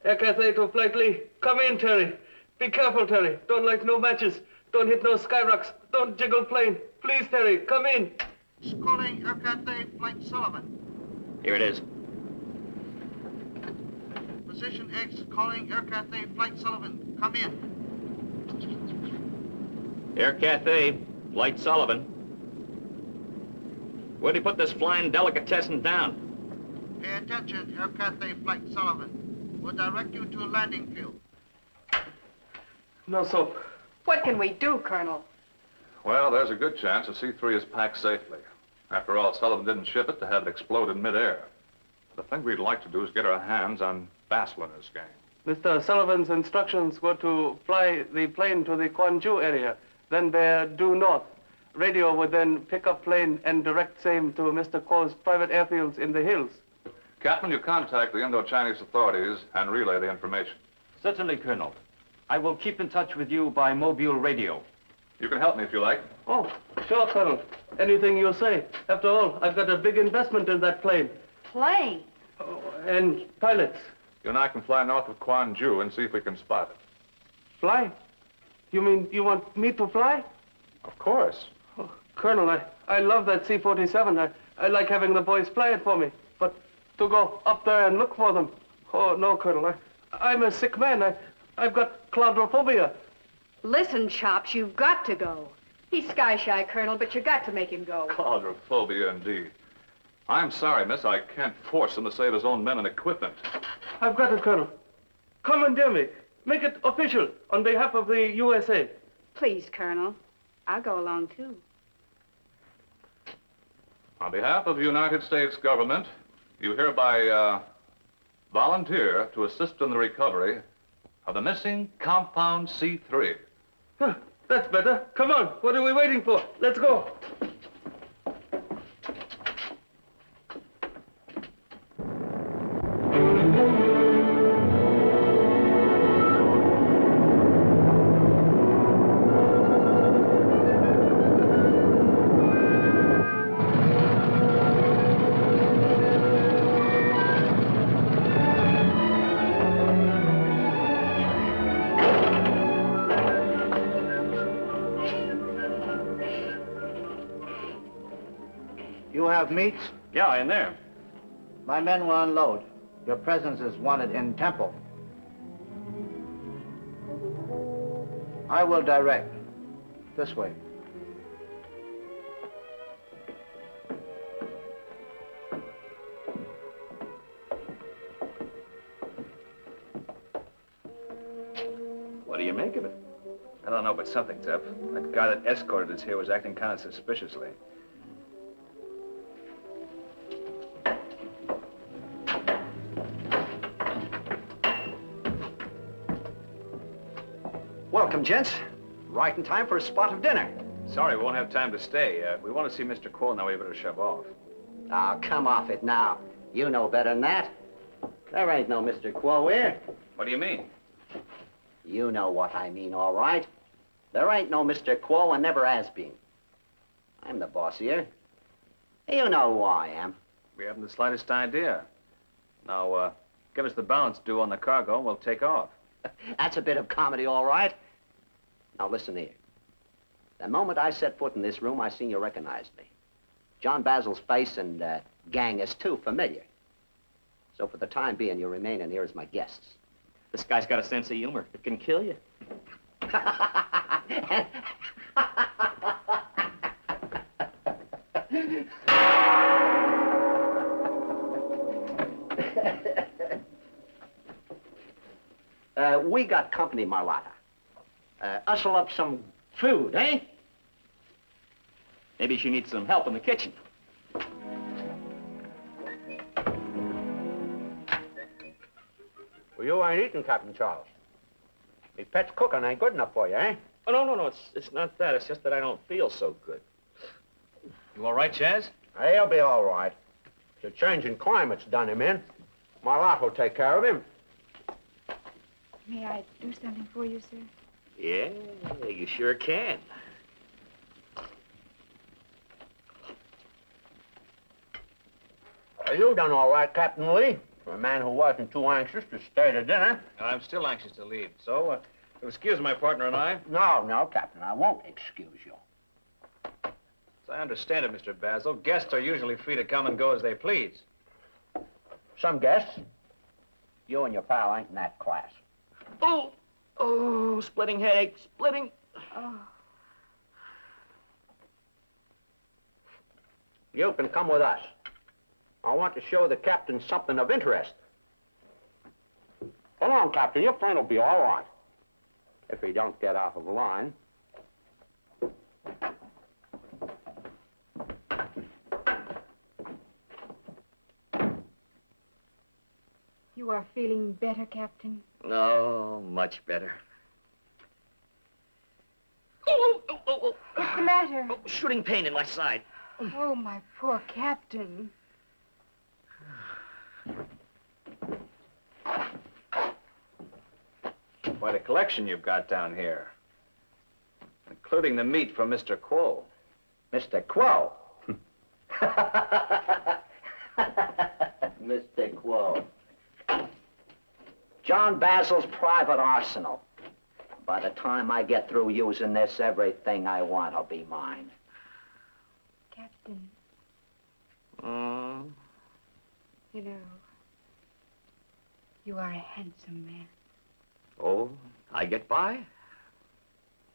Air Cathay to Flight Lee. Come in, Terry. Be careful, Terry. Don't light no matches. Don't hit no skyrocks. Don't jiggle plane. Please, Terry, come in. Calling Air Cathay Flight Sullivan. Here it is. Position X calling Air Cathay Flight Sullivan. Come in. Air Cathay, Flight Sullivan. Where'd he put this flying delicatessen down? Pay attention, Air Cathay Flight Sullivan. We'll direct you to a landing field. No soap. What can we do, Colonel? Well, there's a good chance that C-3 is packed safely. After all, Sullivan didn't ship it to have it explode in midair. The thing we'd like to do is get our hands on Bassel and his gang. Mr. Sullivan's instructions were to fly the plane to the Kwangju area, then bear due north. Radio would then pick up plane and direct same to Mr. Kwok's private airfields in the hills. Captain, you contact the Indo-Chinese authorities and relay the information. Certainly, Colonel. I will keep in touch with you by mobile radio. You can help me if you like. Oh, sure, Colonel. Anything you say. After all, I've got a big investment in that plane. Plane? Oh, and pilots. You and I can fly north of Kwangju and see if we can spot it. Fly? You mean you want me to fly? Of course. Oh, Colonel, I love that C-47. I like having the boys fly it for me. But to go up there and look for them. Oh, no, Colonel. I'm a sick man. I've got claustrophobia. Listen, Chops, you've got to go. He's sky-shy, Colonel, but you got to make him go. Claustrophobia, indeed. I'm sorry, miss. I can't force him to save his own men and equipment. I've got it, Colonel. Commandeer me. Make it official on behalf of the USA. Please, Colonel. I'll go along, too. On behalf of the United States government, you hereby volunteer to assist in the recovery of the missing compound C3. Huh, that's better. Come on. What are we waiting for? Let's go. You have meats? Yeah, in there. My men will unload. Your presence is wanted in temple. I will direct. This way. What do you make of it? I don't know, but something's up. That guy that escorted us here was acting kind of suspiciously. Welcome, gents. Right in time for a spot of dinner. Sorry, we won't have time to stay. We want to see Mr. Kwok, now we better shove off. Oh, come off it now. You know better than that. There ain't no Mr. Quo here. What do you mean? You know what I mean, all right. There ain't no Mr. Quo and never has been. I'm the boss here. You know who I am. We haven't the slightest idea. Now, give us the balance due on the cargo and we'll take off. That's a bit of comedy, all right. Now, listen here. The moment I set foot in this room, I seen you recognized me. John Basil's face and gang is too familiar. So for the time being, you remain in here as my guests. This guy's got a sense of humor. It can kill you. We got company, Marlotta. Hustle up some food, eh? Maybe she needs some help in the kitchen. Well, you ain't eating, Captain Charles. Me pet's cooking ain't good enough for you, eh? Oh, no, it's not that. It's just that I don't feel so good. You all right, Chaz? He'll be all right. The change in climate's done him in. Marlotte will take care of him. May I do something for you, sir? Yeah, you sure can. You done all right, Captain Lee. For a man who wasn't too anxious to stay to dinner. I'm still anxious to leave. So, excuse my partner and I. No, Captain, I won't excuse you. As I understand it, Mr. Basil, guests are usually free to come and go as they please. Some guests. You and your pal ain't in that class. Oh, splitting headache, splitting. Oh. You can come with us. I want to show the captain something of interest. Come on, Captain. Your plane will be all right. If he don't get out of line. You are feeling better, Captain? No, much better. What's the matter? Shooting pain in my side. Oh, my poor Captain. Quite a collection you've got down here. Including the meat from Mr. Quo. Mr. Quo? Mr. Quo. John Basil's private arsenal. By the time I get through using this, everything I want will be mine. Captain. Oh. You know, you are a handsome man. Oh, I get by?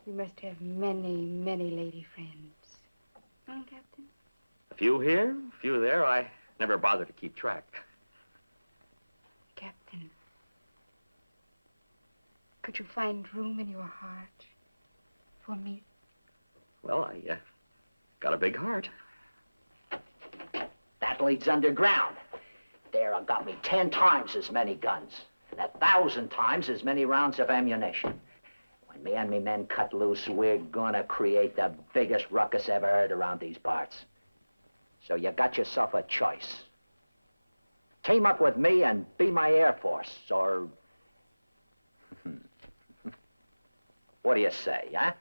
You must have many, many lady friends. Huh, Captain? A few here, a few there. I never bother to keep track. Captain, could you find room in your heart for me? Well, I got a big heart. That leads underground. There, I've got me 10 times as many guns. And 1,000 times as many rounds of ammunition. When me and me men cut loose, we're gonna create the biggest ruckus ever heard around these parts. So you got yourself a choice. Team up with me and be my Air Force, or... What do you say, huh?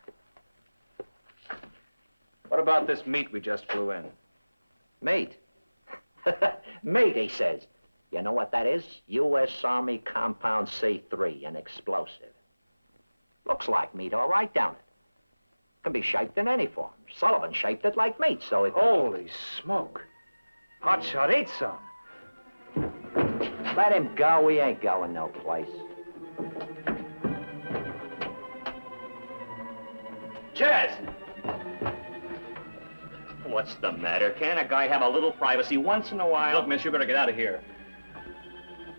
What about this meat we just flew in? Meat? Meat, he says. You know what that is? U.S. Army Compound C3, an explosive. Looks like meat, all right, don't it? Can be shaped in any form. Sullivan shaped it like meat, so it... Holy smoke. Hotshot ate some. Let him go. He ain't going no place. Chaz! What's the matter? Can't a guy have a little privacy once in a while? Look, miss, you better get out of here.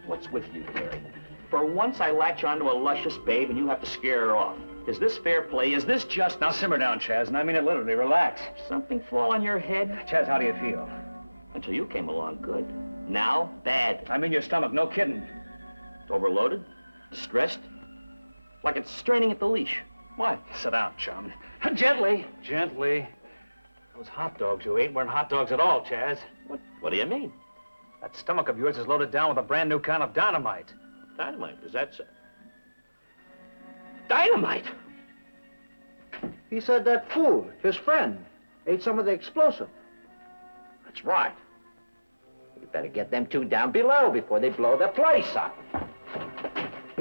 What's with you, Terry? For once I latch onto a luscious babe and you have to scare her off. Is this fair play? Is this just... Now simmer down, Chaz, and I mean it literally. Relax. Something fall on your head? Chaz, how do you feel? Until you came along, good. Now, bad. I'm in your stomach, no kidding. Overloaded? Distressed? Like it's straining at the leash. Why? Sit down, chum. Gently. Gently. Those hot dogs you ate weren't hot dogs at all, Chaz. What do you mean? That stomach of yours is loaded down with a brand new kind of dynamite. Dynamite, is that so? Dynamite? He said that fool, his friend, ate some of the explosive. That's right. You better get them two down below before they blow the place up.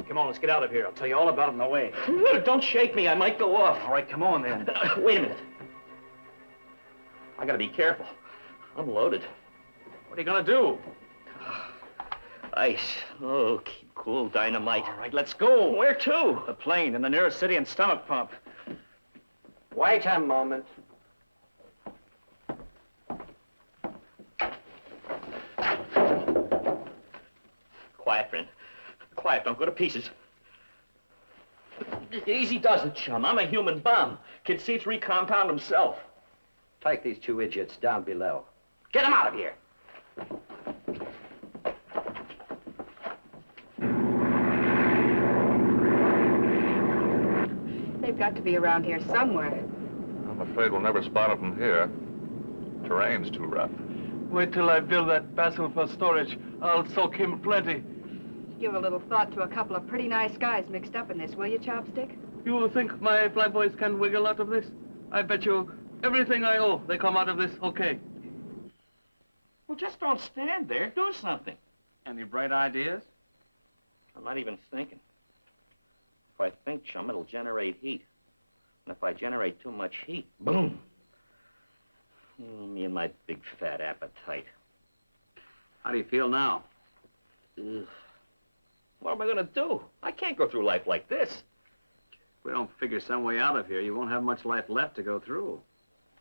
Come on, let's get out of here. I'll tell you all about it on the way. Don't shake me. I might go off. All right, come on then. Wait a minute. I gotta be careful. I'm loaded. What are you gonna do? Ice. Oh, keep cool, dynamite. All right, let's go. Where to? The plane, in the nearest city and stomach pump. Wait a moment. Quiet, friend. Quiet, don't go to pieces. Easy does it, chum. I'm a human bomb. Can C3 compound himself. Take these two idiots down below. Get them out of here. They've got to be around here somewhere. I'm afraid we'll never spot them from here. Terrain's too rough. Wait till I build that basil for storage. I'll soak him plenty. Give a little thought to a couple of pretty nice guys mixed up in this, will you, Chopstick? You think my flyboys can wiggle out of this? I bet you everything I owe, they come out of this okay. Well, just don't stand there. Do something. Any bright ideas? I'm not even thinking. If I think, chum, it'll generate heat. And if I generate too much heat, boom. Me and my big fat appetite. How do you feel now? Ugh. What am I gonna do? I can't go through life like this. If we don't figure some way out of here, you won't have much life left to go through.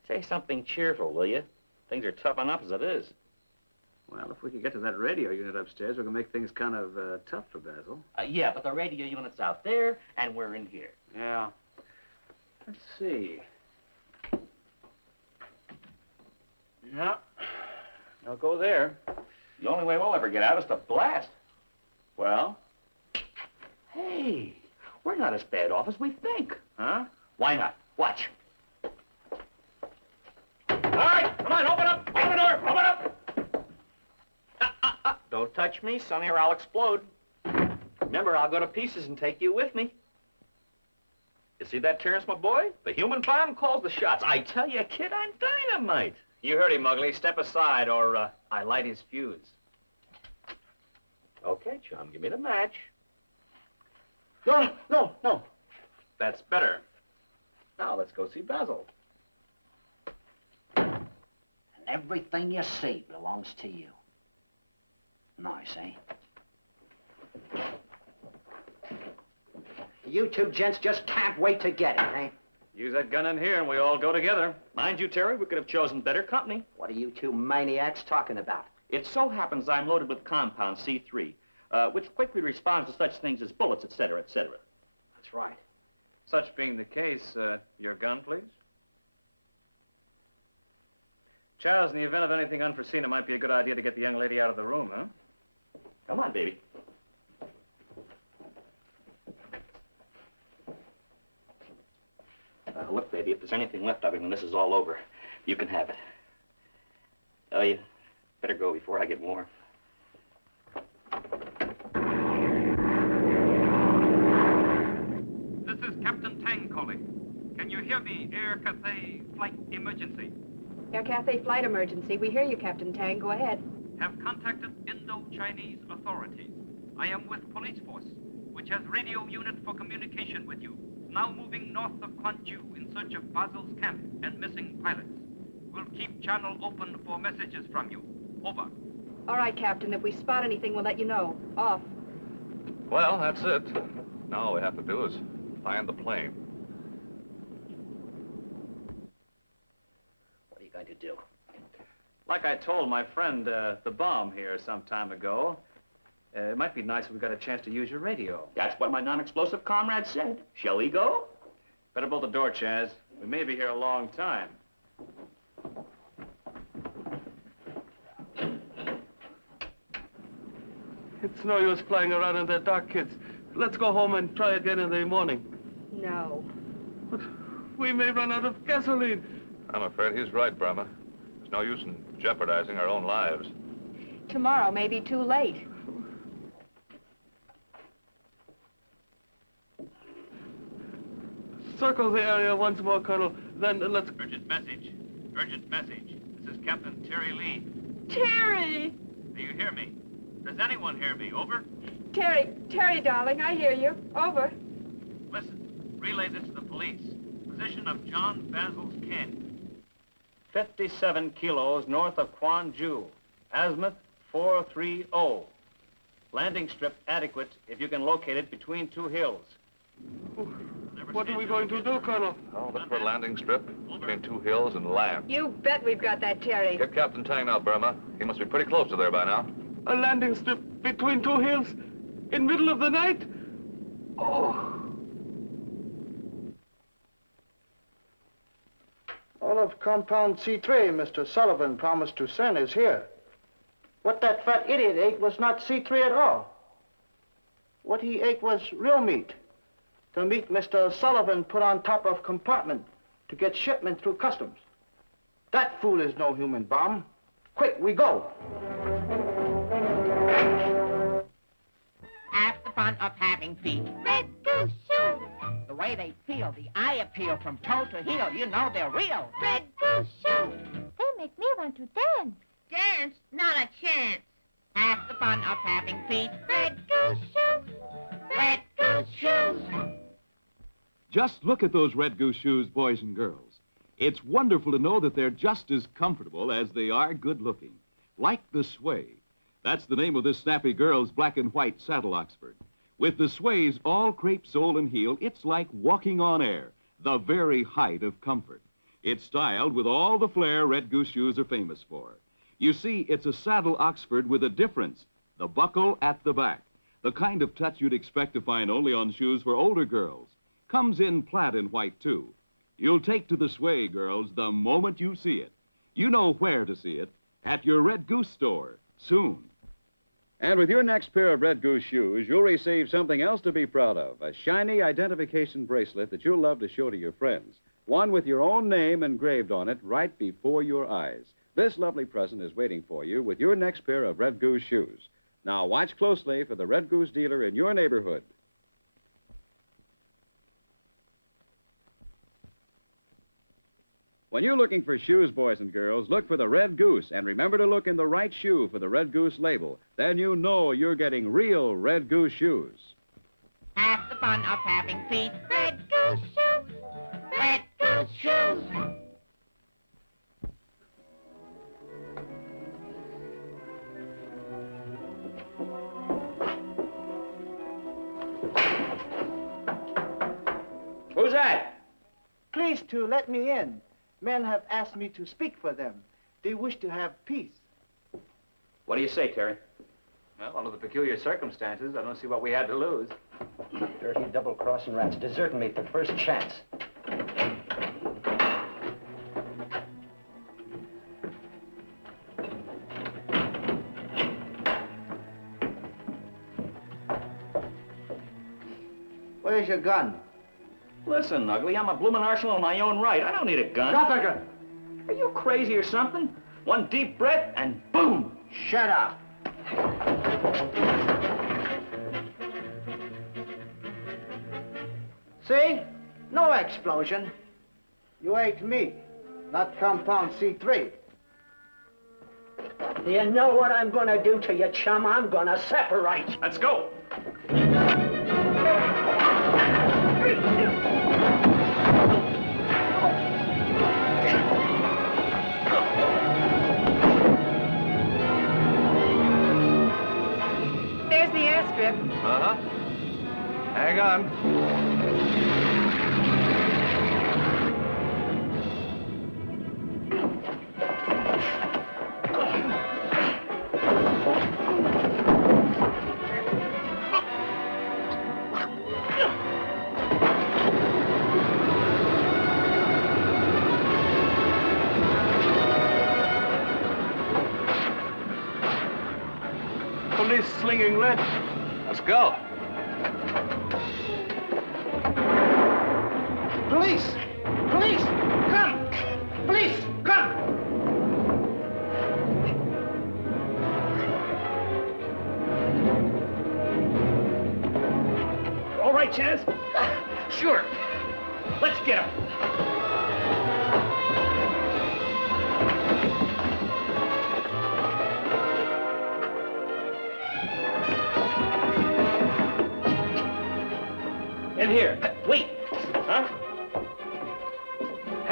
Say something cheerful, will you? Things are tough enough as it is. Well, if we could get to that radio unit upstairs, we can make things kind of tough for Basil. Yeah, but the radio unit's out there, and we're in here. Yeah. Let's see. Yeah. Don't go there. The only way we'll ever get out is to blast. Well? Hey, we're not as bad off as we think. Huh? Why not? Watch. All right, come on, open up. Open the door. Open up. Don't touch me, sonny, or I'll explode. Remember, I'll go to pieces and take you with me. You see that, Terrence, my boy? The human bomb calls the shots. I tell you, kid, I'm dynamite. You heard him, Muggley. Step aside, or I light his fuse. Okay, chum, give me the match. No. That's better. Now, let's go see Basil. And everything you see belongs to you. Nice, eh? You two gents just can't wait to get it, eh? Use that gun in here and we all go together. Mind you, Terry, we could have chosen better company. What are you two maniacs talking about? It so happens I'm loaded with compound C3, which quickly responds to such things as bullets, etc., etc. That's right. Such being the case, your gun, please. Charles, in the event of anything unforeseen, it might be a good idea to get the young lady out of the room, huh? Come on, baby. Look, baby, if there's anything left of it when this is all over, you can have it. Oh, you better go before I get more. This is Captain Tang calling. Can you hear me? Air Cathay flight emergency. Air Cathay flight emergency. We hear you, Captain Tang. Go ahead. Have contacted Indo-Chinese authorities. I am with police force, which has radio unit for communication with you. Now moving north of Kwanju in search of Basil's camp and missing pilots. We'll keep channel open for messages from you. Over. All right, Captain. If we spot anything, we'll let you know. Off. Well, that's it. Now all we have to do is find the plane. What are you going to do? Like I told my friend, the bomb here some time ago, it might be nice if we got a chance to use your radio. That's what my non-explosive comrade said. Shall we go? Better bolt the door, Chaz. We may be here a long time. It's no use flying around in the dark, kids. Let's go home and try again in the morning. No. But we may run out of gasoline. I'm afraid he's right, Burma. There's no use in jeopardizing our own lives. Tomorrow may be too late. Circle the area once more, Colonel. Then let's... Urgent message. Urgent message. This is Captain Terry Lee. Terry! Do you hear me? Does anyone hear me? Over? Terry, darling, I hear you. Over. Listen. Relay this to the police. Position of John Basil's kin. 57 kilos north of Kwangju. Azimuth 430. Landing strip adequate if you can locate it between two hills. What are we going to do, Colonel? Oh, look for a landing strip between two hills and land. You bet we've got that, Terry. Get Captain Tang now, Burma. He must be pretty close to there by now. A landing strip between two hills in middle of the night? Oh. All of compound C3 Mr. Sullivan promised to send is here. What that fat idiot ate was not C3 at all. What he ate was real meat. The meat Mr. Sullivan put on top of compartment to get shipment through customs. That fool is no human bomb. Quick, we go. Half the fun of having feet. Red Goose Shoes. The way they feel, the eye appeal from toe to heel, you know they're real. Red Goose Shoes. They make me want to dance. Dance? Not a chance. Half the fun of having feet. Red Goose Shoes. Red Goose Shoes. Just look at those Red Goose shoes, boys and girls. It's wonderful to know that they're just as comfortable as they are good-looking. Like the Sway. That's the name of this snappy girl's black and white saddle Oxford. With the Sway's all crepe sole and heel, it's like walking on air, the very height of comfort. It's styled with all the flair Red Goose shoes are famous for. You see, it's a saddle Oxford with a difference, the buckle at the back, the kind of touch you'd expect to find only on shoes for older girls. Comes in plaid and white, too. You'll take to the Sway, girls, the moment you see it. You know where to see it, at your Red Goose store, soon. And with your next pair of Red Goose shoes, you'll receive something else to be proud of, a shiny identification bracelet that you'll love to show to your friends. One with your own name engraved on it right before your eyes. This lovely present is waiting for you with your next pair of Red Goose shoes. Now watch closely for the Red Goose dealer in your neighborhood. When you're looking for shoes, boys and girls, look for the Red Goose, and remember to look in the right shoe for the Red Goose label. Then you know you're getting real Red Goose shoes. Half the fun of having feet. Red Goose Shoes. Red Goose Shoes. Who's that? Please to let me in. Men have asked me to speak for them. They wish to have peace. What do you say, Terry? Well, under the peculiar circumstances, I don't see what we had to lose. Dirty double-crossing rats deserting me at the first chance. Where's your gun? Listen, Ugly, I'm a bloomin' arsenal in my own right. I don't need a gun. Drop that gun. Are you crazy or something? One deep breath and boom! Shut up. See? No explosion. You ate me, not compound C3. Do you know what I'm gonna do to you, chum? I'm gonna separate. Let's go. There's the airstrip. Uh-huh. Hang on. Police slinging lead. Let's go. Police! Police! Come! Police! Come!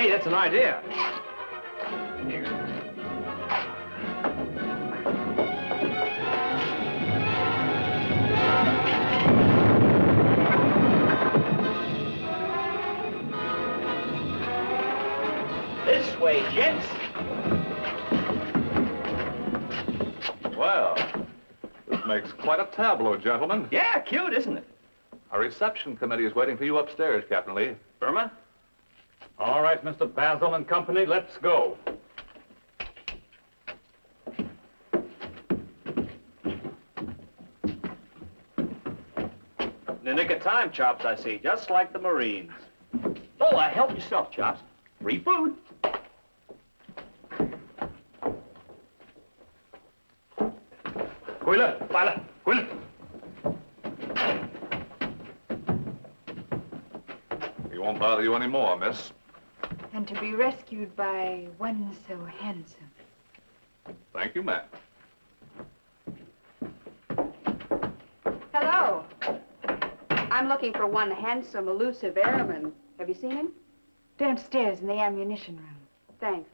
Hey, that's an idea. Here. This way, gents. Well, this makes quite a tableau, gentlemen. Yeah, cute, isn't it? Our reception committee is waiting for you upstairs, Captain Lee. Burma? All right, Mr. Basil and company, let's go. In the nick of time, Chops, I see. Just like the Marines. Oh, help yourself, Chops. Free food. Huila, Pala, Huila. We won't bother you anymore, miss. And to be rescued by one so handsome. Thank you, ma'am. Hello. I'm looking for one handsome, elusive airman. Have you seen him? Downstairs in the ammunition room. Thanks.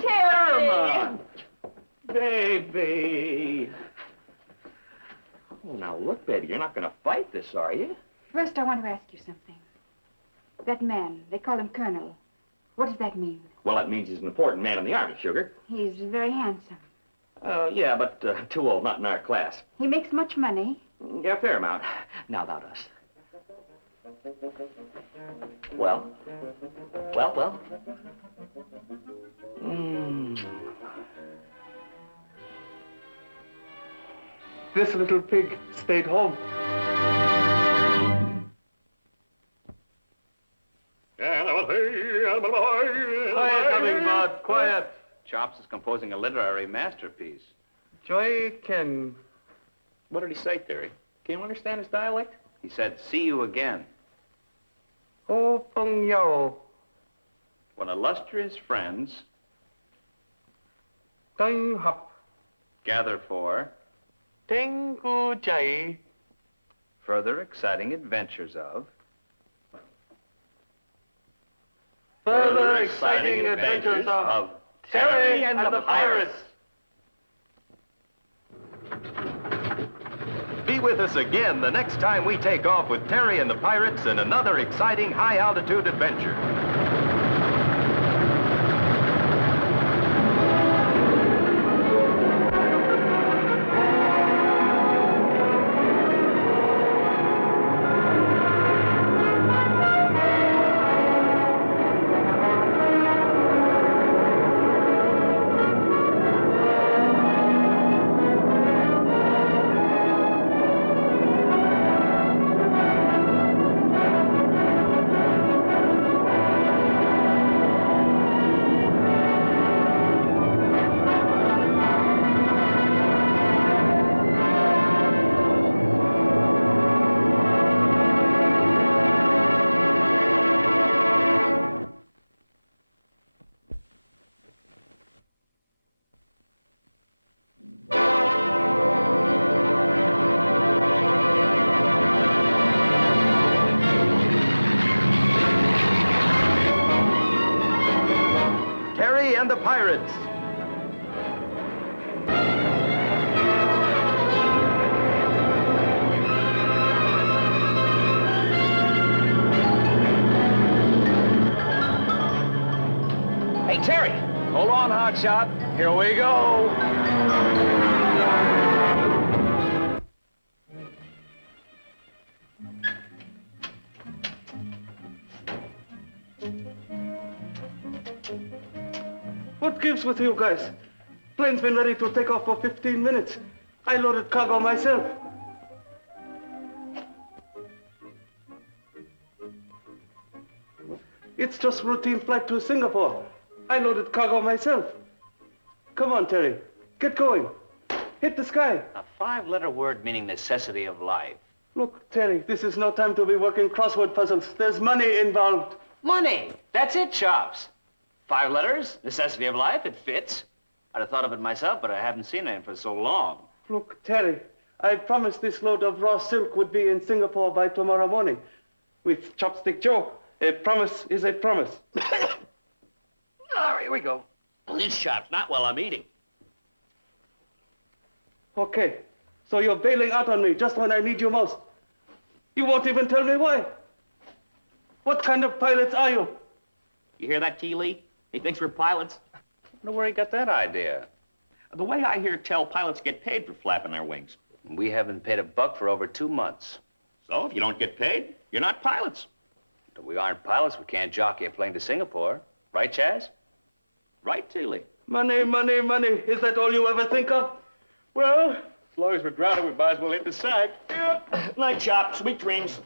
Burma! Baby! Oh, now look, baby, you're not gonna fight this, are you? First, I want to ask you something. That man, they call him Colonel. What does that mean? Well, that means he's an important man in the Army, sugar. He's very handsome. Yeah, but too old, not in our class. He makes much money. Yeah, a fair amount. Now about us. Well? This little pig stayed home. Quiet, Hummingbird, quiet. Chops is composing a literary masterpiece. Joy Ken. What did he say, Terry? Can you understand his dialect? He said, see you again. Oh, Pong Yao. When illustrious friends Tang Hop. gather for Teng Gu Jai. further exciting adventures of Further exciting adventures of Terry and the Pirates. Be with us again the next time we take off with Terry and the Pirates in another exciting high-altitude adventure. And the Pirates. Hey, Terry! Hold on, Hotshot. Here we go. What gives with you guys? Plane's been ready to take off for 15 minutes. I loaded cargo myself. It's just routine flight to Singapore. I loaded cargo myself. Come on, Terry. Get going. Hit the sky. A five-letter word meaning necessity of life. Look, Terry, this is no time to be working crossword puzzles. There's money involved. Money! That's it, Chops. 5 letters, necessity of life, it fits. I'd have thought of it myself, but I haven't seen it for so long. Look, Terry, I promised this load of raw silk would be in Singapore by tomorrow morning. With Chopstick Joe. A promise is a promise. All right, here we go. These Chops, not while I'm eating. Okay, so you're bailing out on me just when I need you most. You won't even tell me why. What kind of pilots are you? You hear that, T. Lee? He thinks we're pilots. I wonder where he got that idea. The way I hear tell, pilots get paid for flapping their wings. We haven't paid a buck for over 2 months. So if you don't get paid, you're not pilots. If we aren't pilots, we can't jockey a plane to Singapore. Right, Chaz? Right, T. Lee? Money, money, money. Is that all you ever think of? Well, as long as we're grounded, we might as well hit the sack. Night, Chop. Sweet dreams.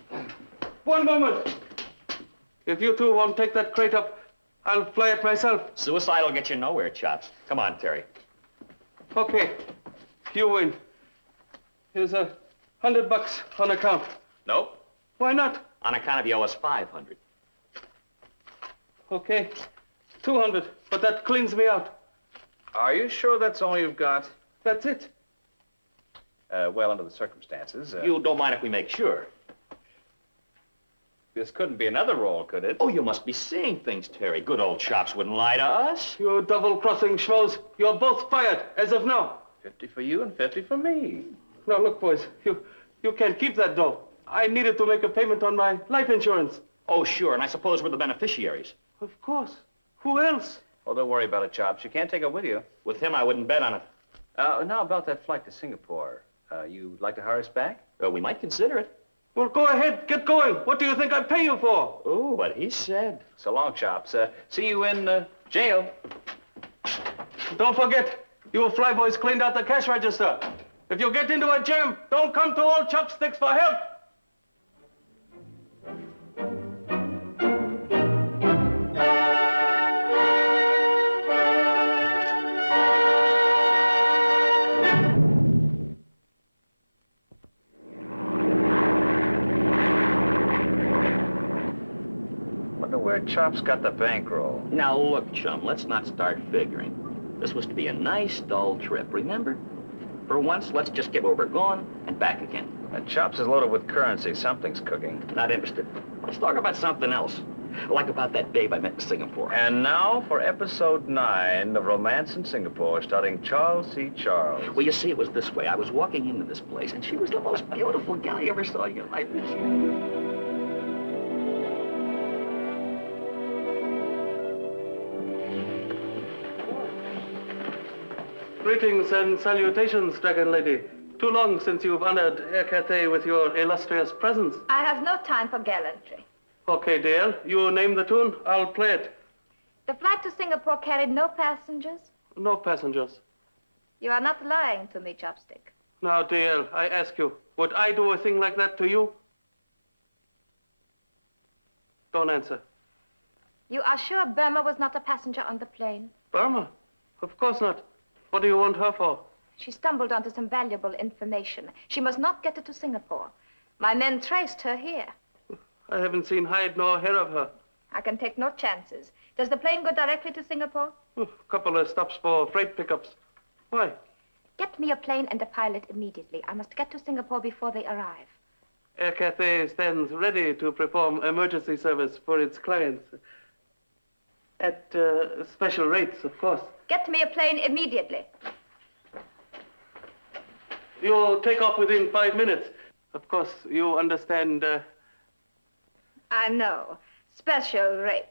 One moment. If you two won't take that crate up, I'll fly it myself. Suicide will get you nowhere, Chops. Come on, Terry. Okay. You win. Here's $100 on account. Nope. Why not? On account of you owe us 500. Okay. 200, but that cleans me out. Are you sure that's all you've got? That's it. Well, under the circumstances... You don't mind if we make sure? This couldn't be another roll, could it? Oh, you must be seeing things, Terry. Good old Chops wouldn't lie to us. You double-crossing schmoes. You're both fired, as of now. 50 for you and 50 for me. Now, look, boys. You can't keep that dough. I needed to make a payment on my life insurance. Oh, sure, and I suppose we're the beneficiaries. Of course. Who else? Oh, don't worry about it, Chops. You can't take it with you. With him, I wouldn't bet on it. Now about that flight to Singapore. You'd like to hire us back? We might consider it. Well, go ahead. Get going. What do you think I'd pay you for? Oh, what he said. So long, Chops. See you in jail. Don't forget, you flyboys cleaned out the cash register. If you get into a jam, don't come to old Chopsticks for help. Where Chops got the bankroll. Now, look, chum, let's not start figuring. This was to be a nice, dull trip, remember? For once, let's just get where we're going and back again. That Chops is loaded with currency. Something's cooking. Not interested. Let's talk about something else. Like about that babe I met in Singapore. And now for episode 9 of Romance in Singapore, starring Charles C. Charles. Well, you see, it was this way. I was walking into this place, and she was the most beautiful gal you ever saw in your life. Greetings and salutations, Dragon Lady. Too long since you've honored Air Cathay with your illustrious presence. I have no time for gallantry. Okay, dear. You name the tune, I'll play it. The flight to Singapore carried no passengers? No passengers. You are not lying to me, Chopstick. Now, dear, I ask you, would I do a thing like that to you? Don't answer. You are sure Burma was not a passenger on the plane? Burma? Of course not. What do you want her for? She stumbled onto some valuable information. She must not get it to Singapore. My men traced her here. I haven't seen hide nor hair of her. I can take no chances. Does the plane go directly to Singapore? A couple of stops for freight pickups. Why? Get me a plane and a pilot immediately. I must get to Singapore before they arrive. Air Cathay stands ready to perform emergency service for its clients. At special rates, of course. Get me a plane immediately. You'll take off within 5 minutes. Of course, you understand... I know. Special rates.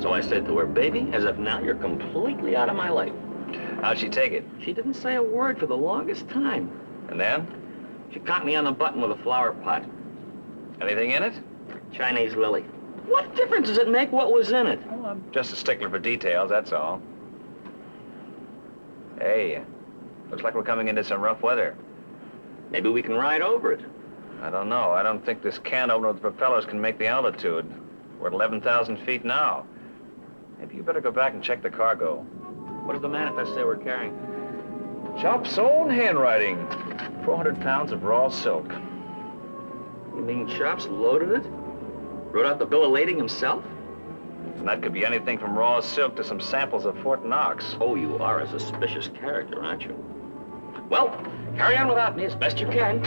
So I said to her, baby, as of now, you're completely out of my life. How'd she take it? She didn't say a word for the longest time. And then? She caught me on the button with a flower pot. Anything in it? Chinese lily. What difference does it make what was in it? Well, I'm just a stickler for details, that's all. Hey, looks like we're coming into some rough weather. Maybe we can ride over it. I don't know. I don't think this can opener with the propellers can make the altitude. We're at 11,000 feet now. Maybe you better go back and check the cargo. What does the manifest say we're carrying? Chop's own handwriting. 400 pounds of raw silk. You mean Chops loaded it? Wrote out the bill of lading himself? And that could be anything from raw silk to some samples of Fort Knox. Oh, you are a suspicious character, aren't you? Well, carry on without me as best you can.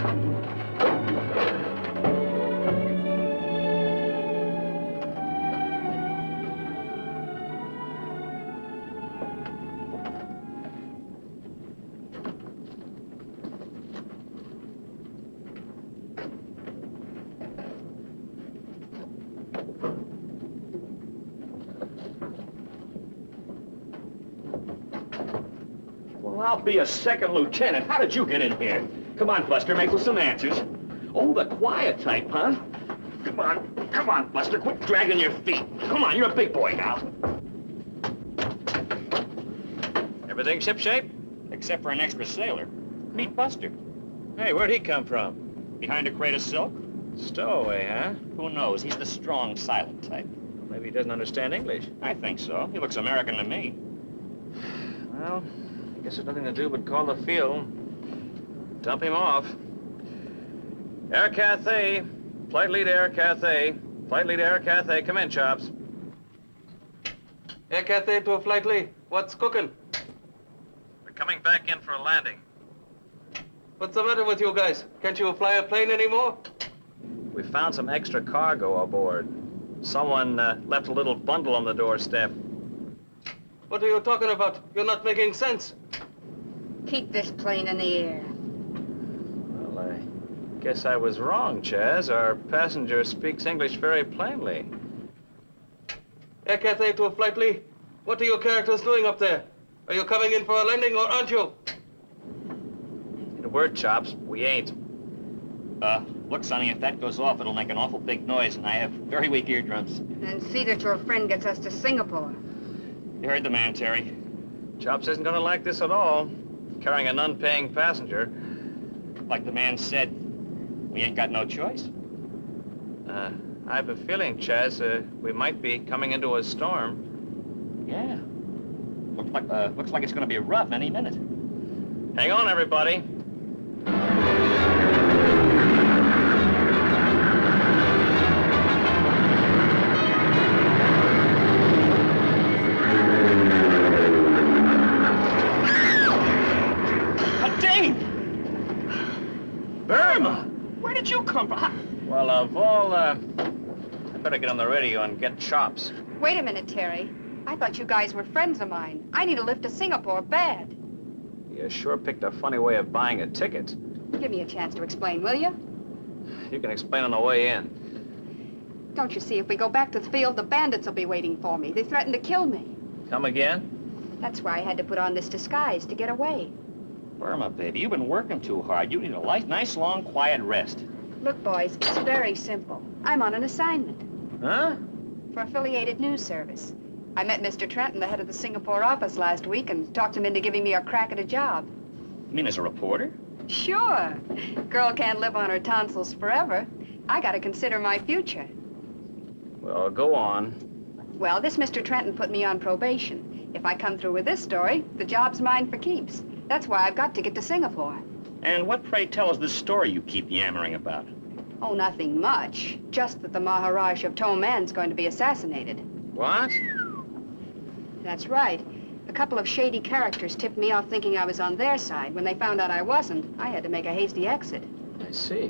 I'll be a second lieutenant. How did you get in here? Come on, Buster, make with some answers. Oh, the quiet type, huh? Come on, Buster, quit dragging your feet. Come on, you're a big boy now. Everything shipshape? Except for an extra sailor. Meet Buster. Hey, where'd he come from? Behind a crate of silk? Stowaway, huh? Who knows? He's the strong, silent type. Maybe he doesn't understand English. I think so. He looks American to me. Well, I guess there's nothing to do but call the field. Dump him off. Air Cathay. Flight lead Air Cathay. Flight lead Air Cathay. Come in, Chops. Air Cathay to a flight lead. What's cooking? We're coming back in for a landing. What's the matter with you guys? Can't you fly a plane anymore? We found some extra cargo aboard. Someone left a little bundle on the doorstep. What are you talking about? You're not making sense. Keep this plane in the air. Well, I guess I was wrong, Chaz. Our passenger speaks English very plainly. Air Cathay to a flight lead. What are your characters doing up there? Are you coming in for a landing or aren't you? In a word, Chops, we ain't. Look, Sonny, if that goes off, it'll make an awful big noise, and I have very weak eardrums. And see that your friend gets us to Singapore. You heard the man, Terry. Chops isn't gonna like this at all. Carrying an unpaying passenger. Like the man said, we ain't got no choice. I have a feeling, Chaz, we might be coming into a storm. Yeah. Looks like it's gonna be rough any minute. Hang on, everybody. Burma! Where did you come from? Well, of all, I better get on the radio and get Chops. Wait a minute, Terry. I thought you guys were friends of mine. I need a lift to Singapore bad. You sure picked a funny way of buying a ticket. Give me a chance to explain, will you? You can explain on the way in. Don't you see, if we go back to the field, the bandits will be waiting for me. They threatened to kill me. Come again? That's why I had to put on this disguise, to get away. Burma, baby, you've been working too hard. You need a nice, long, quiet rest. Look, boys, it's very simple. I'm on an assignment. Huh? For Affiliated News Service. I met Mr. Trenton, the head of the Singapore office, last week and talked him into giving me a crack at a job. You mean as a reporter? Sure. Girl can't live on her tonsils forever. I gotta consider my future. Well, go on. Well, this Mr. Trenton put me on probation. If I come through with this story, the job's mine for keeps. That's why I've got to get to Singapore. And what, pray tell, is this story you keep yammering about? Oh, nothing much. Just that the Maharaj of Toman's going to be assassinated. What? That's right. A couple of shady characters tipped me off thinking I was on their side. When they found out I wasn't, I had to make a hasty exit. I see.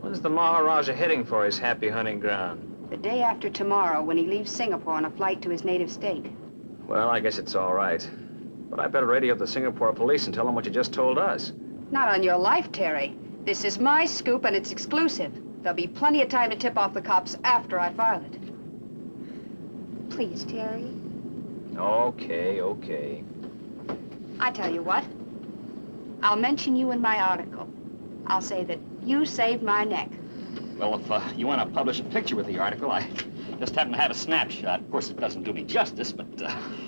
When's the Maharaja heading for his happy hunting ground? The day after tomorrow, when he leaves Singapore on a flight to his native state. Well, I guess it's all right. But I better radio up the Singapore police and tell them what you just told us. Not on your life, Terry. This is my scoop, and it's exclusive. There'll be plenty of time to tip off the cops after I file it. Please, Terry. Okay. I tell you what. I'll mention you in my article. I'll say that you saved my neck. Well, if you want to publish a picture with the article, I just happen to have a snapshot. Of course, it doesn't do me justice, but...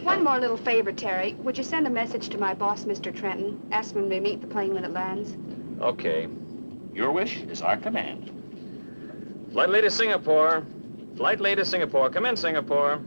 One more little favor, Terry. Would you send a message to my boss, Mr. Trenton? Ask him to meet the plane when it lands. Okay. Your wish is our command. Flight lead to Singapore. Flight lead to Singapore. Come in, Singapore.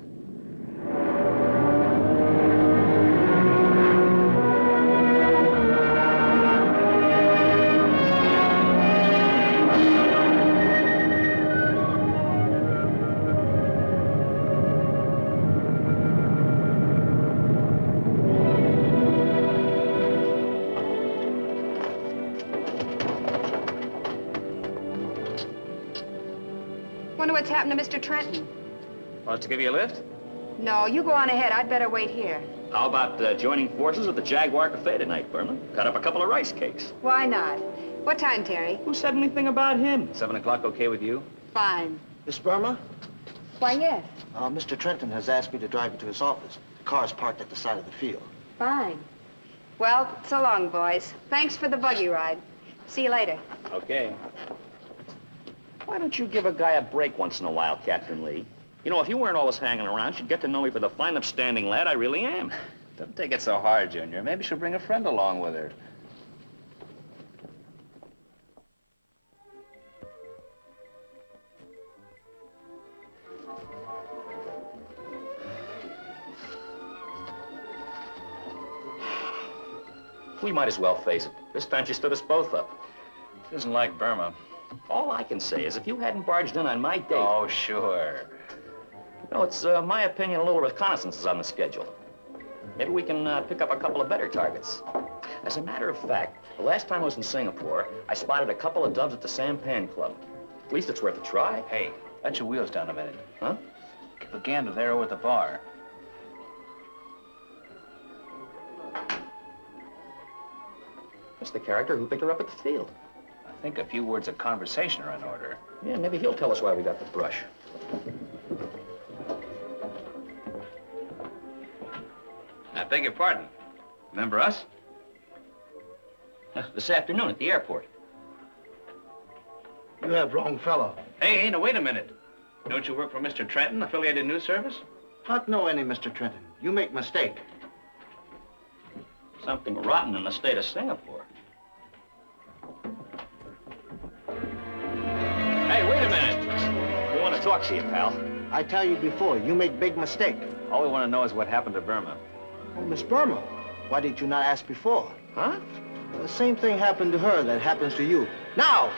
what's happened to Mr. Trenton. Want us to give you a lift? No, you go on ahead. I'd better wait here. How about joining forces at the Jaguar Cafe tonight, Burma? Cut up a couple of rice cakes. Why not? What time, Terry? Who said anything about him? 7 o'clock okay with you? Fine. Miss Burma, Why, yes. Mr. Trenton has asked me to drive you to his office. The car's parked at the side of the field. Fine. Well, so long, boys. Thanks for the buggy ride. See you later. Okay. Why don't you give a guy a break once in a while, Captain Lee? You know, if you weren't always hanging around, you'd get to know me for the fine, upstanding lad I really am. Don't take it so hard, Junior. Maybe she'll bring a friend along with her. We might as well face it. This time she stood us both up. It isn't like Burma. All I can say is if you hadn't barged in on my date... Oh, sure. You know, it's my opinion a little reconnaissance is on the schedule. Maybe we can pick up a couple of better targets. As a matter of fact, the last time I was in Singapore, I spotted a couple of dubs at the Sampan Club. At least it's worth a try. Hey, let your wheels down a minute. Huh? Keep a gander there over at the bar. That's the character who picked her up at the field. I think a few words of conversation are in order. Yeah, maybe he'll tell us why we got the brush. I beg your pardon. Remember us? This afternoon at the airport. You have wrong fellow. Hey, now wait a minute. Don't you work for Mr. Trenton, affiliated news service? Not know any, Mr. Trenton. You make mistake. Something rotten in the state of Singapore. Hey, wait a minute. We want to talk to you, pal. I tell you before, you make big mistake. All we want to know is what happened to Burma. Oh, Miss Burma, why did you not ask before? Huh? The same thing happened to her that happens to you. Now!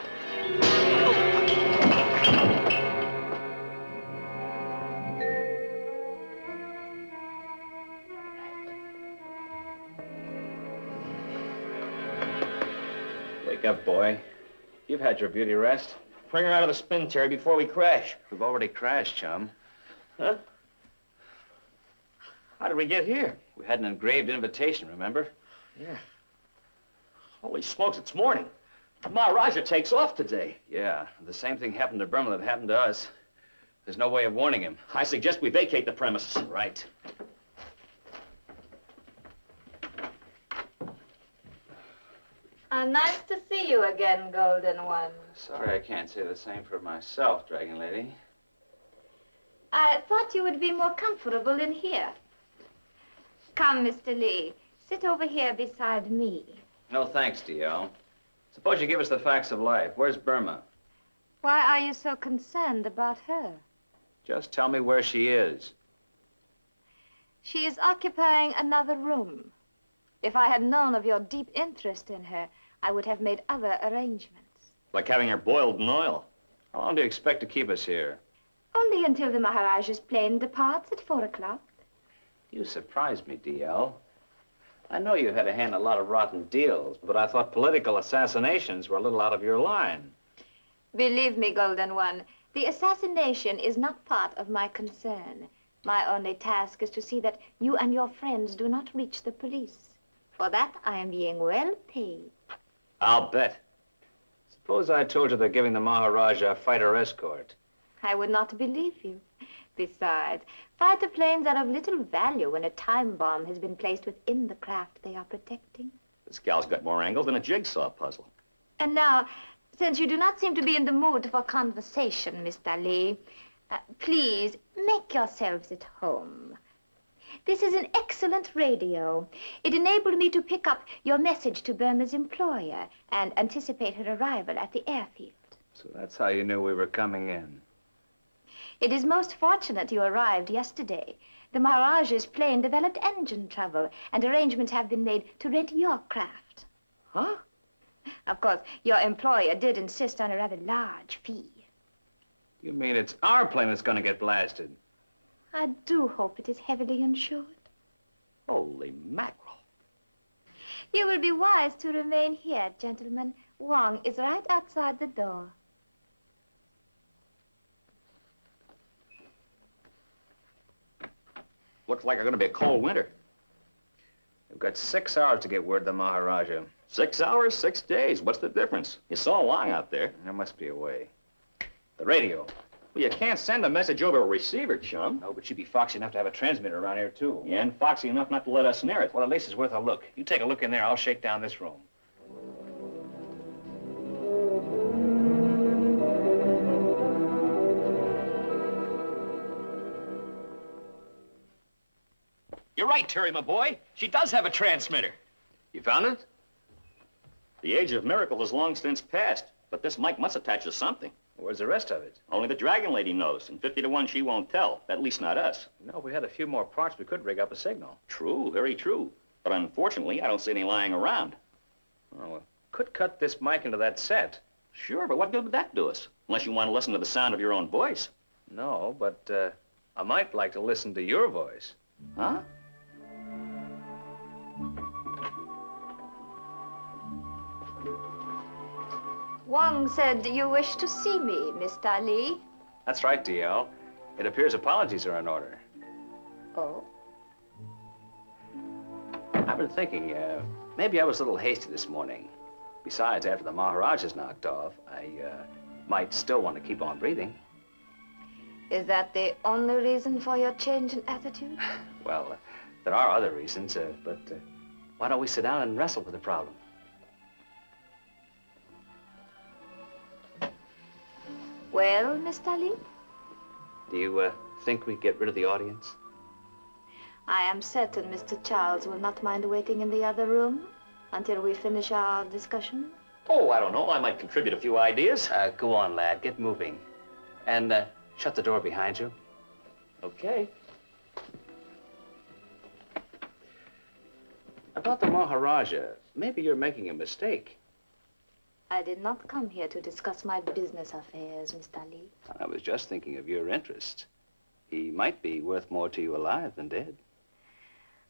Wake up, boy. You've had your beauty rest. Bring her out of the spin, Terry, before we crash. We've already crashed, chum. Huh? How did we get here? We had an engraved invitation, remember? Yeah. Holy smokes, it's morning. Maharaja takes off today. Yeah, the same thing happened to Burma that happened to us. There's no way of warning him. I suggest we vacate the premises. Right. Nice to see you again, Golden One. Sorry I can't say the same for myself, Dragon Lady. I thought you would be more comfortable in here. Come, Mr. Lee. Sit over here beside me. No thanks, D.O. Suppose you give us the facts of life. Where's Burma? Why are you so concerned about her? Just tell me where she is. She is occupying another room. If I had known of your deep interest in her, I would have made other arrangements. Like having her boiled in oil. How long do you expect to keep us here? Only until the Maharaja's plane departs at 4 o'clock. You surprised me, D.L. I know you had a hand in a lot of rotten deals, but I thought political assassinations were a little out of your line. Believe me, Golden One, the assassination is not part of my concern. My only task is to see that you and your friends do not reach the police. For that, I am being well paid. I'll bet. Suppose I told you they're giving the Maharaja a fighter escort. I would not believe you. Besides, fighter planes are of little value when a time bomb has been placed within the craft they are protecting. This gal's got more angles than a jigsaw puzzle. And now, since you do not seem to be in the mood for conversation, Mr. Lee, please make yourselves at home. This is an excellent radio. It enabled me to pick up your message to Burma's employer and anticipate her arrival at the airfield. So that's how you knew we were coming in. It is most fortunate you arrived yesterday. The Maharaja's plane developed engine trouble, and arrangements have been made to rent your craft. Huh? Of course, your employer did insist on a rather large fee. You mean it's our plane that's going to get blasted? I do hope it is heavily insured. Holy mackerel. You will be wise to remain here, gentlemen. Wong is right outside the door. Looks like it's gonna be a cold winter. We've got 6 hours to get word to the Maharaja. 6 hours, 6 days. What's the difference? It's so long out there. There must be a way. The radio. Well, you can't send a message over a receiver, chum. No, but she'd be foxy enough to have a transmitter around here, too. Yeah, and foxy enough not to let us near it. Well, at least it's worth a look. You take a look in there, I'll shake down this room. You're right, Terry, my boy. She does have a transmitter. You found it? The age of miracles has long since passed, but this mic must attach to something. Where's the rest of it? Only the Dragon Lady knows, and 50 to 1 she won't tell. At least not us. No, if we had a few more parts, we could rig up a signal. True, very true. But unfortunately, I don't see any lying around. Well, we could cut this mic into that set. Sure, but what good would that do us? Unless you want to listen to the sound of your own voice. No, but I might like to listen to your voice. Huh? Wang said you wish to see me, Mr. Lee. That's right, DL. It appears apologies are in order. Oh? I've been thinking, maybe I was a little hasty this morning. Besides, after the Maharaja's knocked off, I might still want to keep on breathing. Is that the only reason for your change in attitude? Well, there are other reasons, but why don't we sit down and wrestle with the problem? Well, Mr. Lee? Do you think we get rid of the audience? I am certain Mr. Charles will not mind waiting in the other room until we finish our discussion. Oh, I don't know. I might contribute a few ideas. Go on, lad. Get moving. And shut the door behind you. Okay. About the Maharaja, maybe you're making a mistake. I did not come here to discuss my business affairs, Mr. Lee. I was just thinking of your interest. He might be worth more to you alive than dead.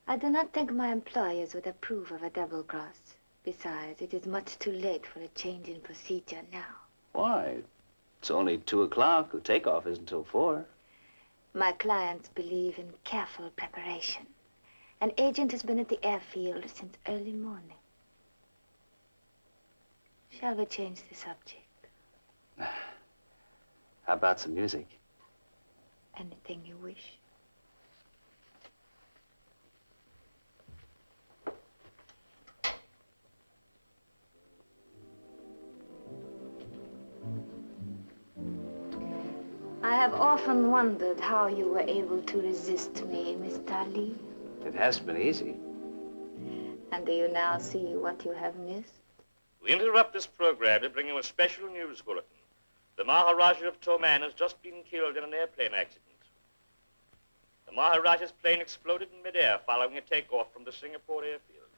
I do not think my employers would approve of a double cross. Besides, it is much too late for a change in procedure now. Why? It's only 2 o'clock. The takeoff isn't until 4. My clients believe in careful preparation. An agent has been at the airfield since early morning. Shall we change the subject? How about some music? Anything you wish. I have often wondered how you were able to resist me, Mr. Lee. It hasn't been easy. And do you now see what you have missed? We interrupt this program to bring you a special news bulletin. The Maharaja of Toman has just been killed in an airplane accident. The Maharaja's plane exploded in midair following a takeoff from the Singapore airfield.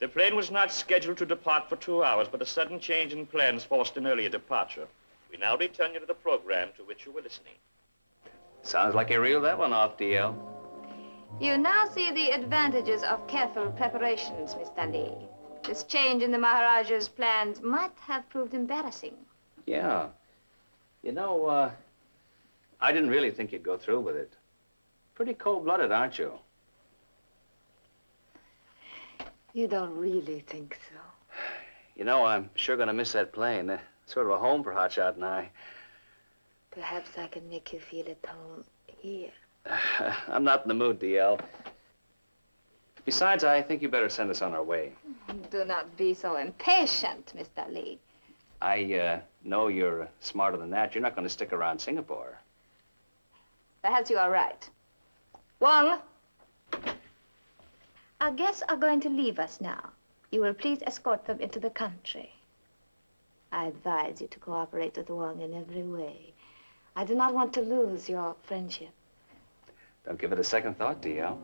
The plane was not scheduled to depart for 2 hours, but a sudden change in plans forced an earlier departure. We now return you to the program to which you were listening. Sounds like you reeled that one off, DL. You now see the advantages of careful preparations, Mr. Lee. This change in the Maharaja's plans might have proved embarrassing. Yeah. You know, I didn't really think you'd go through with it. Pretty cold-blooded, aren't you? You don't really think so? You know, I'm sure gonna miss that plane. Sort of a home for Hotshot and I. Perhaps I can make you feel at home here. I'm not in the mood, DL. Besides, I think you better send us on our way. Do not be so impatient, Mr. Lee. I know you're smarter than that. You're not going to stick around Singapore. Perhaps you are right. Wang! Our guests are going to leave us now. You will please escort them into the country. I advise you to cooperate with Wang in every way. I do not want to lose your friendship. Don't give it a second thought, DL.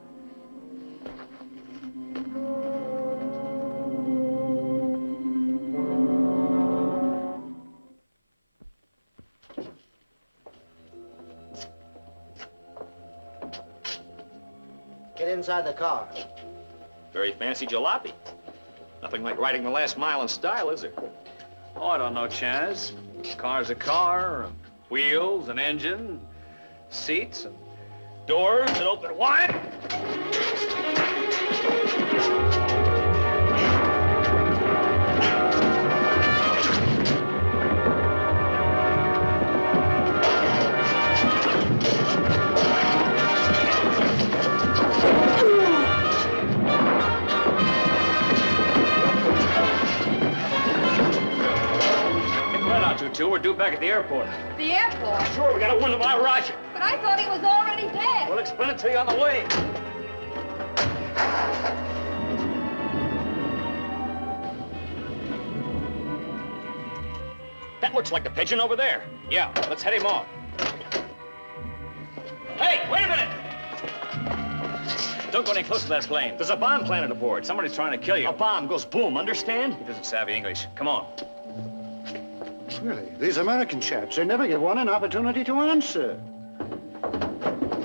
Get inside the car. Very fancy jalopy. Nothing like riding the last mile in style, is there? Oh, I don't know, Chaz. Car's a car, wheels, an engine, seats, and Doors that open wide. Two, we're due back at the airport. The airport? Sure, we got a window by Roger. But I thought he was already dead. We'll explain it to you on the way. That looks like the pigeon over there. Yeah, let's head him off. Hey, wait a minute! Don't go any closer to that plane. There's a bomb planted aboard. Somebody's trying to kill you. A bomb goes boom, understand? He doesn't savvy English. Come on. Really, these American chaps, they never give one an opportunity to answer.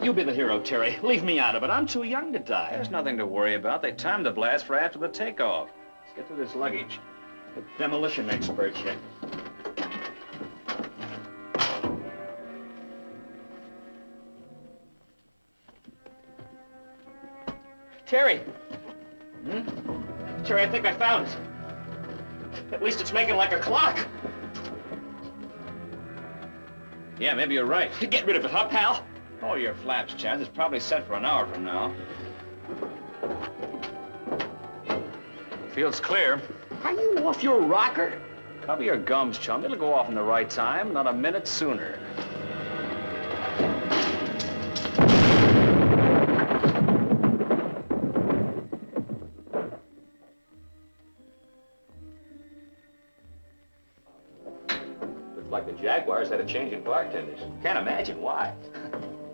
You be the hero, Terry. Leave me out of it. I'm too young to die. There's nothing to worry about. They timed the blast for after the takeoff. Let's get through this luggage. The demolition expert check. Terry! Terry, I think I found it. At least it's making like a clock. Yeah, maybe you're right. Get rid of it, huh, pal? Oh, your flaps, Chaz. It's probably set for an hour from now. Field's clear. Are you off your rocker? Cover your gums, chum. It'll go off in the right time, not a minute sooner. Like the Jaguars had a change in bartenders. Can't imagine why.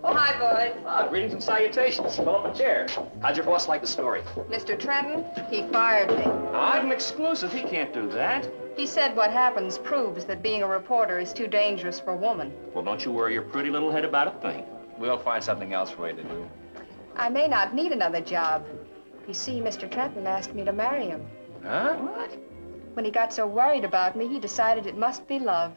Oh, hi, boys. Greetings and salutations. Pull up a chair. How'd your boss like the story? Mr. Trenton, he fired me. I'm exclusive. He can't do that. He said what happens proves that being a reporter is too dangerous for a woman. Well, don't you worry your pretty little head about a thing. We'll find something else for you to do. I may not need another job. You see, Mr. Trenton asked me to marry him. Huh? What? When he got so worried about me, he decided it must be love.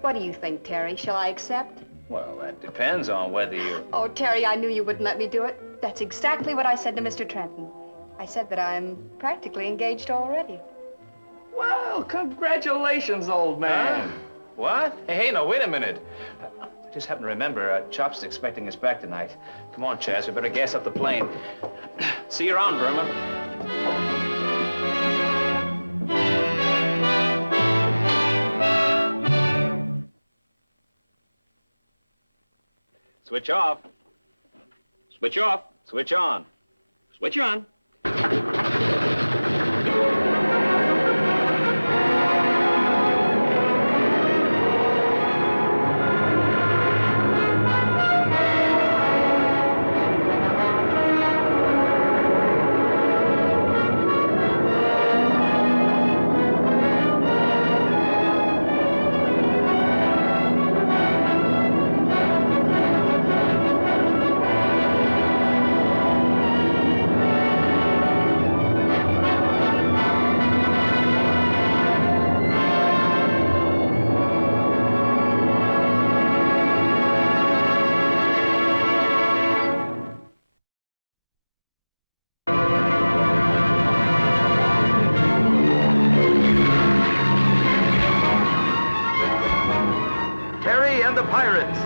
What do you think, Terry? Shall I accept? Well, that depends on whether you... Oh, Terry, I knew you wouldn't let me do it. That's exactly what I said to Mr. Trenton. I said that I'm practically engaged already. Well, congratulations, old man. Huh? What? Hey, no, wait a minute. I just happened to remember Chop's expecting us back tonight. Come on, Chaz, we better gas up the plane. See you around, Burma. Switch off. Switch off. Switch on. Switch on. Pirates.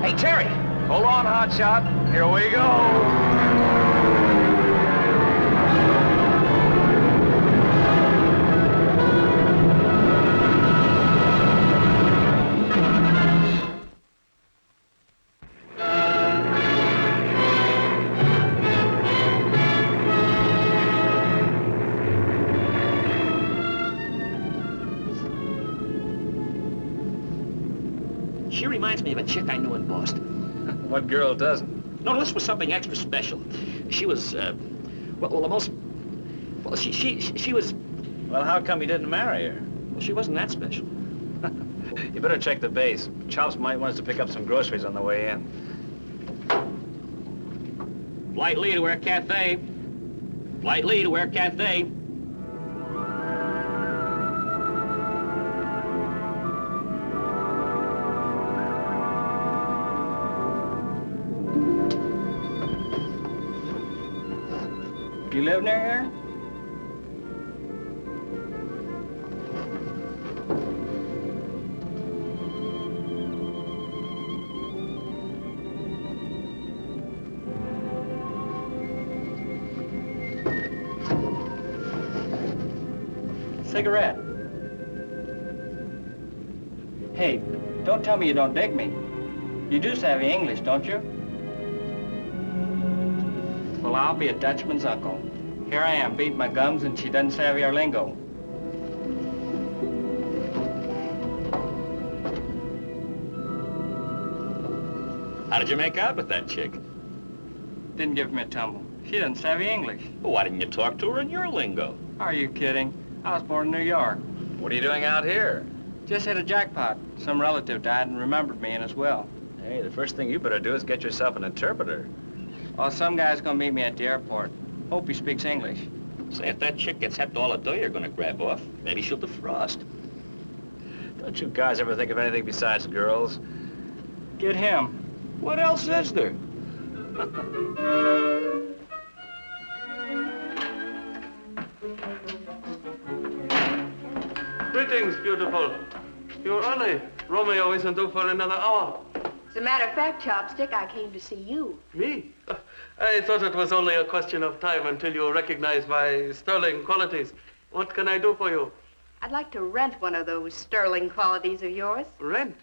Hey, Terry. Hold on, Hotshot. Here we go. She reminds me of a chick I knew in Boston. What girl doesn't? No, this was something extra special. She was, well, the most... Well, she was... Well, how come you didn't marry her? Well, she wasn't that special. You better check the base. Chops might want us to pick up some groceries on the way in. Flight lead to Air Cathay. Flight lead to Air Cathay. You live near here? Cigarette. Hey, don't tell me you don't dig me. You do savvy English, don't you? Well, I'll be a Dutchman's uncle. Here I am, beating my gums, and she doesn't savvy our lingo. How did you make out with that chick? Didn't give me a tumble. She doesn't savvy English. Well, why didn't you talk to her in your lingo? Are you kidding? I was born in New York. What are you doing out here? Just hit a jackpot. Some relative died and remembered me in his will. Hey, the first thing you better do is get yourself an interpreter. Well, some guy's gonna meet me at the airport. Hope he speaks English. Say, if that chick gets half all the dough you're gonna grab off, maybe she'll defrost. Don't you guys ever think of anything besides girls? Get him. What else is there? Greetings, beautiful. You're early. Romeo isn't due for another hour. As a matter of fact, Chopstick, I came to see you. Me? I thought it was only a question of time until you recognize my sterling qualities. What can I do for you? I'd like to rent one of those sterling qualities of yours. Rent?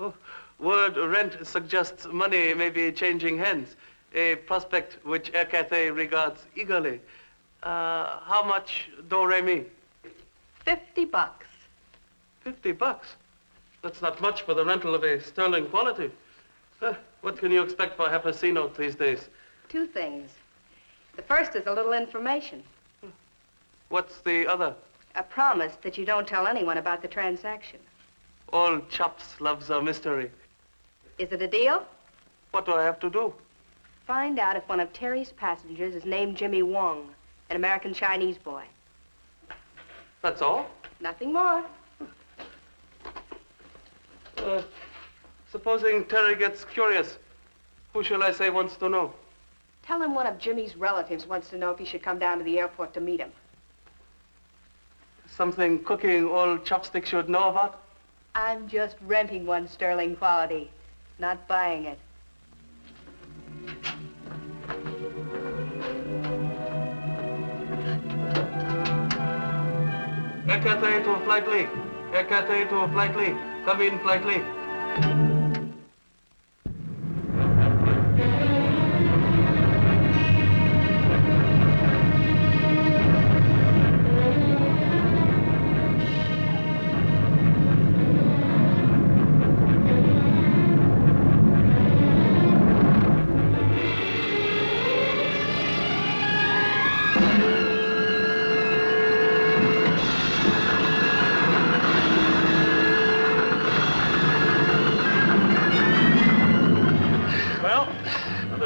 Oh, word rent suggests money may be changing hands, a prospect which Air Cathay regards eagerly. How much do-re-mi? $50. $50? That's not much for the rental of a sterling quality. What can you expect for half a C-note these days? Two things. The first is a little information. What's the other? A promise that you don't tell anyone about the transaction. All Chops loves a mystery. Is it a deal? What do I have to do? Find out if one of Terry's passengers is named Jimmy Wong, an American Chinese boy. That's all? Nothing more. Supposing Terry gets curious, who shall I say wants to know? Tell him one of Jimmy's relatives wants to know if he should come down to the airport to meet him. Something cooking old Chopstick should know about? I'm just renting one sterling quality, not buying it. Air Cathay to Flight Lee. Air Cathay to Flight Lee. Come in, Flight Lee.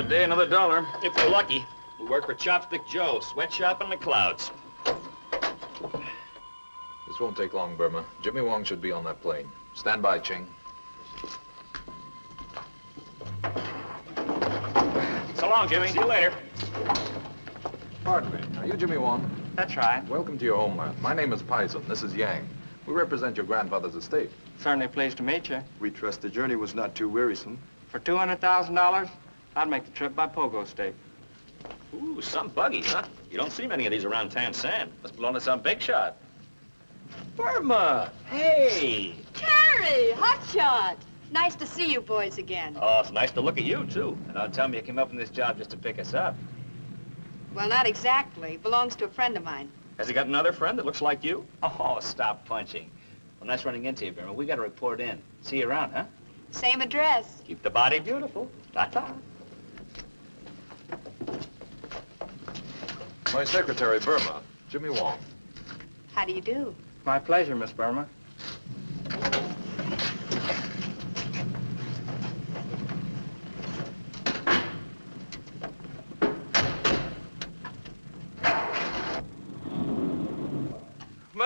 Day, another dollar. If we're lucky, we work for Chopstick Joe, sweatshop in the clouds. This won't take long, Burma. Jimmy Wong should be on that plane. Stand by, Ching. So long, Jimmy. See you later. Pardon me. Are you Jimmy Wong? That's right. Welcome to your homeland. My name is Pison. This is Yang. We represent your grandfather's estate. Certainly pleased to meet you. We trust the journey was not too wearisome. For $200,000, I'd make the trip by pogo stick. Ooh, some buggy, huh? You don't see many of these around Tan San. Must belong to some big shot. Burma! Hey! Terry! Hotshot! Nice to see you boys again. Oh, it's nice to look at you, too. And don't tell me you came up on this job just to pick us up. Well, not exactly. Belongs to a friend of mine. Has he got another friend that looks like you? Oh, stop punching. Well, nice running into you, Burma. We got to report in. See you around, huh? Same address. Keep the body beautiful. Ta-ta. My secretary, Burma, Jimmy Wong. How do you do? My pleasure, Miss Burma.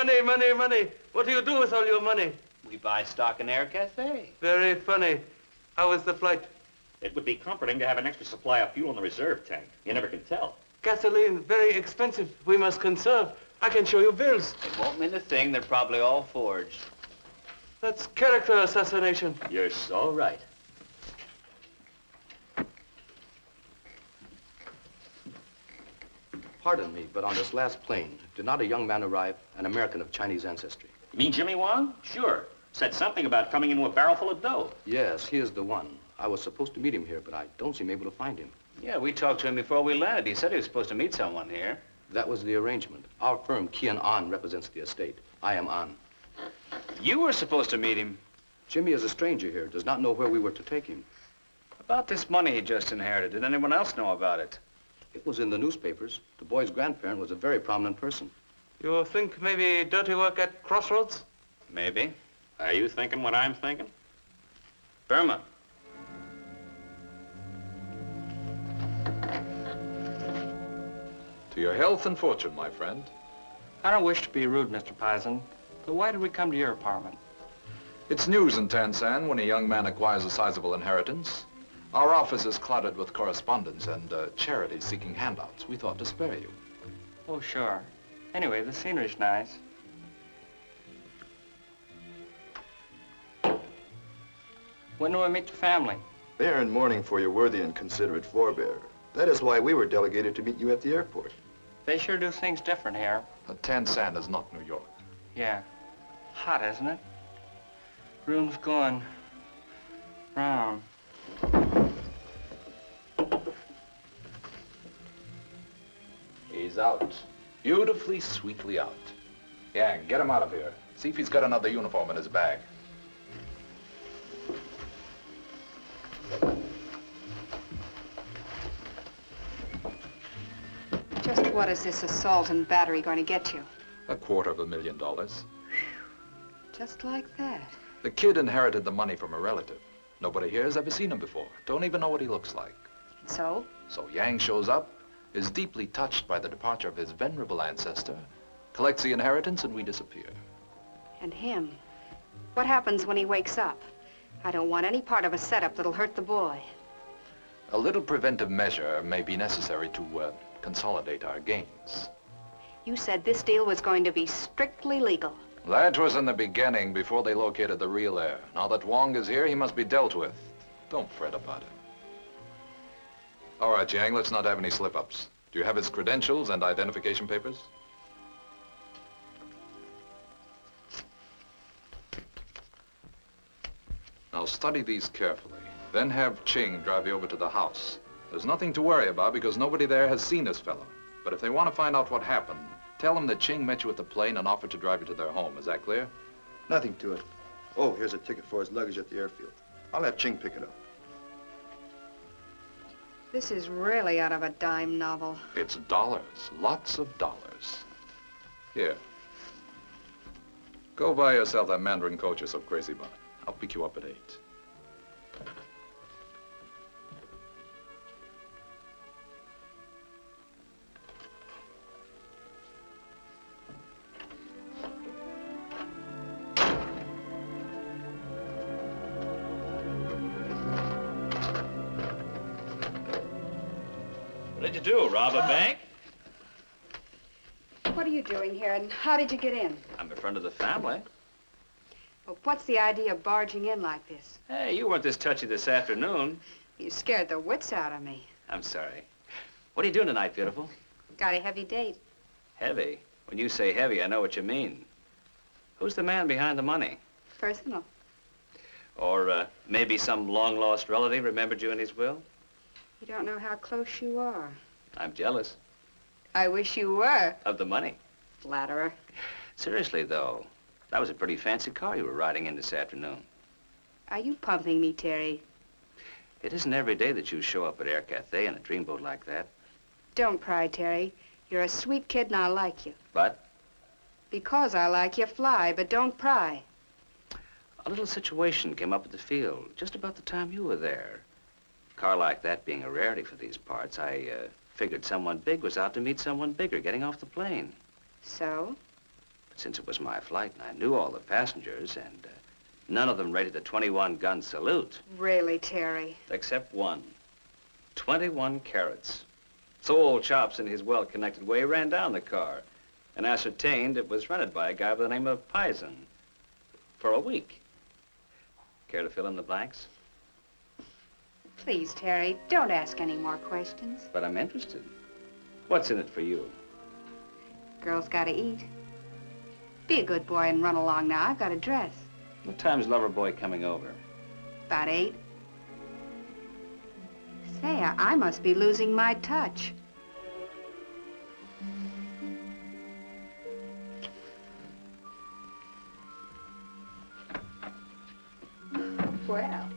Money, money, money. What do you do with all your money? We buy stock in Air Cafe. Very funny. How was the flight? It would be comforting to have an extra supply of fuel in the reserve tank. You never can tell. Gasoline, very expensive. We must conserve. I can show you bills. It won't mean a thing. They're probably all forged. That's character assassination. You're so right. Pardon me, but on this last plane, did not a young man arrive, an American of Chinese ancestry? You mean Jimmy Wong? Sure. Said something about coming into a barrel full of dough. Yes, he is the one. I was supposed to meet him here, but I don't seem able to find him. Yeah, we talked to him before we landed. He said he was supposed to meet someone here. That was the arrangement. Our firm, Kian An, represents the estate. I am An. You were supposed to meet him. Jimmy is a stranger here, does not know where we were to take him. About this money he just inherited. Did anyone else know about it? It was in the newspapers. The boy's grandparent was a very prominent person. You think maybe dirty work at Crossroads? Maybe. Are you thinking what I'm thinking? Burma. To your health and fortune, my friend. I don't wish to be rude, Mr. Pison, but why did we come to your apartment? It's news in Tansan when a young man acquires a sizable inheritance. Our office is cluttered with correspondence and charities seeking handouts. We thought to spare you. Oh, sure. Anyway, the scenery's nice. When do I meet the family? They are in mourning for your worthy and considerate forebear. That is why we were delegated to meet you at the airport. They sure do things different here. Tansan is not New York. Yeah. Hot, isn't it? Room's going round. He's out. Beautifully, sweetly out. Yang, get him out of here. See if he's got another uniform in his bag. Just what is this assault and battery going to get you? $250,000. Just like that. The kid inherited the money from a relative. Nobody here has ever seen him before. Don't even know what he looks like. So? So Yang shows up, is deeply touched by the departure of his venerable ancestor, collects the inheritance, and we disappear. And him? What happens when he wakes up? I don't want any part of a setup that'll hurt the boy. A little preventive measure may be necessary to consolidate our gains. You said this deal was going to be strictly legal. That was in the beginning, before they located the real heir. Now that Wong is here, he must be dealt with. Don't fret about it. All right, Yang, let's not have any slip-ups. Do you have his credentials and identification papers? Now study these carefully. Then have Ching drive you over to the house. There's nothing to worry about because nobody there has seen this fellow. But if they want to find out what happened, tell them that Ching met you at the plane and offered to drive you to their home. Is that clear? Nothing to it. Oh, here's a ticket for his luggage at the airfield. I'll have Ching pick it up. This is really out of a dime novel. It's dollars. Lots of dollars. Here. Go buy yourself that Mandarin coach you're so crazy about. I'll pick you up at 8. What did you do, rob a bank? What are you doing here, and how did you get in? I'm a friend of the family. Well, what's the idea of barging in like this? Hey, you weren't this touchy this afternoon. You scared the wits out of me. I'm sorry. What are you doing tonight, beautiful? Got a heavy date. Heavy? When you say heavy, I know what you mean. Who's the man behind the money? Personal. Or maybe some long-lost relative remembered you in his will? You don't know how close you are. I'm jealous. I wish you were. Of the money. Flatterer. Seriously, though, that was a pretty fancy car you were riding in this afternoon. Are you pumping me, Terry? It isn't every day that you show up at Air Cafe in a dreamboat like that. Don't pry, Terry. You're a sweet kid and I like you. But? Because I like you, fly, but don't pry. A little situation came up at the field just about the time you were there. A car like that being a rarity for these parts, I figured someone big was out to meet someone bigger getting off the plane. So? But since it was my flight and I knew all the passengers and none of them rated a 21-gun salute. Really, Terry? Except one. 21 carats. So old Chops, in his well-connected way, ran down the car and ascertained it was rented by a guy by the name of Pison for a week. Care to fill in the blanks? Please, Terry, don't ask any more questions. But I'm interested. What's in it for you? Girls gotta eat. Be a good boy and run along now. I've got a dress. What time's Loverboy coming over? About 8. Say, I must be losing my touch. Well.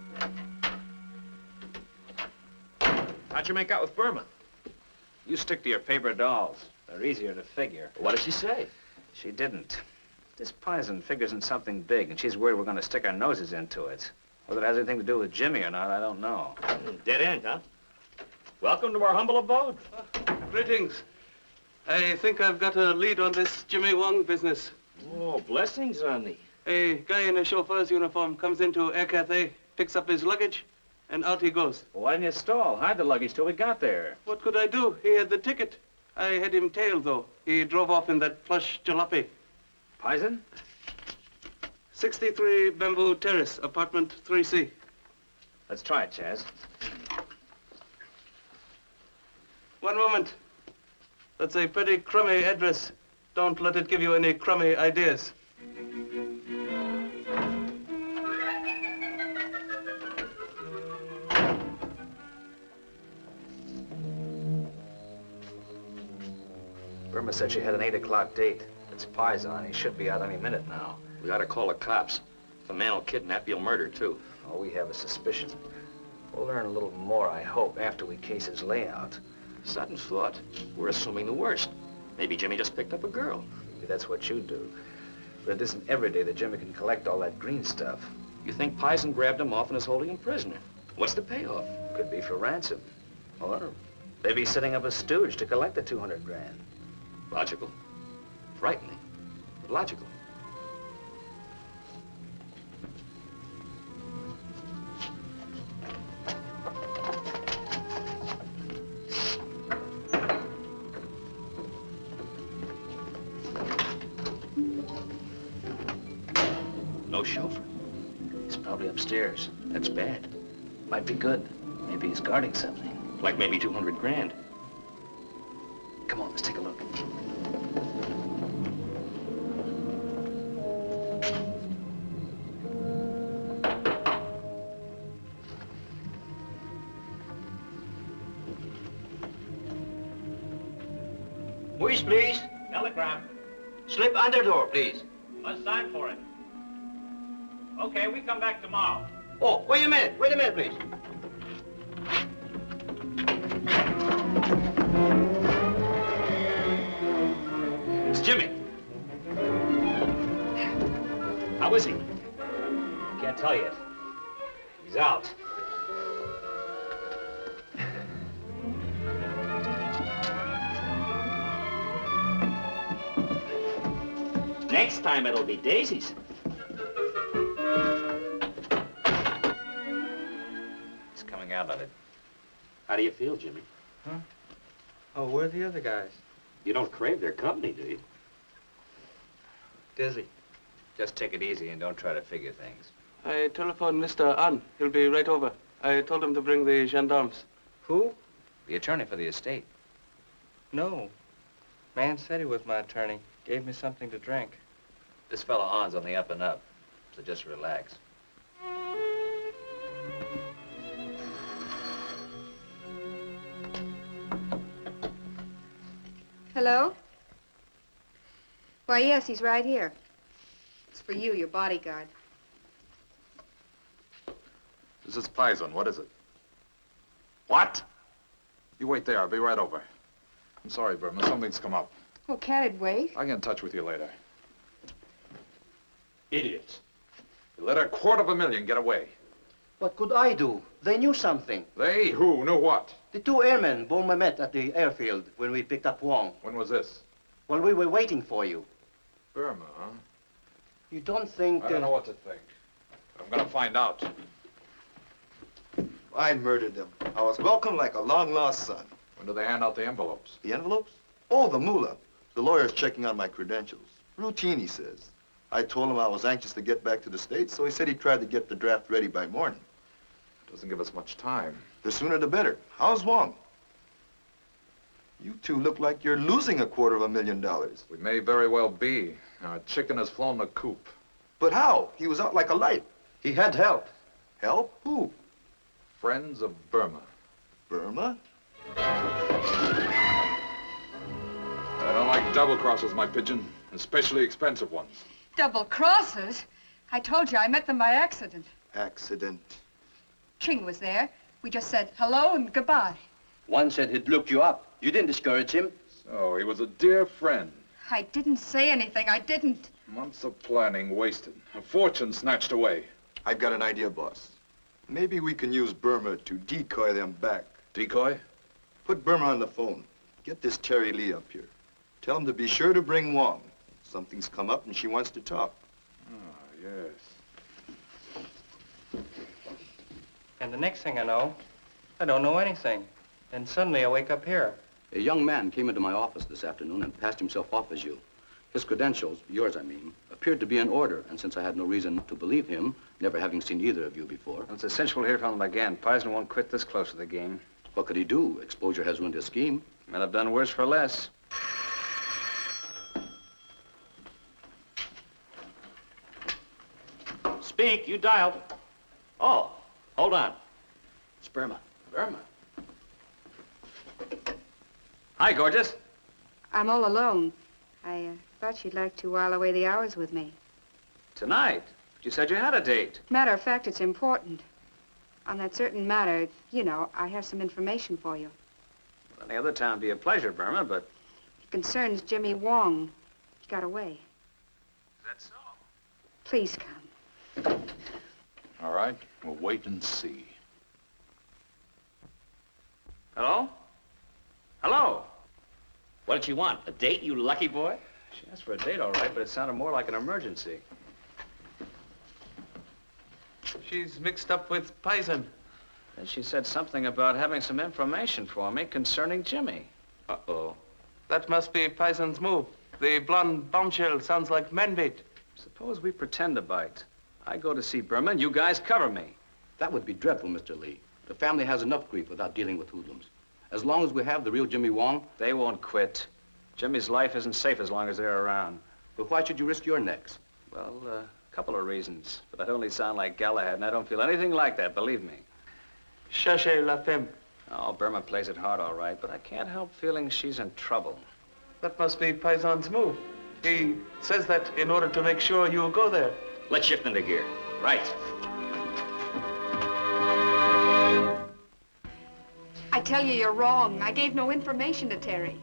How'd you make out with Burma? You stick to your paper dolls. They're easier to figure. What did she say? She didn't. This Pison figures in something big, and she's worried we're going to stick our noses into it. Whether it has anything to do with Jimmy or not, I don't know. Dead end, huh? Welcome to our humble abode. Greetings. I think I've got a lead on this Jimmy Wong business. Oh, blessings on thee. A guy in a chauffeur's uniform comes into Air Cathay, picks up his luggage, and out he goes. Well, why didn't you stall? Hide the luggage till we got there. What could I do? He had the ticket. I had him tailed, though. He drove off in that plush jalopy. Pison? 63 Bamboo Terrace, apartment 3C. Let's try it, Chaz. One moment. That's a pretty crummy address. Don't let it give you any crummy ideas. Burma said she had an 8 o'clock date. It's Pison. He should be out any minute now. We ought to call the cops. If a man will kidnap, he'll murder, too. All we have is suspicion. We'll learn a little more, I hope, after we case his layout. Sudden thought. We're assuming the worst. Maybe Jimmy just picked up a girl. Maybe that's what you do. But it isn't every day that Jimmy can collect all that green stuff. You think Pison grabbed him off and is holding him prisoner? What's the payoff? Could be for ransom. Or maybe setting up a stooge to collect the 200 grand. Logical. Frightening, but logical. No chauffeur. He's probably upstairs. That's bad. Might be good. Maybe he's guarding something. Like maybe 200 grand. Come on, let's take a look. Whiz, please. Telegram. Slip under door, please. Let's sign for it. Okay, we come back tomorrow. Oh, wait a minute, please. It's Jimmy. How is he? Can't tell yet. He's out. Next time it'll be daisies. He's coming out of it. How do you feel, Jimmy? Huh? Oh, where are the other guys? You don't crave their company, do you? Dizzy. Just take it easy and don't try to figure things. I telephoned Mr. An. He'll be right over. I told him to bring the gendarmes. Who? The attorney for the estate. No. Man said he was my attorney. Gave me something to drink. This fellow An's on the up and up, so just relax. Hello? Why, yes, he's right here. It's for you, your bodyguard. This is Pison. What is it? What? You wait there. I'll be right over. I'm sorry, Burma. Something's come up. Oh, can't it wait? I'll get in touch with you later. Idiots. You let $250,000 get away. What could I do? They knew something. They? Who? Knew what? The 2 airmen Burma met at the airfield when we picked up Wong. When was this? While we were waiting for you. Burma, huh? You don't think... I don't know what to think. I'm gonna find out. I murdered them. I was welcomed like a long-lost son. When do they hand out the envelopes? The envelopes? Oh, the mullah. The lawyer's checking on my credentials. Routine, he says. I told him I was anxious to get back to the States, so he said he tried to get the draft ready by morning. Doesn't give us much time. The sooner the better. How's Wong? You two look like you're losing $250,000. We may very well be. Our chicken has flown the coop. But how? He was out like a light. He had help. Help? Who? Friends of Burma. Burma? I don't like double crosses, my pigeon, especially expensive ones. Double crosses? I told you I met them by accident. Accident. Ching was there. We just said hello and goodbye. One said he'd looked you up. You didn't discourage him. So, he was a dear friend. I didn't say anything. I didn't. Months of planning wasted. A fortune snatched away. I've got an idea, boss. Maybe we can use Burma to decoy them back. Decoy? Put Burma on the phone. Get this Terry Lee up here. Tell him to be sure to bring Wong. Something's come up and she wants to talk. Ah, yes. And the next thing I know, I don't know anything. And suddenly I wake up here. A young man came into my office this afternoon and passed himself off as you. His credentials, yours I mean, appeared to be in order, and since I had no reason to believe him, never having seen either of you before... It's essential to hear from him again. Pison won't quit this close to the game. What could he do? Exposure has ruined his scheme. Men have done worse for less. Speak, you dialed. Oh, hold on. It's Burma. Burma? Hi, gorgeous. I'm all alone. I thought you'd like to while away the hours with me. Tonight? You said you had a date. Matter of fact, it's important. On that certain matter, you know, I have some information for you. Well, any other time would be a pleasure, Burma, but... It concerns Jimmy Wong. He got away. Is that so? Please come. All right, we'll wait and see. Hello? Hello? What did you want? A date, you lucky boy? She asked for a date, all right, but it sounded more like an emergency. She's mixed up with Pison. Then she said something about having some information for me concerning Jimmy. Uh-oh. That must be Pison's move. The blonde bombshell sounds like man bait. Suppose we pretend to bite. I go to see Burma and you guys cover me. That would be dreadful, Mr. Lee. The family has enough grief without dealing with hoodlums. As long as we have the real Jimmy Wong... They won't quit. Jimmy's life isn't safe as long as they're around. But why should you risk your necks? Well, a couple of reasons. But I'd only sound like Galahad, and I don't feel anything like that, believe me. Cherchez la femme. Oh, Burma plays it hard, all right, but I can't help feeling she's in trouble. That must be Pison's move. He says that in order to make sure you'll go there. Let's shift into gear. Right. I tell you, you're wrong. I gave no information to Terry.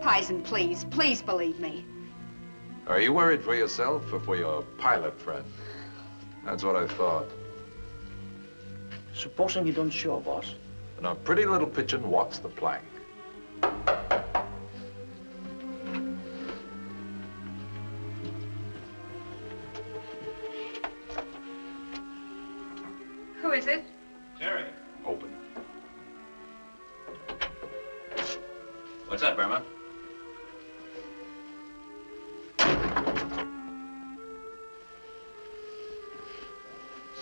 Pison, please. Please believe me. Are you worried for yourself or for your pilot friend? That's what I thought. Supposing you don't show, boss. And our pretty little pigeon walks the plank. Who is it? Terry. Open. What's up, Burma?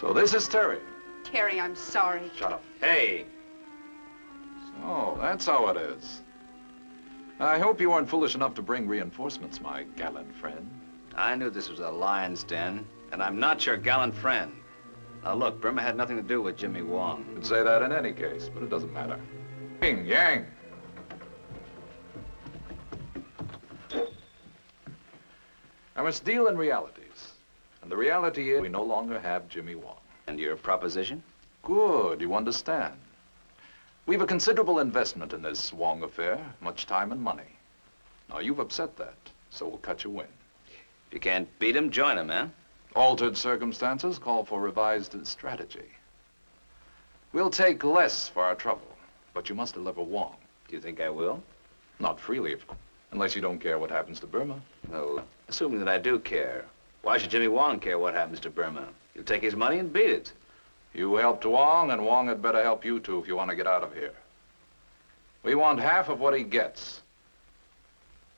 So this is Terry. Terry, I'm sorry. Shut up. Hey. So that's how it is. I hope you weren't foolish enough to bring reinforcements, my gallant friend. I knew this was a lion's den, and I'm not your gallant friend. Now look, Burma had nothing to do with Jimmy Wong. You'd say that in any case, but it doesn't matter. Yin Yang. I must deal in realities. And the reality is we no longer have Jimmy Wong. And your proposition? Good, you understand. We've a considerable investment in this Wong affair, much time and money. Now, you've upset that, so we'll cut you in. If you can't beat him, join him, eh? Altered circumstances call for revised strategy. We'll take less for our trouble, but you must deliver Wong. Do you think I will? Not freely, of course. Unless you don't care what happens to Burma. Well, assuming that I do care, why should Jimmy Wong care what happens to Burma? He'll take his money and beat it. You helped Wong, and Wong had better help you too if you want to get out of here. We want half of what he gets.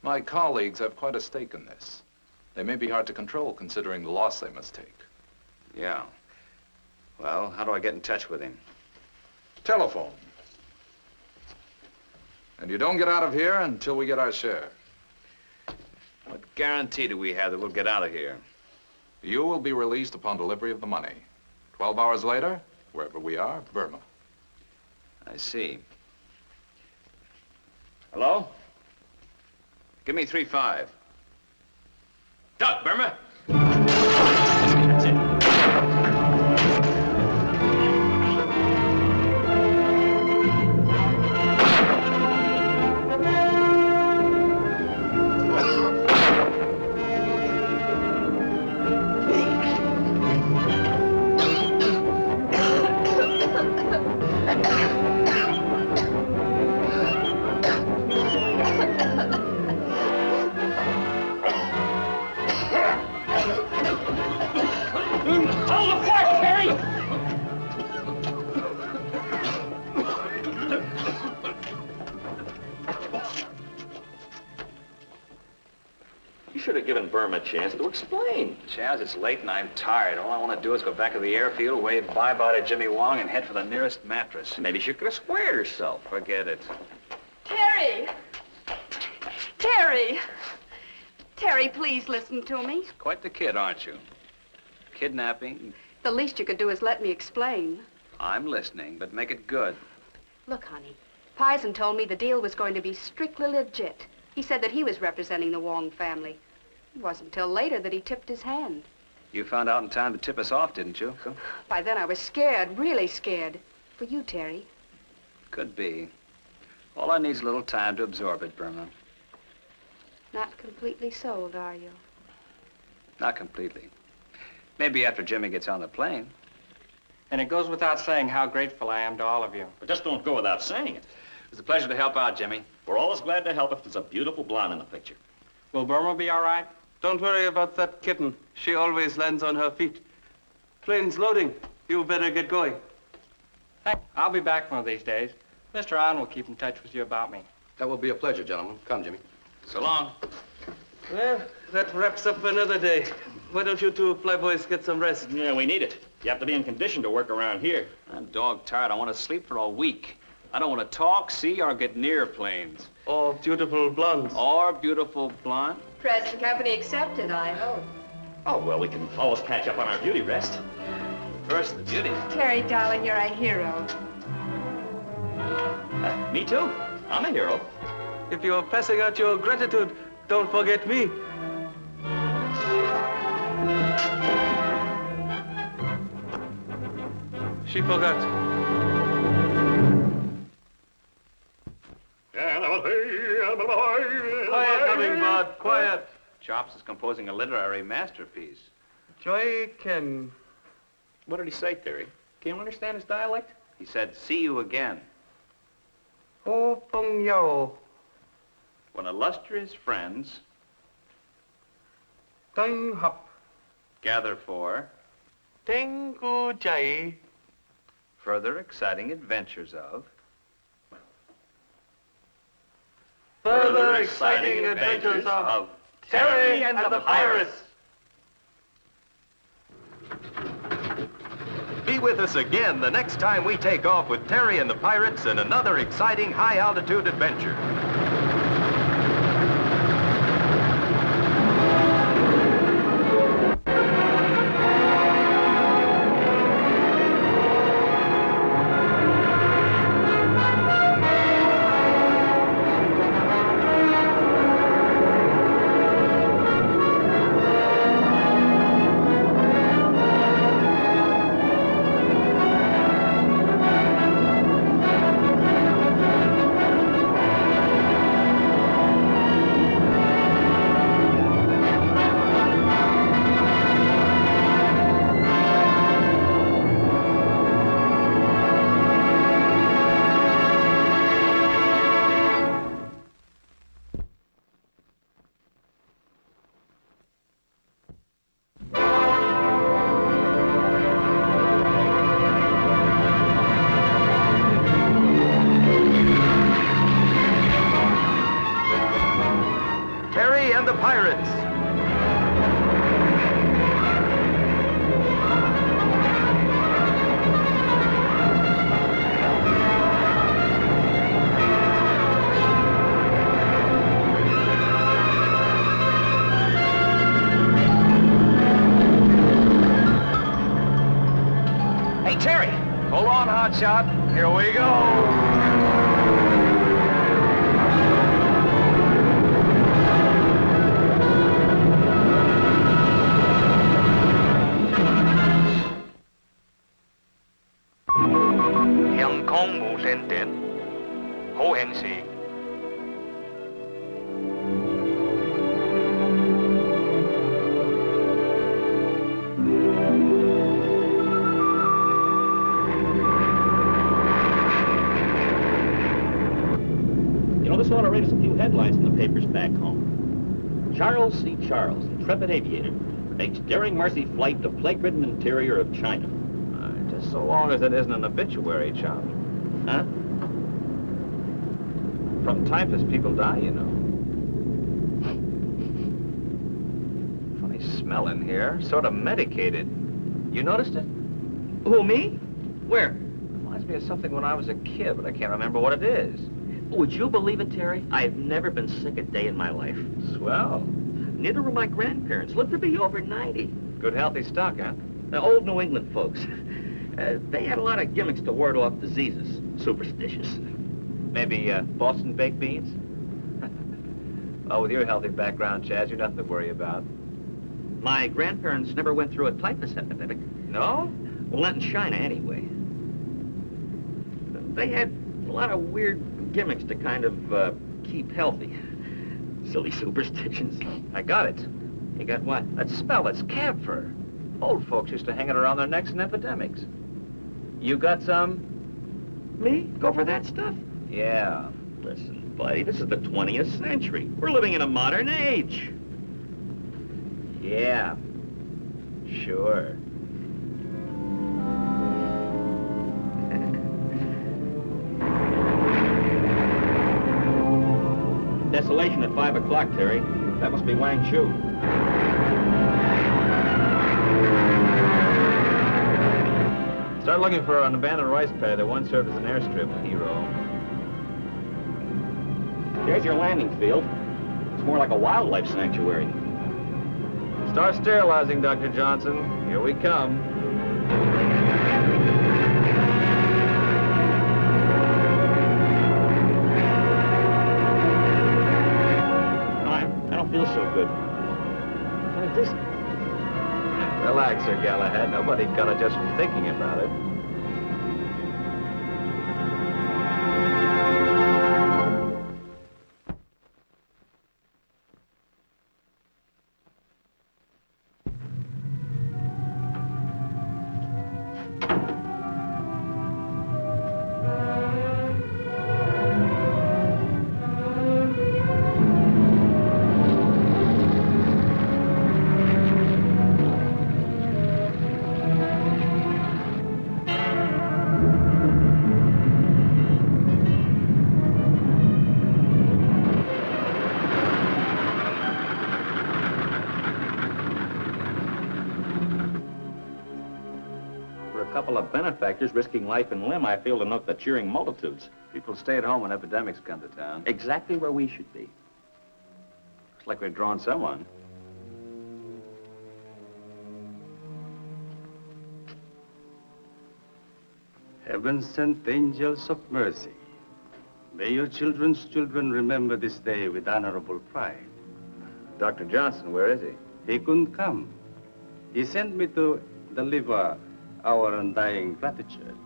My colleagues have quite a stake in this. They may be hard to control considering the loss they must take. Yeah. Well, how do I get in touch with him? Telephone. And you don't get out of here until we get our share. What guarantee do we have that we'll get out of here? You will be released upon delivery of the money. 12 hours later, wherever we are, Burma. I see. Hello? Give me 3-5. Duck, Burma! That's it. Given Burma a chance to explain. Chaz, it's late and I'm tired. All I want to do is go back to the airfield, wave bye-bye to Jimmy Wong, and head for the nearest mattress. Maybe she could have squared herself. Forget it. Terry! Terry! Terry, please listen to me. Quite the kid, aren't you? Kidnapping. The least you could do is let me explain. I'm listening, but make it good. Look, honey, Pison told me the deal was going to be strictly legit. He said that he was representing the Wong family. It wasn't until later that he tipped his hand. You found out in time to tip us off, didn't you? By then I was scared, really scared. For you, Terry. Could be. All I need is a little time to absorb it, Burma. Not completely sold, are you? Not completely. Maybe after Jimmy gets on the plane. And it goes without saying how grateful I am to all of you. But just don't go without saying it. It's a pleasure to help out, Jimmy. We're always glad to help if there's a beautiful blonde in the picture. Will Burma be all right? Don't worry about that kitten. She always lands on her feet. Plane's loading. You better get going. Hey, I'll be back one of these days. Mr. An will keep in touch with you about me. That will be a pleasure, gentlemen. Come, Jimmy. So long. Well, that wraps up another day. Why don't you two flyboys get some rest? Yeah, we need it. You have to be in condition to work around here. I'm dog tired. I want to sleep for a week. I don't want to talk, see, or get near planes. Or beautiful blondes. Or beautiful blonde. Present company accepted, I hope. Oh, well, we can always catch up on our beauty rest. First, the beauty. Terry, darling, you're a hero. Me too. I'm a hero. If you're passing out your gratitude, don't forget me. She forgot. Quiet, hummingbird, quiet. Chops is composing a literary masterpiece. Joy Ken. What did he say, Terry? Can you understand his dialect? He said, see you again. Oh, Pong Yao. When illustrious friends Tang Hop. gather for Tengu Jai. further exciting adventures of Further exciting adventures of Terry and the Pirates. Be with us again the next time we take off with Terry and the Pirates in another exciting high-altitude adventure. Hey, Terry! Hold on, Hotshot. Here we go. This ought to raise a few headlines in the papers back home. Charles C. Charles, intrepid aviator, makes daring mercy flight to plague-ridden interior of China. Just so long as it isn't an obituary, Chop. Huh? From typhus, people die, you know. Funny smell in here. Sort of medicated. You noticed it? Who, me? Where? Reminds me of something when I was a kid, but I can't remember what it is. Would you believe it, Terry? I've never been sick a day in my life. Swell. Neither were my grandparents. Lived to be over 90. Good, healthy stock, huh? The old New England folks. They had a lot of gimmicks to ward off diseases. Superstitious. Maybe Boston baked beans? Oh, with your healthy background, Chaz, you're nothing to worry about. My grandparents never went through a typhus epidemic. No? Well, not in China, anyway. They had a lot of weird gimmicks to kind of keep healthy. Silly superstitions. I got it. You got what? That smell, that's camphor. Old folks used to hang it around their necks in epidemics. You got some? Me? Go for that stuff? Yeah. Listen, buddy, this is the 20th century. We're living in a modern age. Yeah. Sure. Desolation at 5 o'clock, Terry. That must be Wang Chu. Start looking for an abandoned rice paddy that once served as an airstrip, hero. There's your landing field. It's more like a wildlife sanctuary. Start sterilizing, Dr. Johnson. Here we come. I don't feel so good. Kind of dizzy. Relax, Sir Galahad. Nobody got it just from thinking about it. Benefactors risking life and limb, I feel to note the cheering multitudes. People stay at home when epidemics come to town. Exactly where we should be. Looks like we've drawn someone. Heaven-sent angels of mercy, may your children's children remember this day with honorable pride. Dr. Johnson, where is he? He couldn't come. He sent me to deliver our undying gratitude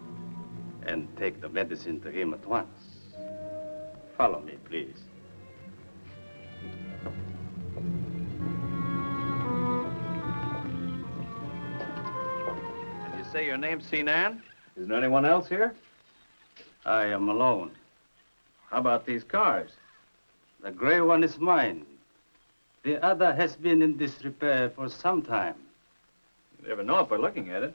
and take the medicine to him at once. Follow me, please. Did you say your name's Sinan? Is there anyone else here? I am alone. How about these cars? The gray one is mine. The other has been in disrepair for some time. You never know it by looking at it.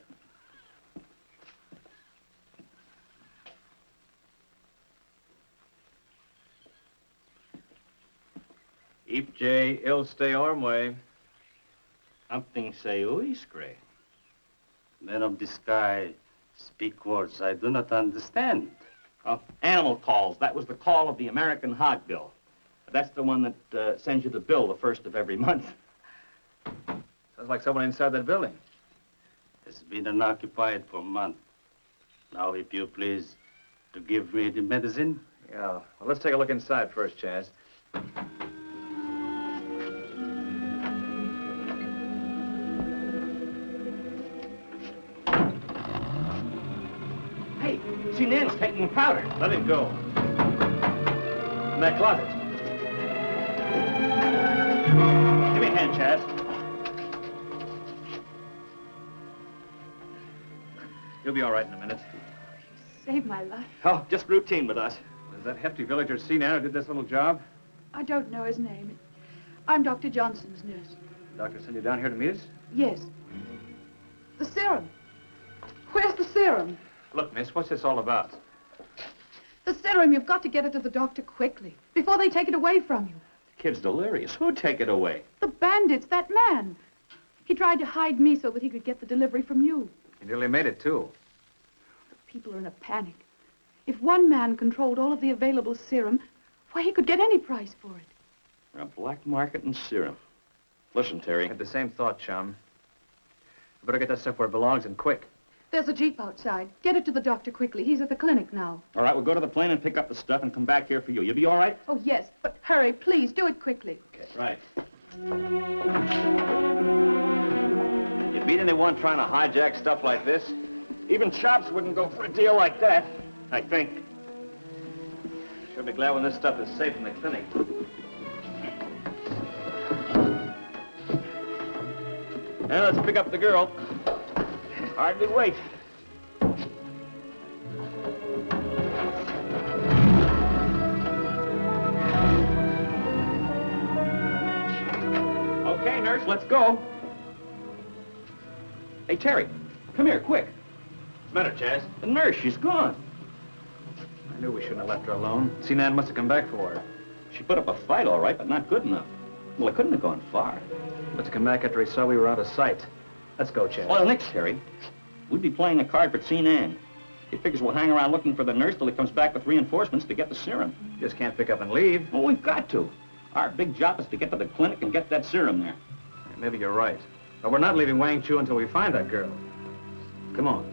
Ipje ilste ormwe. Something say uiskre. Men of the sky speak words I do not understand. Animal calls. That was the call of the American hog bill. That's the one that sends you the bill the first of every month. Sounds like someone inside that building. It's been unoccupied for months. Now, if you please, to give me the medicine. Yeah, well, let's take a look inside first, Chaz. Hey, see Nan's taking powder. Let him go. In that closet. Give me a hand, Chaz. You'll be all right in a minute. Saved my life. Oh, just routine with us. Was that hefty villager Sinan who did this little job? I don't know his name. I'm Dr. Johnson's nurse. Doctor sent you down here to meet us? Yes. The serum. Where's the serum? Look, miss, what's this all about? The serum, you've got to get it to the doctor quickly, before they take it away from you. The kid's delirious. Who'd take it away? The bandits, that man. He tried to hide me so that he could get the delivery from you. He nearly made it, too. People are in a panic. If one man controlled all of the available serum, why, he could get any price for it. A black market in serum. Listen, Terry. I had the same thought, chum. I better get that stuff where it belongs and quick. There's a jeep outside. Get it to the doctor quickly. He's at the clinic now. All right, we'll go to the plane and pick up the stuff and come back here for you. You'll be all right? Oh, yes, but hurry, please. Do it quickly. Okay. Right. You beat anyone trying to hijack stuff like this? Even Chops wouldn't go for a deal like that, I think. Sure be glad when this stuff is safe in the clinic. Now, let's pick up the girl. Hardly wait. Okay, nurse, let's go. Hey, Terry, come here, quick. What's the matter, Chaz? The nurse, she's gone. I knew we shouldn't have left her alone. Sinan must have come back for her. She put up a fight, all right, but not good enough. Well, it couldn't have gone far. Must have come back after he saw we were out of sight. Let's go, Chaz. Well, next, Terry. We'd be playing a card for Sinan. He figures we'll hang around looking for the nurse till he comes back with reinforcements to get the serum. Just can't pick up and leave. Well, we've got to. Our big job is to get to the clinic and get that serum there. Maybe you're right. But we're not leaving Wang Chu until we find that girl. Come on.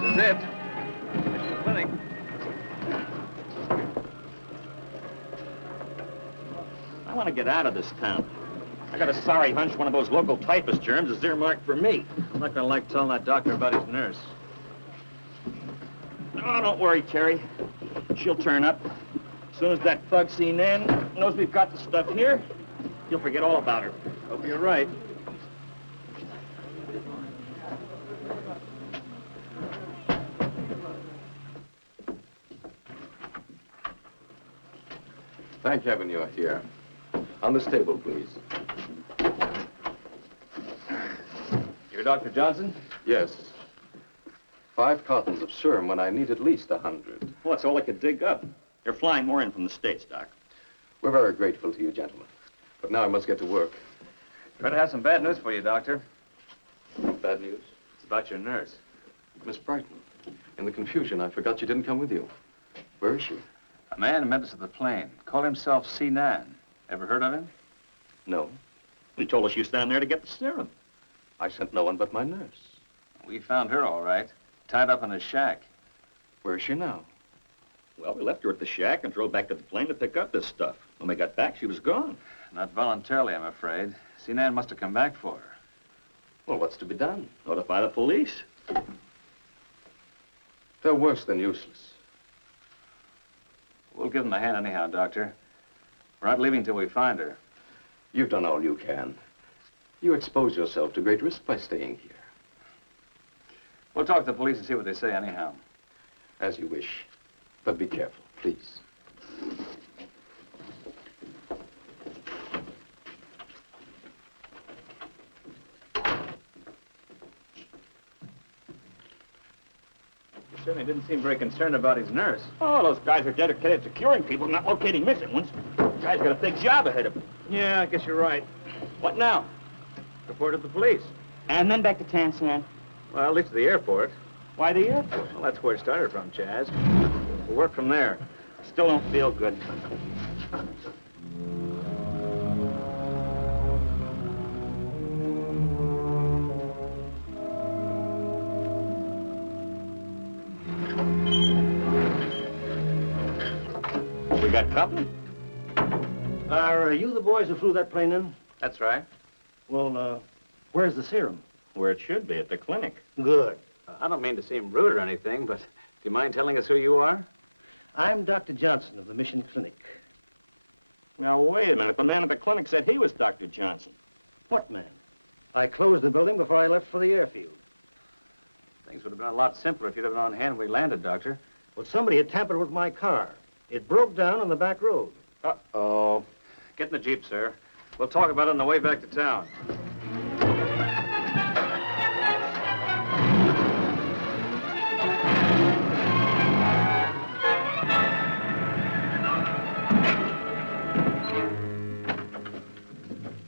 This is it. Mission Clinic. I want to get out of this town. I got a sorry hunch one of those local typist germs is earmarked for me. I'm not gonna like telling that doctor about his nurse. Oh, don't worry, Terry. She'll turn up. As soon as that thug Sinan knows we've got the stuff here, he'll forget all about her. Hope you're right. Thank heaven you're here. On this table, please. You're Dr. Johnson? Yes. 5 cartons of serum when I need at least 100. Well, that's all I could dig up. They're flying more in from the States, Doc. We're very grateful to you, gentlemen. But now I must get to work. Try to have some bad news for you, Doctor. Bad news? It's about your nurse. Miss Brighton. In the confusion, I forgot she didn't come with you. Where is she? A man met us at the plane. Called himself Sinan. Ever heard of him? No. He told us you stand there to get the serum. I sent no one but my nurse. We found her all right. Tied up in a shack. Where is she now? Well, we left her at the shack and drove back to the plane to pick up this stuff. When we got back, she was gone. Not voluntarily, I'm afraid. Sinan must have come back for her. Well, what's to be done? Notify the police. They're worse than useless. We'll give them a hand anyhow, Doctor. We're not leaving till we find her. You've done all you can. You expose yourself to great risk by staying here. We'll talk to the police and see what they say anyhow. As you wish. But be careful, please. He certainly didn't seem very concerned about his nurse. Oh, those guys are dedicated to curing people, not locating missing ones. The guy's got a big job ahead of him. Yeah, I guess you're right. What now? Report to the police. And then back to Tan San. Well, at least to the airport. Why the airport? Well, that's where it started from, Chaz. We'll work from there. Still don't feel good. We got company? Are you the boys who flew that plane in? That's right. Well, where's the serum? Where it should be, at the clinic. Good. I don't mean to seem rude or anything, but do you mind telling us who you are? I'm Dr. Johnson of the Mission Clinic. Now, wait a minute. The man at the clinic said he was Dr. Johnson. What man? I closed the building before I left for the airfield. Things would have been a lot simpler if you'd have been on hand when we landed, Doctor. Well, somebody had tampered with my car. It broke down on the back road. Uh-oh. Get in the Jeep, sir. We'll talk about it on the way back to town.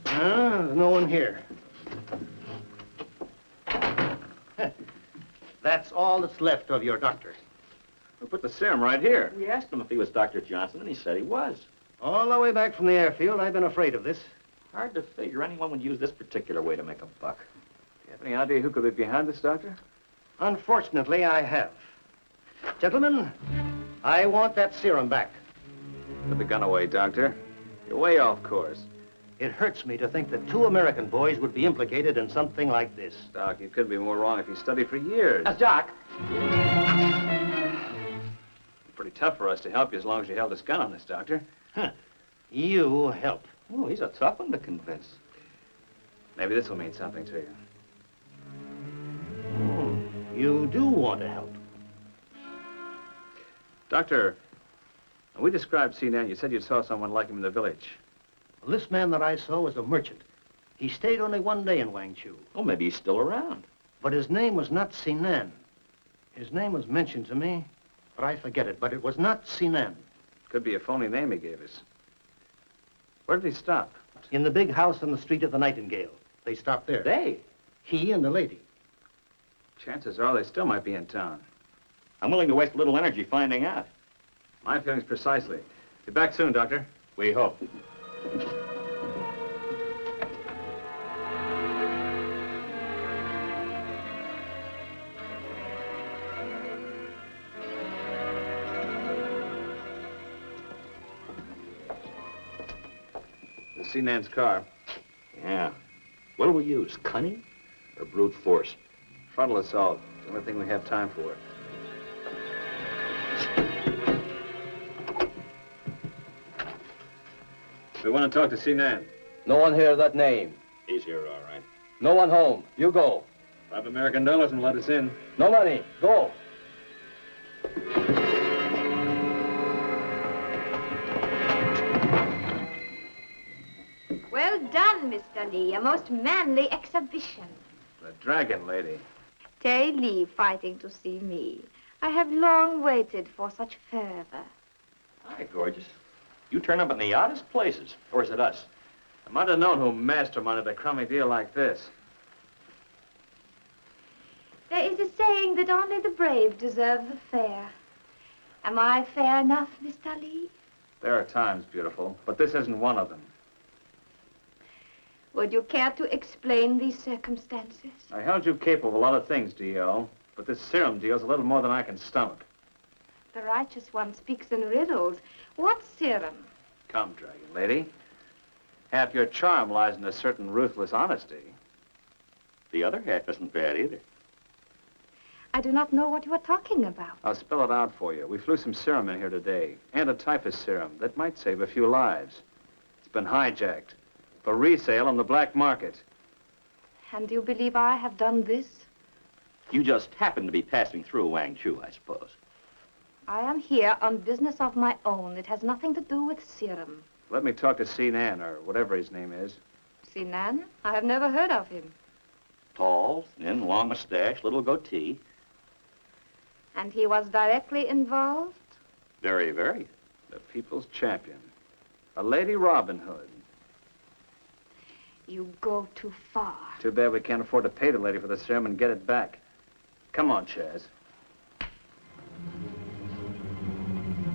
There's no one here. That's all that's left of your doctor. We put the serum right here. We asked him if he was Dr. Johnson, and he said he was. All the way back from the airfield, I've been afraid of this. Hard to figure anyone would use this particular way to make a buck. Do you have any idea who could be behind this, Doctor? Unfortunately, I have. Gentlemen, I want that serum back. Put the gun away, Doctor. You're way off course. It hurts me to think that 2 American boys would be implicated in something like this. Doc, you couldn't be more wrong if you studied for years. Doc. Pretty tough for us to help you as long as you held this gun on us, Doctor. Huh. You help. Oh, he's a tough one to convince. Maybe this will mean something to you. You do want to help. Doctor, when we described Sinan, you said you saw someone like him in the village. Well, this man that I saw was a merchant. He stayed only 1 day in Wangchu. Oh, maybe he's still around. But his name was not Sinan. His name was mentioned to me, but I forget it. But it was not Sinan. Could be a phony name he gave us. Where did he stop? In the big house on the street of the Nightingale. They stopped there. They? He and the lady. Chances are they still might be in town. I'm willing to waste a little energy finding out. My feelings precisely. Be back soon, Doctor. We hope. This is Sinan's car. Yeah. What'll we use, cunning or brute force? Frontal assault. It's the only thing we have time for. We want to talk to Sinan. No one here that name. He's here, all right. No one home. You go. $5 American and let us in. No money. Go. Well done, Mr. Lee. A most manly exhibition. The dragon lady. Terry Lee fighting to see me. I have long waited for such fervor. Hi, gorgeous. You turn up in the oddest places. Or is it us? I might have known who masterminded a crummy deal like this. There is a saying that only the brave deserve the fair. Am I fair enough, Mr. Lee? There are times, beautiful, but this isn't one of them. Would you care to explain these circumstances? I held you capable of a lot of things, D.L., but this serum deal's a little more than I can stomach. The righteous one speaks in riddles. What serum? Come, dragon lady. Half your charm lies in a certain ruthless honesty. The other half isn't bad either. I do not know what you are talking about. I'll spell it out for you. We flew some serum in here today, anti-typhus serum that might save a few lives. It's been hijacked for resale on the black market. And you believe I have done this? You just happened to be passing through Wangchu, I suppose. I am here on business of my own. It has nothing to do with serum. Let me talk to Sinan, or whatever his name is. Sinan? I have never heard of him. Tall, thin, long mustache, little goatee. And he was directly involved? Very, very. The people's champion. A Lady Robin Hood. You go too far. Too bad we can't afford to pay the lady for the serum and get it back. Come on, Chaz.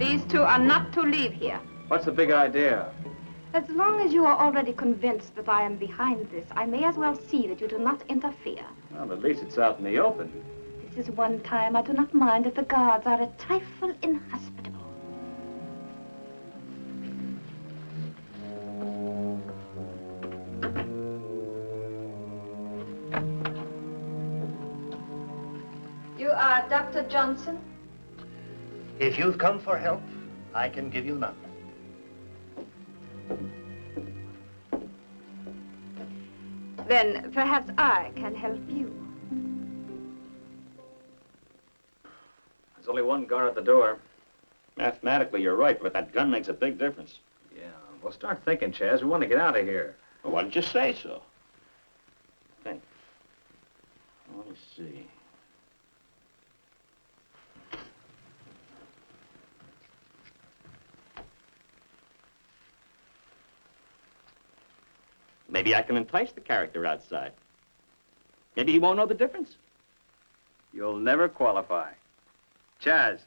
These two are not to leave here. What's the big idea? As long as you are already convinced that I am behind this, I may as well see that you do not interfere. Well, at least it's out in the open. This is one time I do not mind if the guards are a trifle inhospitable. You are Dr. Johnson? If you've come for help, I can give you none. Then perhaps I can help you. There's only one guard at the door. Mathematically, you're right, but that gun makes a big difference. Yeah, well, start thinking, Chaz. We want to get out of here. Well, why didn't you say so? Think. Let me see. Maybe I can entice the character outside. Maybe he won't know the difference. You'll never qualify. Chaz.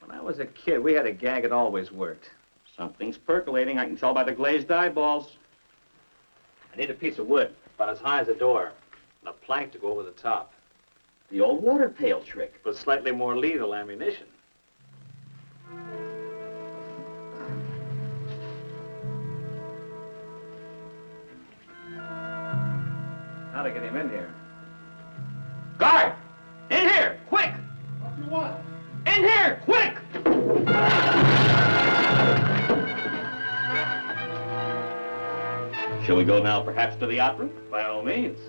When I was a kid, we had a gag that always worked. Something's percolating. I can tell by the glazed eyeballs. I need a piece of wood, about as high as a door, and a plank to go over the top. The old water pail trick. With slightly more lethal ammunition. How to get him in here? Guard! In here! Quick! What do you want? In here! Quick! Shall we go now, perhaps, to the opera? By all means.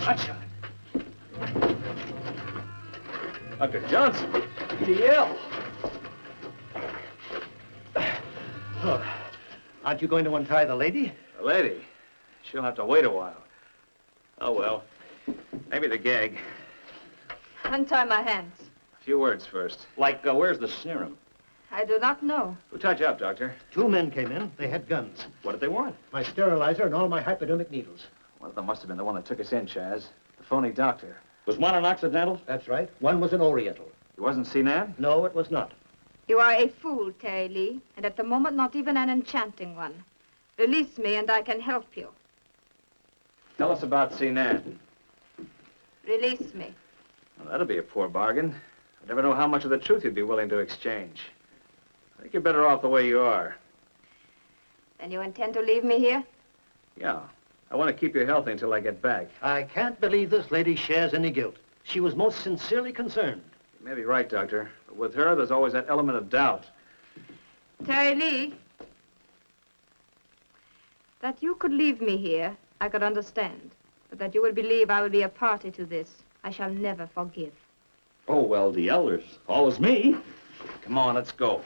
Hotshot. Dr. Johnson, DL. Oh, aren't you going to untie the lady? The lady? She'll have to wait a while. Oh, well. Maybe the gag. Untie my hands. A few words first. Like, where's the serum? I do not know. Who tied you up, Doctor? 2 men came in. They had guns. What did they want? My sterilizer and all my hypodermic needles. One of them must have been the one that took us in, Chaz. The phony doctor. Was one an Occidental? That's right. One was an Oriental. He wasn't Sinan? No, it was not. You are a fool, Terry Lee, and at the moment not even an enchanting one. Release me and I can help you. Tell us about Sinan. Release me. Well, that'll be a poor bargain. I never know how much of the truth you'd be willing to exchange. I think you're better off the way you are. Then you intend to leave me here? Yeah. I want to keep you healthy until I get back. I can't believe this lady shares any guilt. She was most sincerely concerned. You may be right, Doctor. But with her, there's always that element of doubt. Terry Lee, that you could leave me here, I could understand. But that you would believe I would be a party to this, I shall never forgive. Oh, well, the elders. Always me. Come on, let's go.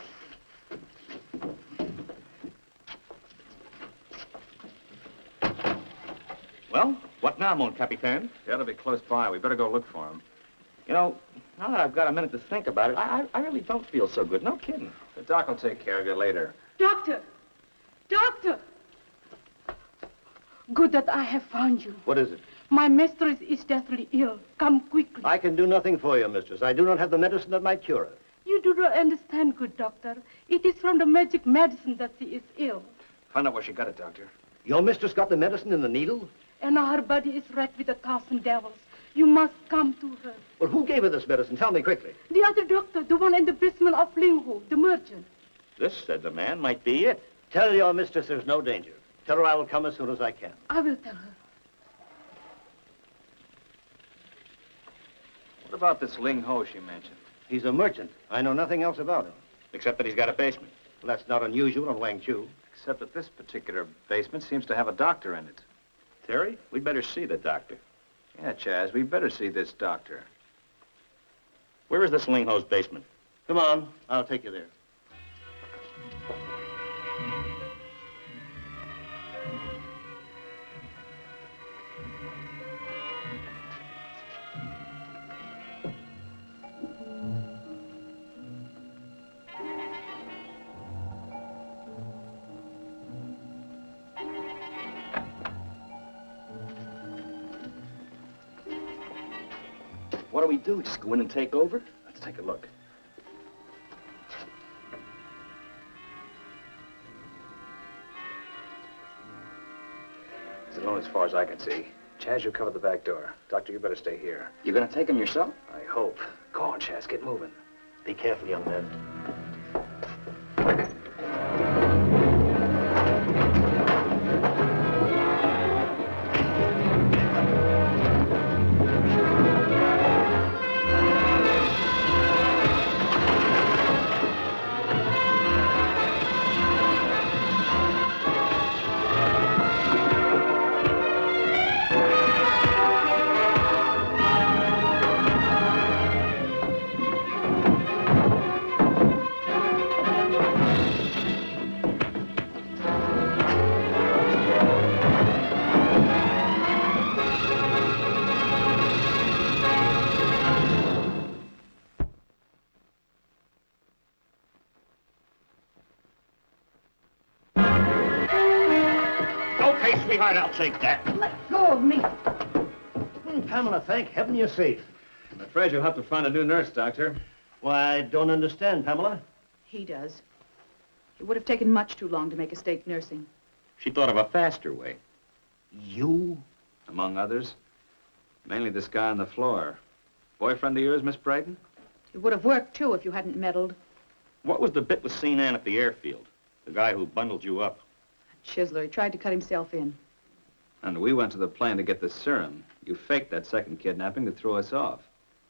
Well, what now, mon capitaine? They ought to be close by. We better go look for him. You know, now that I've got a minute to think about it, I really don't feel so good. No kidding. The doc will take care of you later. Doctor! Doctor! Good that I have found you. What is it? My mistress is deathly ill. Come quickly. I can do nothing for you, mistress. I do not have the medicine that might cure her. You do not understand, good doctor. It is from the magic medicine that she is ill. Find out where she got it, Doctor. Your mistress got the medicine in the needle? And her body is wrecked with 1,000 devils. You must come to her. Well, who gave her this medicine? Tell me quickly. The other doctor, the one in the basement of Lingho, the merchant. This, said the man, might be it. Tell your mistress there's no danger. Tell her I will come as soon as I can. I will tell her. What about this Ling Ho she mentioned? He's a merchant. I know nothing else about him. Except that he's got a basement. Well, that's not unusual in Wangchu. Except that this particular basement seems to have a doctor in it. Terry, we'd better see the doctor. Yeah, Chaz, we better see this doctor. Where is this Ling Ho's basement? Come on, I'll take you there. What do we do? Just go in and take over? Let's take a look. He's alone as far as I can see. Chaz, you cover the back door. Doctor, you better stay here. You're gonna take him yourself? I hope. Go on, Chaz, get moving. Be careful, young man. Sweetheart, I'll take that. Let go of me. Pamela, thank heaven you're safe. I'm afraid you'll have to find a new nurse, Doctor. Why, I don't understand, Pamela. He does. It would have taken much too long to make a state nursing. She thought of a faster way. You? Among others. Mainly this guy on the floor. Boyfriend of yours, Miss Brighton? It would have worked, too, if you hadn't meddled. What was the bit with Sean at the airfield? The guy who bundled you up. Chisler, he tried to cut himself in. And we went to the plane to get the serum. You faked that second kidnapping to throw us off.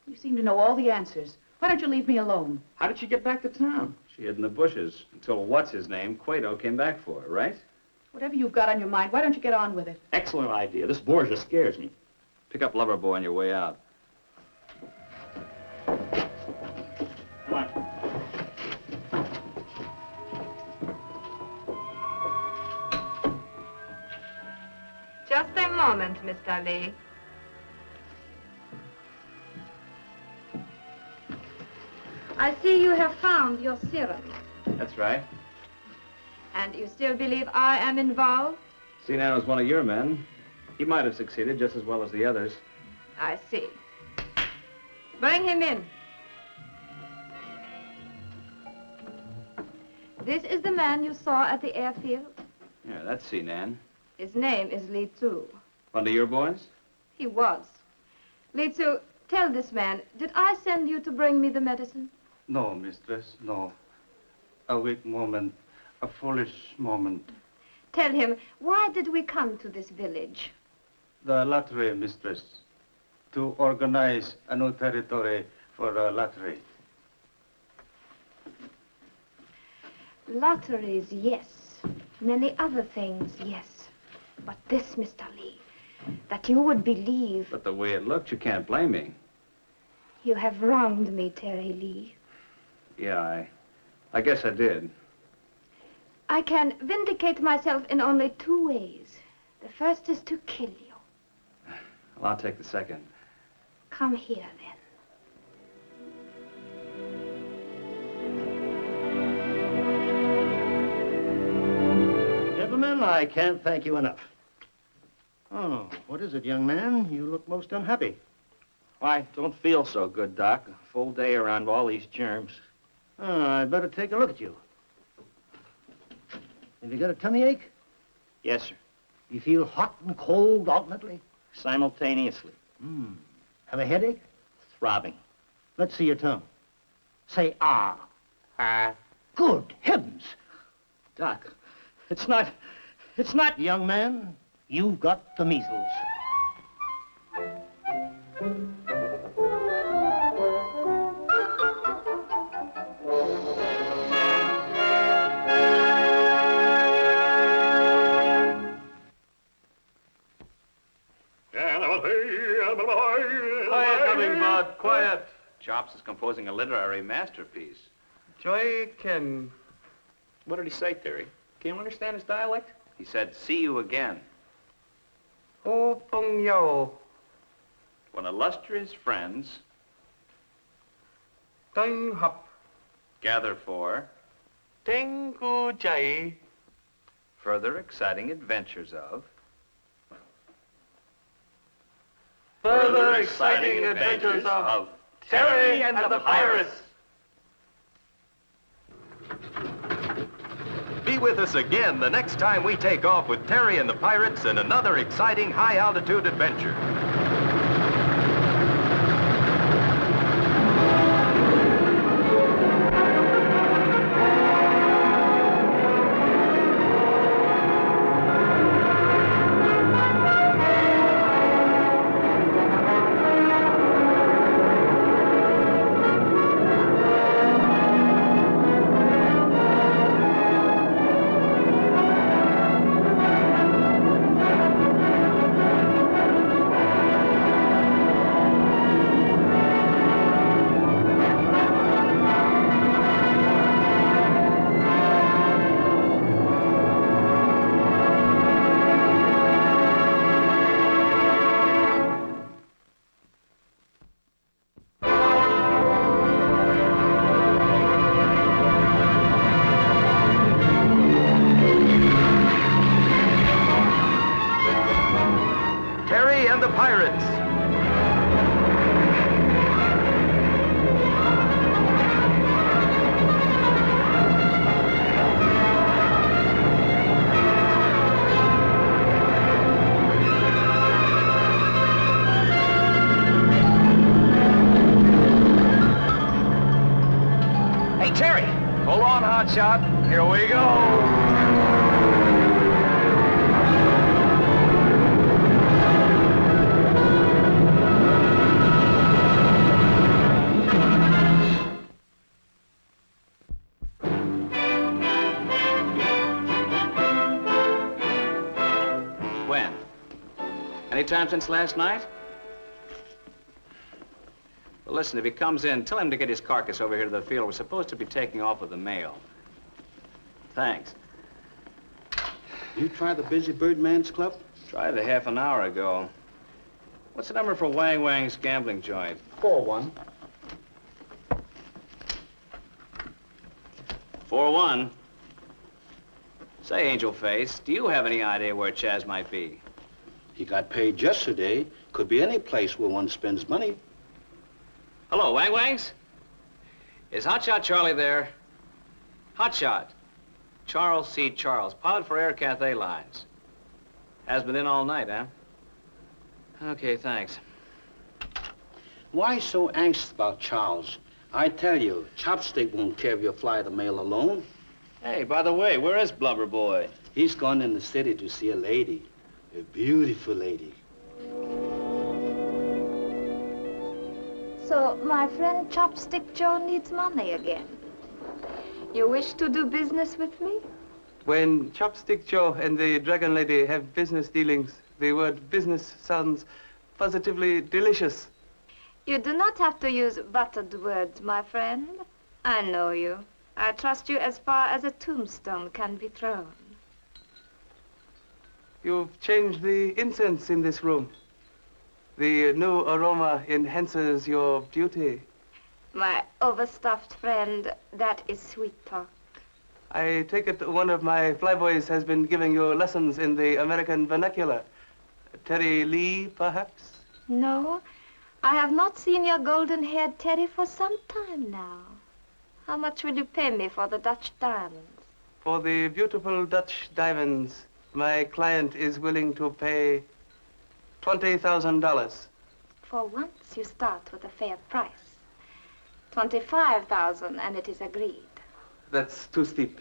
You seem to know all the answers. Why don't you leave me alone? How did she get back to town? She hid in the bushes until what's-his-name, Cueto, came back for her, right? Whatever you've got on your mind, why don't you get on with it? Excellent idea. This Borgia scares me. Pick up Lover Boy on your way out. Come on. Just a moment, Mr. Lee. I see you have found your serum. That's right. And you still believe I am involved? Sinan was one of your men. He might have succeeded just as well as the others. I see. Bring him in. This is the man you saw at the airfield? Yeah, that's Sinan. His name is Li Tzu. One of your boys? He was. Li Tzu, tell this man, did I send you to bring me the medicine? No, mistress, no. A weak moment, a foolish moment. Tell him, why did we come to this village? The lottery, mistress. To organize a new territory for a lottery. Lotteries, yes. Many other things, yes. But this, Mr. Lee, that you would believe... But the way it looked, you can't blame me. You have wronged me, Terry Lee. Yeah, I guess I did. I can vindicate myself in only two ways. The first is to kill you. Well, I'll take the second. Come here, then. Gentlemen, I can't thank you enough. Oh, what is it, young man? You look most unhappy. I don't feel so good, Doc. A full day around all these germs. Oh, I'd better take a look at you. Have you got a tummy ache? Yes, sir. You feel hot and cold alternately? Simultaneously. Have a headache? Throbbing. Let's see your tongue. Say ah. Ah. Good heavens. Doc, it's not... Young man, you've got the measles. Quiet, Hummingbird, quiet. Chops is composing a literary masterpiece. Joy Ken. What did he say, Terry? Can you understand his dialect? He said, see you again. Oh, Pong Yao. When illustrious friends Tang Hop. gather for Teng Gu Jai. further exciting adventures of further exciting adventures of Terry and the Pirates. Be with us again the next time we take off with Terry and the Pirates in another exciting high-altitude adventure. Terry and the Pirates. Hey, Terry, hold on, Hotshot. Here we go. When? Any time since last night? Well, listen, if he comes in, tell him to get his carcass over here to the field. We're supposed to be taking off with the mail. Thanks. You try the Busy Bird Man's Club? Tried it half an hour ago. What's the number for Wang Wang's gambling joint? 4-1. 4-1. Say, Angel Face, do you have any idea where Chaz might be? He got paid yesterday. Could be any place where one spends money. Hello, Wang Wangs? Is Hotshot Charlie there? Hotshot. Charles C. Charles, pilot for Air Cathay Lines. Has been in all night, huh? Okay, thanks. Why so anxious about Charles? I tell you, Chopstick won't care if you fly the mail alone. Hey, by the way, where is Blubber Boy? He's gone in the city to see a lady. A beautiful lady. So, my friend Chopstick Joe needs money again. You wish to do business with me? When Chopstick Joe and the Dragon Lady have business dealings, the word business sounds positively delicious. You do not have to use buttered words, my friend. I know you. I trust you as far as a tombstone can be thrown. You've changed the incense in this room. The new aroma enhances your beauty. My overstuffed friend, that is sweet talk. I take it one of my flyboys has been giving you lessons in the American vernacular. Terry Lee, perhaps? No, I have not seen your golden-haired Terry for some time now. How much will you pay me for the Dutch diamonds? For the beautiful Dutch diamonds, my client is willing to pay $20,000. For once, you start with a fair price. 25,000, and it is agreed. That's too steep.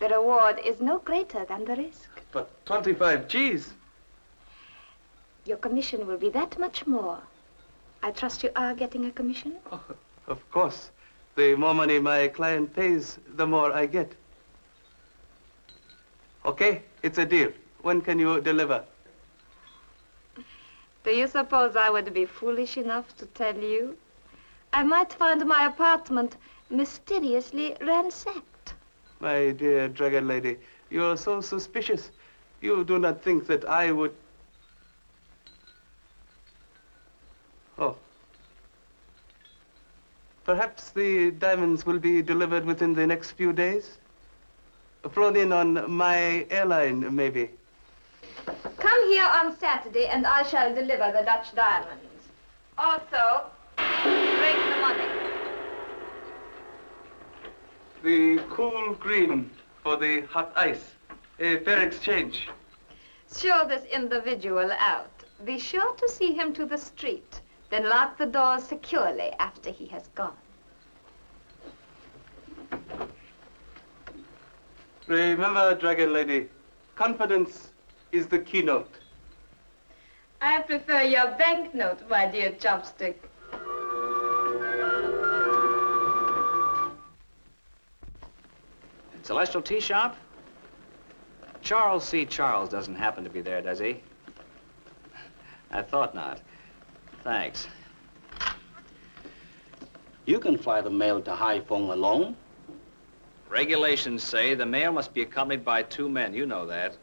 The reward is no greater than the risk. But 25 G's. Your commission will be that much more. I trust you are getting a commission? Oh, of course. The more money my client pays, the more I get. Okay, it's a deal. When can you deliver? Do you suppose I would be foolish enough to tell you? I might find my apartment mysteriously ransacked. My dear Dragon Lady, you're so suspicious. You do not think that I would... Oh. Perhaps the diamonds will be delivered within the next few days? Flown in on my airline, maybe. come here on Saturday and I shall deliver the Dutch diamonds. Also, bring the money. The cool green for the hot ice. A fair exchange. Show this individual out. Be sure to see him to the street. Then lock the doors securely after he has gone. Remember, Dragon Lady, confidence is the keynote. I prefer your banknote, my dear Chopstick. Celestial Tea Shop? Charles C. Charles doesn't happen to be there, does he? I thought not. Thanks. You can fly the mail to Haiphong alone. Regulations say the mail must be accompanied by 2 men. You know that.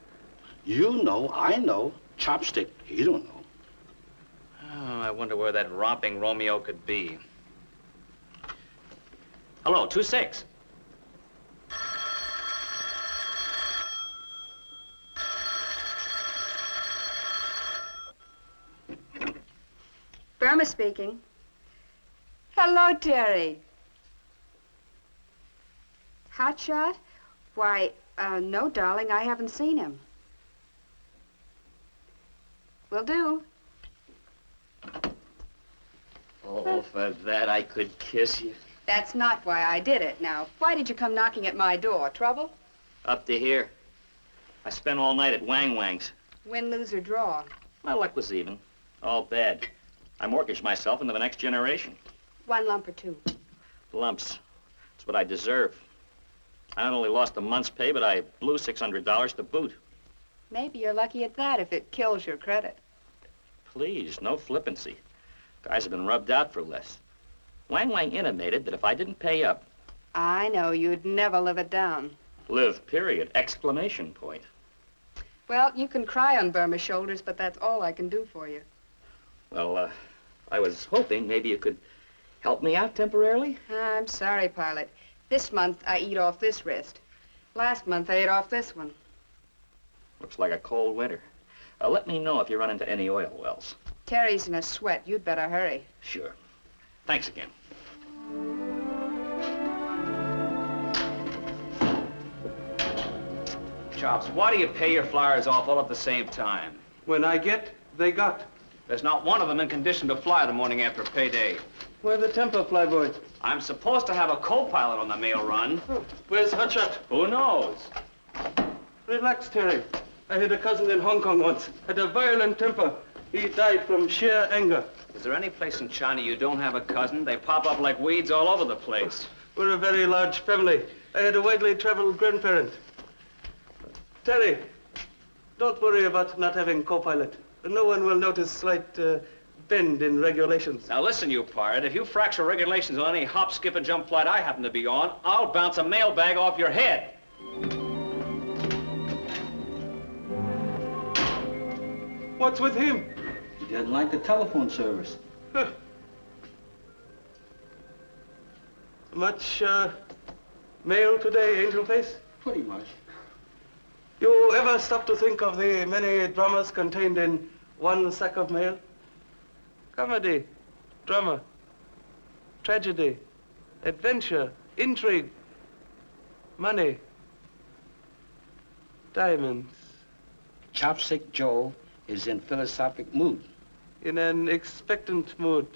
You know, I know. Chopstick, he don't know. Oh, I wonder where that romping Romeo could be. Hello, 2-6. Burma speaking. Hello, Terry. Hotshot? Why, no, darling, I haven't seen him. Will do. Oh, for that I could kiss you. That's not why I did it. Now, why did you come knocking at my door? Trouble? Up to here. I spent all night at Wang Wang's. Win, lose, or draw? My luck was even. All bad. I mortgaged myself into the next generation. 1 lump or 2? Lumps. It's what I deserve. I not only lost a month's pay, but I blew $600 to boot. Maybe you're lucky at that if it kills your credit. Please, no flippancy. Guys have been rubbed out for less. Wang Wang intimated that if I didn't pay up... I know, you'd never live it down. Live, period. Exclamation point. Well, you can cry on Burma's shoulders, but that's all I can do for you. Well, I was hoping maybe you could help me out temporarily. I'm sorry, pilot. This month, I eat off this wrist. Last month, I ate off this one. Looks like a cold winter. Let me know if you run into any oil wells. Terry's in a sweat. You'd better hurry. Sure. Thanks again. Chops, why do you pay your flyers off all at the same time? When I get, they got. There's not one of them in condition to fly the morning after payday. Where's the temper, flyboy? I'm supposed to have a co-pilot on the mail run. Oh, where's Hotshot? Who knows? Relax, Terry. I had a cousin in Hong Kong once. Had a violent temper. He died from sheer anger. Is there any place in China you don't have a cousin? They pop up like weeds all over the place. We're a very large family. I had a widely traveled grandparent. Terry, don't worry about not having co-pilot. No one will notice slight bend in regulations. Now listen, you pirate. If you fracture regulations on any hop, skip, and jump flight I happen to be on, I'll bounce a mailbag off your head. What's with him? He doesn't like the telephone service. Huh. Much mail today, Angel Face? Pretty much. You ever stop to think of the many dramas contained in one sack of mail? Comedy, drama, tragedy, adventure, intrigue, money, diamonds. Chopstick Joe is in philosophic mood. In an expectant mood.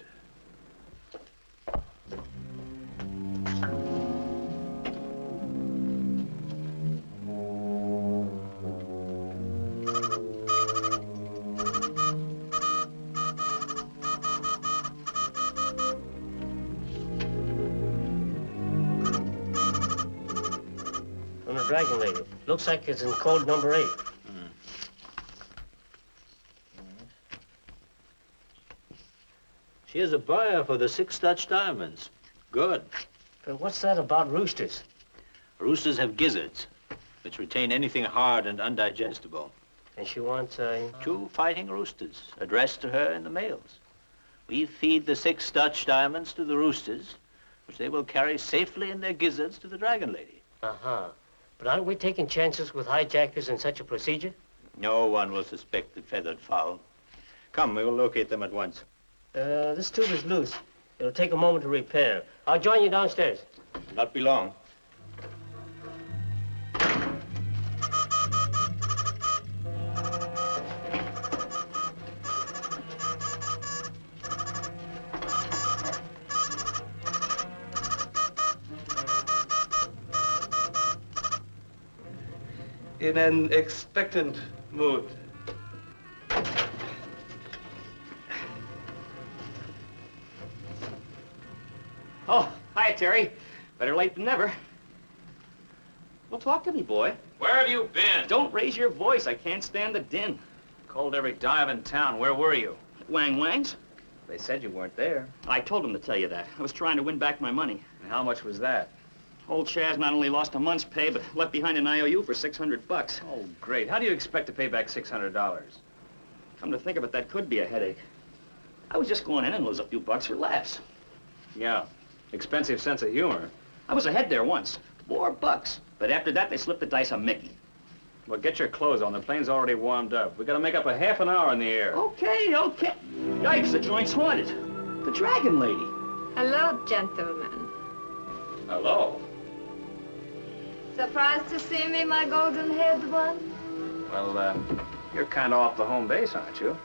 From the Dragon Lady. Looks like it's in code number 8. Here's a buyer for the 6 Dutch diamonds. Good. But what's that about roosters? Roosters have gizzards, which retain anything hard and undigestible. And she wants 2 fighting roosters, addressed to her in the mails. We feed the 6 Dutch diamonds to the roosters, which they will carry safely in their gizzards to the Dragon Lady. Uh-huh. But aren't we taking chances with hijackers in such a procedure? No one will suspect the feathered fowl. Come, we will locate them at once. This tube is loose. It'll take a moment to repair. I'll join you downstairs. Not be long. In an expectant mood. Oh, hi, Terry. Better late than never. Well, talk to me, boy. Where have you been? Don't raise your voice. I can't stand the din. Called every dive in town. Where were you? Wang Wang's? They said you weren't there. I told them to tell you that. I was trying to win back my money. And how much was that? Old Chaz not only lost a month's pay, but left behind an IOU for $600. Oh, great. How do you expect to pay back $600? Come to think of it, that could be a headache. I was just going in and lose a few bucks for laughs. Yeah. Expensive sense of humor. I was ahead there once. $4. But after that, they slipped the dice on Mickey. Well, get your clothes on. The plane's already warmed up. We gotta make up a half an hour in the air. Okay. Yikes, the joint's haunted. The Dragon Lady. Hello, gentlemen. Hello. Surprised to see me, my golden-haired one? Well, you're kind of off the home base, aren't you?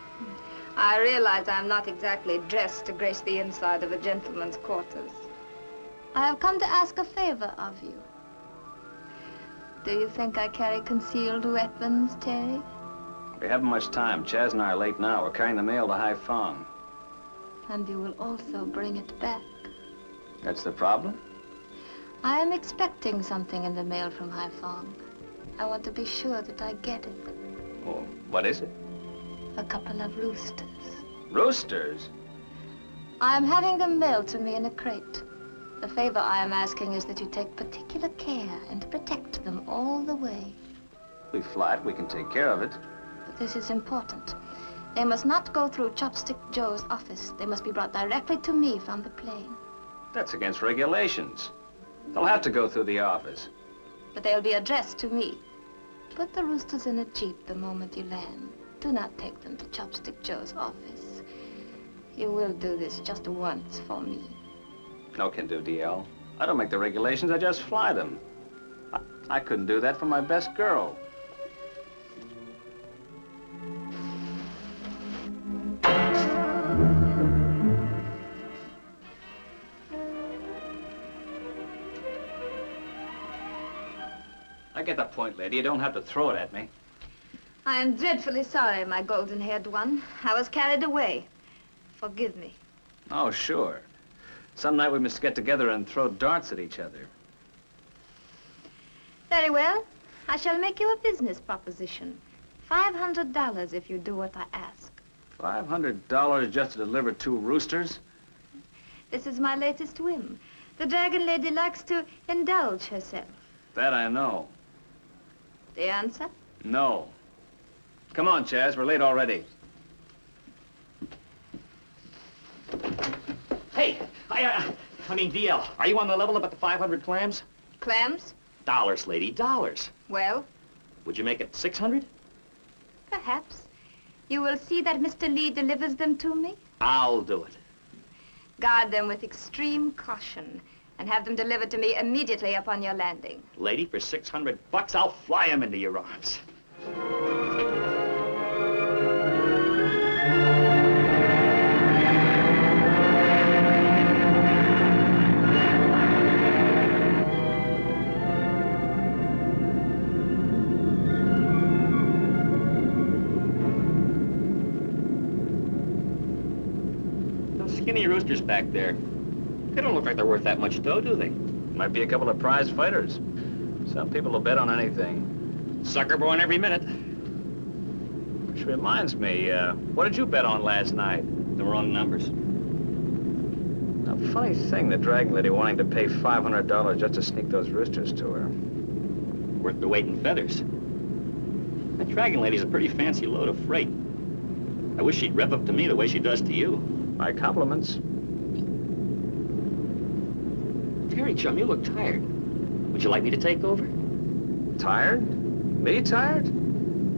I realize I'm not exactly dressed to grace the inside of a gentleman's quarters. I have come to ask a favor of you. Do you think I carry concealed weapons, Terry? We haven't much time. Chaz and I are late now. We're carrying the mail to Haiphong. And you will also bring it back. That's the problem? I am expecting something in the mail from Haiphong. I want to be sure that I get it. Oh, what is it? A couple of roosters. Roosters? I am having them mailed to me in a crate. The favor I am asking is that you take particular care and protect them all the way. We fly it. We can take care of it. But this is important. They must not go through Chopstick Joe's office. They must be brought directly to me from the plane. That's against regulations. They'll have to go through the office. But they'll be addressed to me. Put the roosters in a jeep the moment you land. Do not take them to Chopstick Joe's office. You will do this just once for me. No can do, DL. I don't make the regulations, I just fly them. I couldn't do that for my best girl. I get the point, lady. You don't have to throw it at me. I am dreadfully sorry, my golden-haired one. I was carried away. Forgive me. Oh, sure. Some night we must get together and throw darts at each other. Very well. I shall make you a business proposition. $500 if you do what I ask. $500 just to deliver 2 roosters? This is my latest whim. The Dragon Lady likes to indulge herself. That I know. The answer? No. Come on, Chaz. We're late already. Hey, I mean, DL, are you on the level about the 500 clams? Clams? Dollars, lady, dollars. Well? Would you make it 600? Perhaps. You will see that Mr. Lee delivers them to me. I'll do it. Guard them with extreme caution and have them delivered to me immediately upon your landing. Lady, for $600, I'll fly him into your arms. Skinny roosters back there. They don't look like they're worth that much dough, do they? Might be a couple of prize fighters. Some people will bet on anything. Sucker born every minute. Which reminds me, what did you bet on last night? The wrong numbers. A funny thing, the Dragon Lady wanting to pay $500 just to sneak those roosters to her. Worth the weight in feathers. That Dragon Lady's a pretty fancy load of freight. I wish she'd rev up to me the way she does to you. My compliments. Terry, chum, you look tired. Would you like me to take over? Tired? Me tired?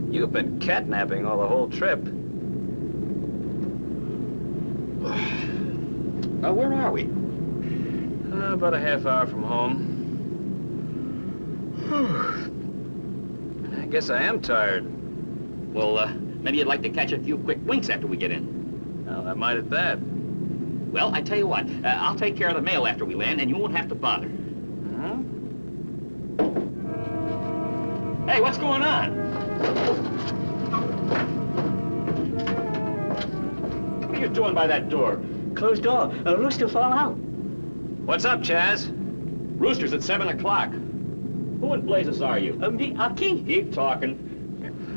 You've been catnapping all the whole trip. Now, where are we? About a half hour from home. I guess I am tired. Well, maybe you'd like to catch a few quick winks after we get in. Well, I might at that. Well, I tell you what, I'll take care of the mail after we land, and you won't have to bother. Hey, what's going on? What are you doing by that door? Closed door. A rooster fall out. What's up, Chaz? Rooster's at 7 o'clock. Who in blazes are you? Me, Aki. Keep talking.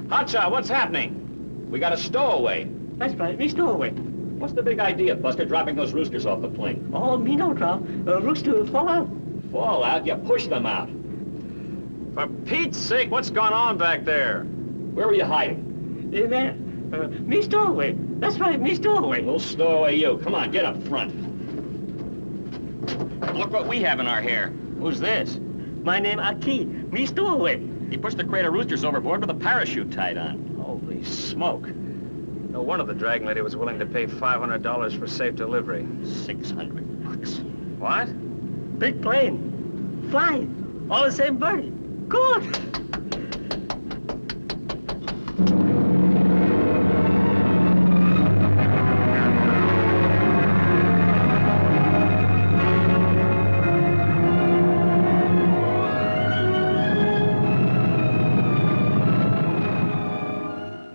Hotshot, what's happening? We got a stowaway. That's right, me stowaway. What's the big idea, Buster, dropping those roosters off the plane? Oh, me no drop. A rooster fall out. Fall out? You push them out. For Pete's sake, what's going on back there? Where were you hiding? There. Me stowaway. That's right, me stowaway. We'll stow away you. Come on, get up front. Look what we have in our hair. Who's this? My name Aki. Me stowaway. He pushed the crate of roosters overboard with a parachute tied on. Holy smoke. No wonder the Dragon Lady was willing to pay $500 for safe delivery. $600. What? Big plane. Flying. All the same bird. Good.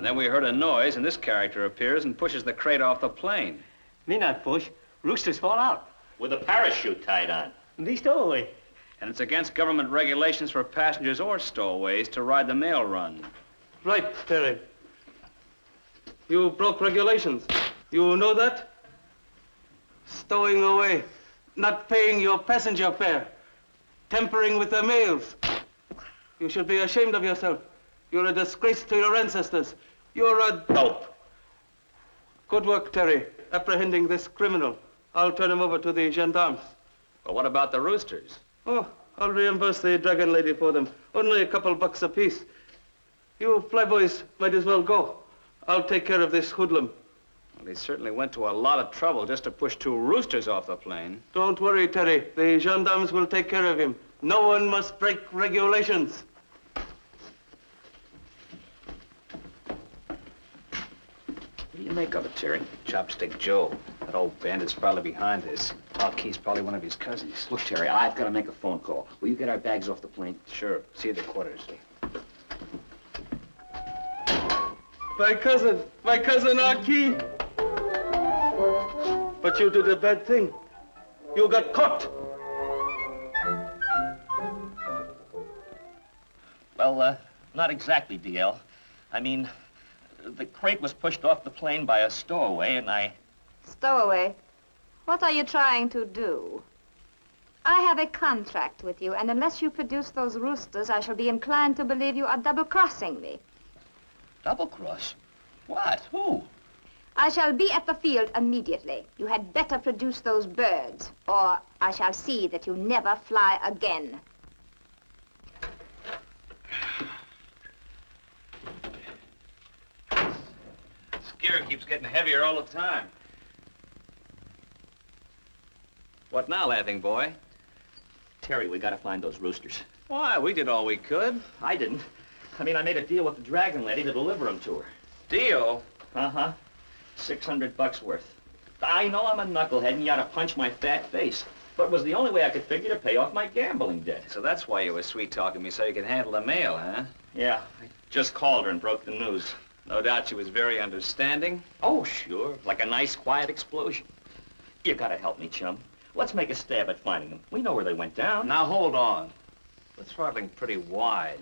Then we heard a noise, and this character appears and pushes the crate off the plane. Me not push. Roosters fall out. With a parachute tied on. Me stowaway. And it's against government regulations for passengers or stowaways to ride the mail run. Right, Terry. You broke regulations. You know that? Stowing away, not paying your passenger fare, tampering with the mails. You should be ashamed of yourself. You're a disgrace to your ancestors. You're a dope. Good work, Terry, apprehending this criminal. I'll turn him over to the gendarmes. But what about the roosters? Oh, I'll reimburse the Dragon Lady for them. Only a couple bucks apiece. You flyboys might as well go. I'll take care of this hoodlum. Well, he certainly went to a lot of trouble just to push 2 roosters off the plane. Don't worry, Terry. The gendarmes will take care of him. No one must break regulations. What do you make of it, Terry? Chopstick Joe. That old bandit's probably behind this. Alkey's probably one of his cousins. Look, Terry, I've got to make a phone call. Will you get our bags off the plane? Sure. See you at the quarters. My cousin Aki. But you did a bad thing. You got caught. Well, not exactly, DL. I mean, the crate was pushed off the plane by a stowaway, and I... Stowaway, what are you trying to do? I have a contract with you, and unless you produce those roosters, I shall be inclined to believe you are double-crossing me. Double-cross? What? Who? I shall be at the field immediately. You had better produce those birds, or I shall see that you never fly again. This gear keeps getting heavier all the time. What now, laughing boy? Terry, we gotta find those roosters. Why? We did all we could. I didn't. I mean, I made a deal with the Dragon Lady to deliver them to her. Deal? Uh-huh. $600 worth. I know I'm a knucklehead and you ought to punch my fat face, but it was the only way I could figure to pay off my gambling debt. So that's why you were sweet-talking me so you could handle the mail, huh? Yeah, I just called her and broke the news. No doubt she was very understanding. Oh, sure. Like a nice, quiet explosion. You gotta help me, chum. Let's make a stab at finding them. We know where they went down. Now, hold on. We're throttling pretty wide.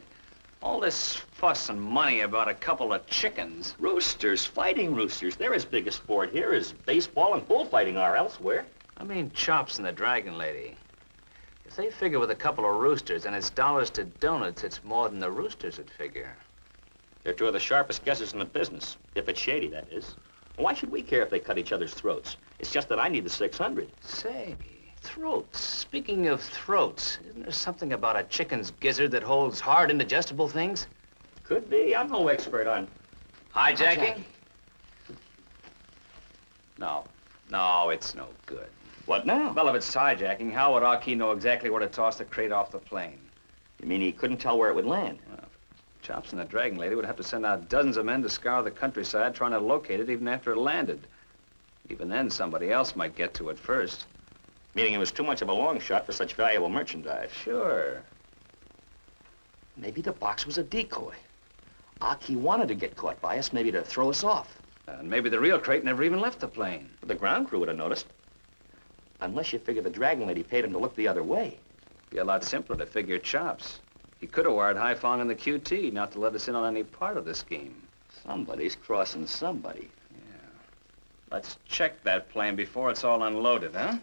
All this fuss and money about a couple of chickens. Roosters, fighting roosters. They're as big a sport here as baseball and bullfighting are elsewhere. I mean Chops and the Dragon Lady. If they figure with a couple of roosters and it's dollars to donuts, it's more than the roosters would figure. They're 2 of the sharpest guesses in the business. If it's shady, that is. Why should we care if they cut each other's throats? It's just that I need the 600. Say, throats. Speaking of throats, isn't there something about a chicken's gizzard that holds hard, indigestible things? Could be. I'm no expert on Hijacking? No, it's no good. What now? Well, if it's hijacking, how would Aki know exactly where to toss the crate off the plane? You mean he couldn't tell where it would land? Well, Chops and the Dragon Lady would have to send out dozens of men to scour the countryside trying to locate it even after it landed. Even then, somebody else might get to it first. Meaning it was too much of a long shot for such valuable merchandise. Sure. Maybe the box was a decoy. Aki wanted to get caught by us, maybe to throw us off. And maybe the real crate never even left the plane. But the ground crew would have noticed. Unless you figure the Dragon Lady paid him to look the other way. Be a lot simpler to figure Chops. He could have wired Haifong and the QT not to let us in on any part of the scheme. Somebody's crossing somebody. Yeah. Let's check that plane before it's all unloaded, huh?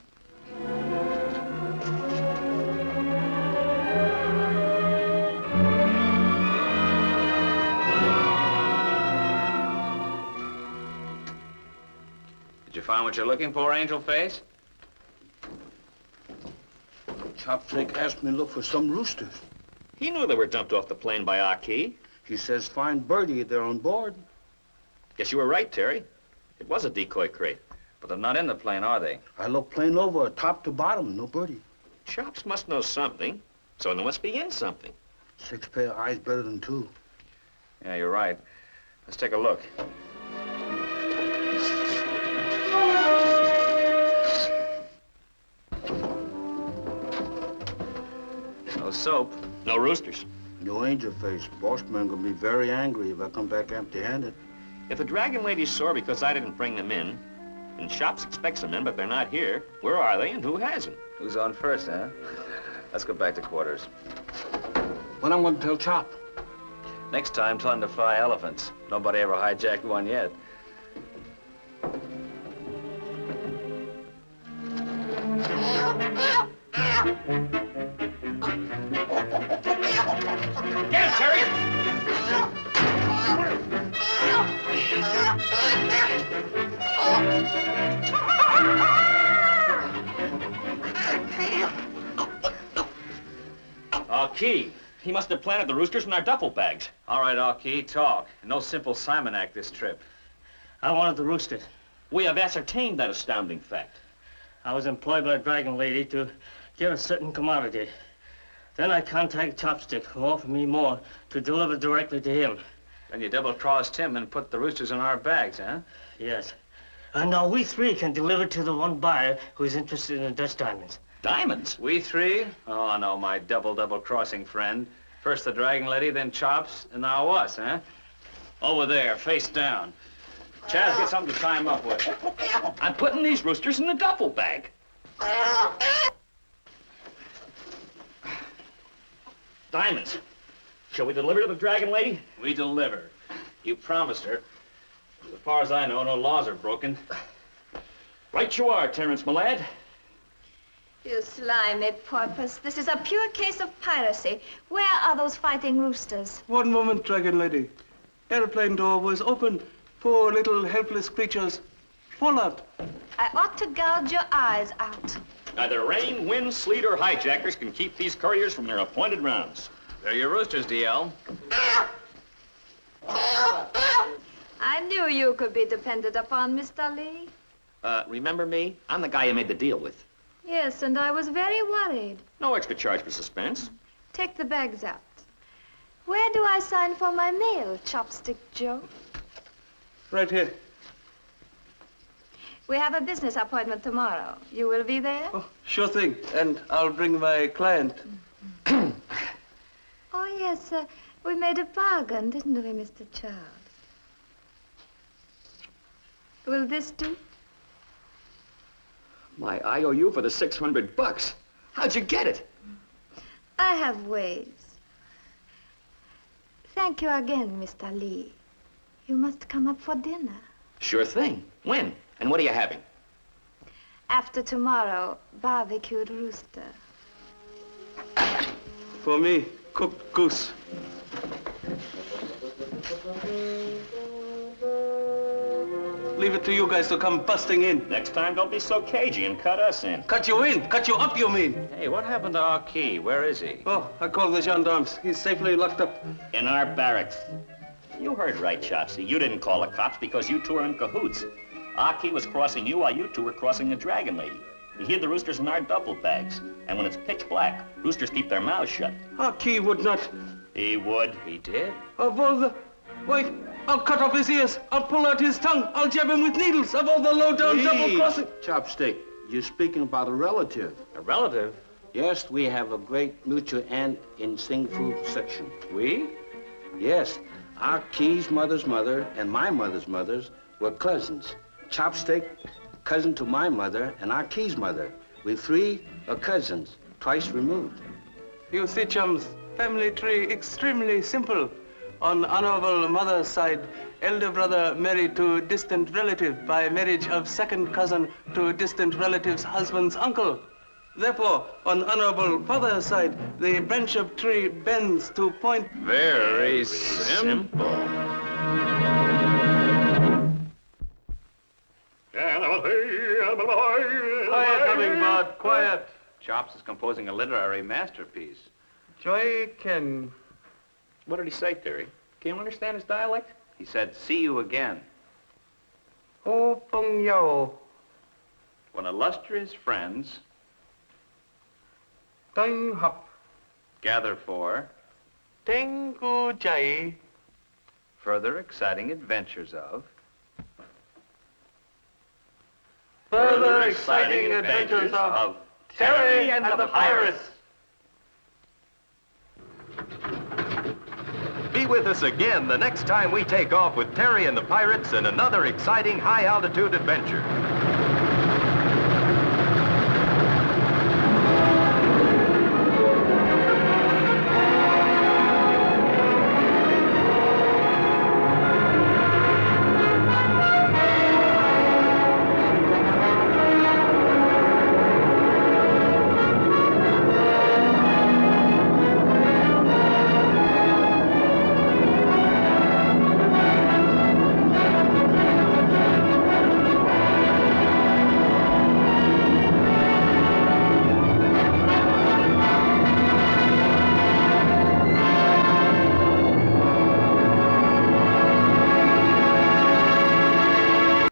Did you find what you're looking for, Angel Face? Chopstick asked me to look for some roosters. He knew they were dumped off the plane by Aki. He says find Birdie, they're on board. Guess you were right, Terry. It was a decoy crate. But they're not in the plane, are they? I looked plain over, top to bottom, no Birdie. Chops must know something, so they must be in something. 6 pair of eyes better than 2. Yeah, you're right. Let's take a look. No soap. No roosters. No Angel Face. Boss man gonna be very angry if I come back empty-handed. If the Dragon Lady's sore because I didn't bring them in, and Chops expects them in, but they're not here, where are they and who has them? Who's on first, huh? Let's go back to quarters. When I'm gonna tell Chop? Next time, tell him to fly elephants. Nobody ever hijacked one yet. Get him, Terry! Aki, he must have planted the roosters in our duffel bags. All right, Aki, talk. No simple Simon act this trip. I wanted the roosters. We have ascertained that astounding fact. I was employed by the Dragon Lady to get a certain commodity. Then I contacted Chopstick, who offered me more to deliver directly to him. Then you double-crossed him and put the roosters in our bags, huh? Yes. And now we 3 can deliver to the one buyer who's interested in the Dutch diamonds. Diamonds? We 3? Oh, no, my double-crossing friend. First the Dragon Lady, then Chops, and now us, huh? Over there, face down. Chaz, get something to tie him up with. I'm putting these roosters in the duffel bag. Diamonds. Shall we deliver to the Dragon Lady? We deliver. You promised her. As far as I know, no laws are broken. Right you are, Terrence, my lad. You slimy porpoise. This is a pure case of piracy. Where are those fighting roosters? One moment, Dragon Lady. Airplane door was open. 4 little helpless creatures fall out. I ought to gouge your eyes out. Neither rain, wind, sleet, or hijackers can keep these couriers from their appointed rounds. They're your roosters, DL. I knew you could be depended upon, Mr. Lee. Remember me? I'm the guy you made the deal with. Yes, and I was very worried. No extra charge for suspense. Take the bags out. Where do I sign for my mail, Chopstick Joe? Right here. We have a business appointment tomorrow. You will be there? Oh, sure thing. And I'll bring my client. Oh, yes, we made a bargain, didn't we, Mr. Charles? Will this do? My IOU for the $600. How'd you get it? I have ways. Thank you again, Mr. Lee. You must come up for dinner. Sure thing. When? And what are you having? After tomorrow, barbecued rooster. For me, cooked goose. leave it to you guys to come busting in. Next time, don't be so cagey and cut us in. Cut you in? Cut you up, you mean? Hey, what happened to our key? Where is he? Oh, I called the gendarmes. He's safely locked up. In our barracks. You heard right, Chopsy. You didn't call the cops because you two are in cahoots. Aki was crossing you while you two were crossing the Dragon Lady. He hid the roosters in our duffel bags. And when it's pitch black, roosters keep their mouths shut. Aki would not. He would. He did? Of all the... Wait, I'll cut off his ears. I'll pull out his tongue. I'll jab him with needles. Of all the low-down double-crossing... Chopstick, you're speaking about a relative. A relative? Yes, we have a great mutual aunt in Sing-Fu section. We? Yes. Our Key's mother's mother and my mother's mothers were cousins. Chopstick, cousin to my mother and our Key's mother. We three are cousins, twice removed. You see, chums, family tree extremely simple. On honorable mother's side, elder brother married to distant relative by marriage of second cousin to distant relative's husband's uncle. Therefore, on honorable father's side, the branch of tree bends to point... Very simple. Quiet, Hummingbird, quiet. Chops is composing a literary masterpiece. Joy Ken. What did he say, Terry? Can you understand his dialect? He said, see you again. Ho Pong Yao. When illustrious friends Tang Hop. gather for Tengu Jai. further exciting adventures of Further exciting adventures of Terry and the Pirates. Be with us again the next time we take off with Terry and the Pirates in another exciting high-altitude adventure.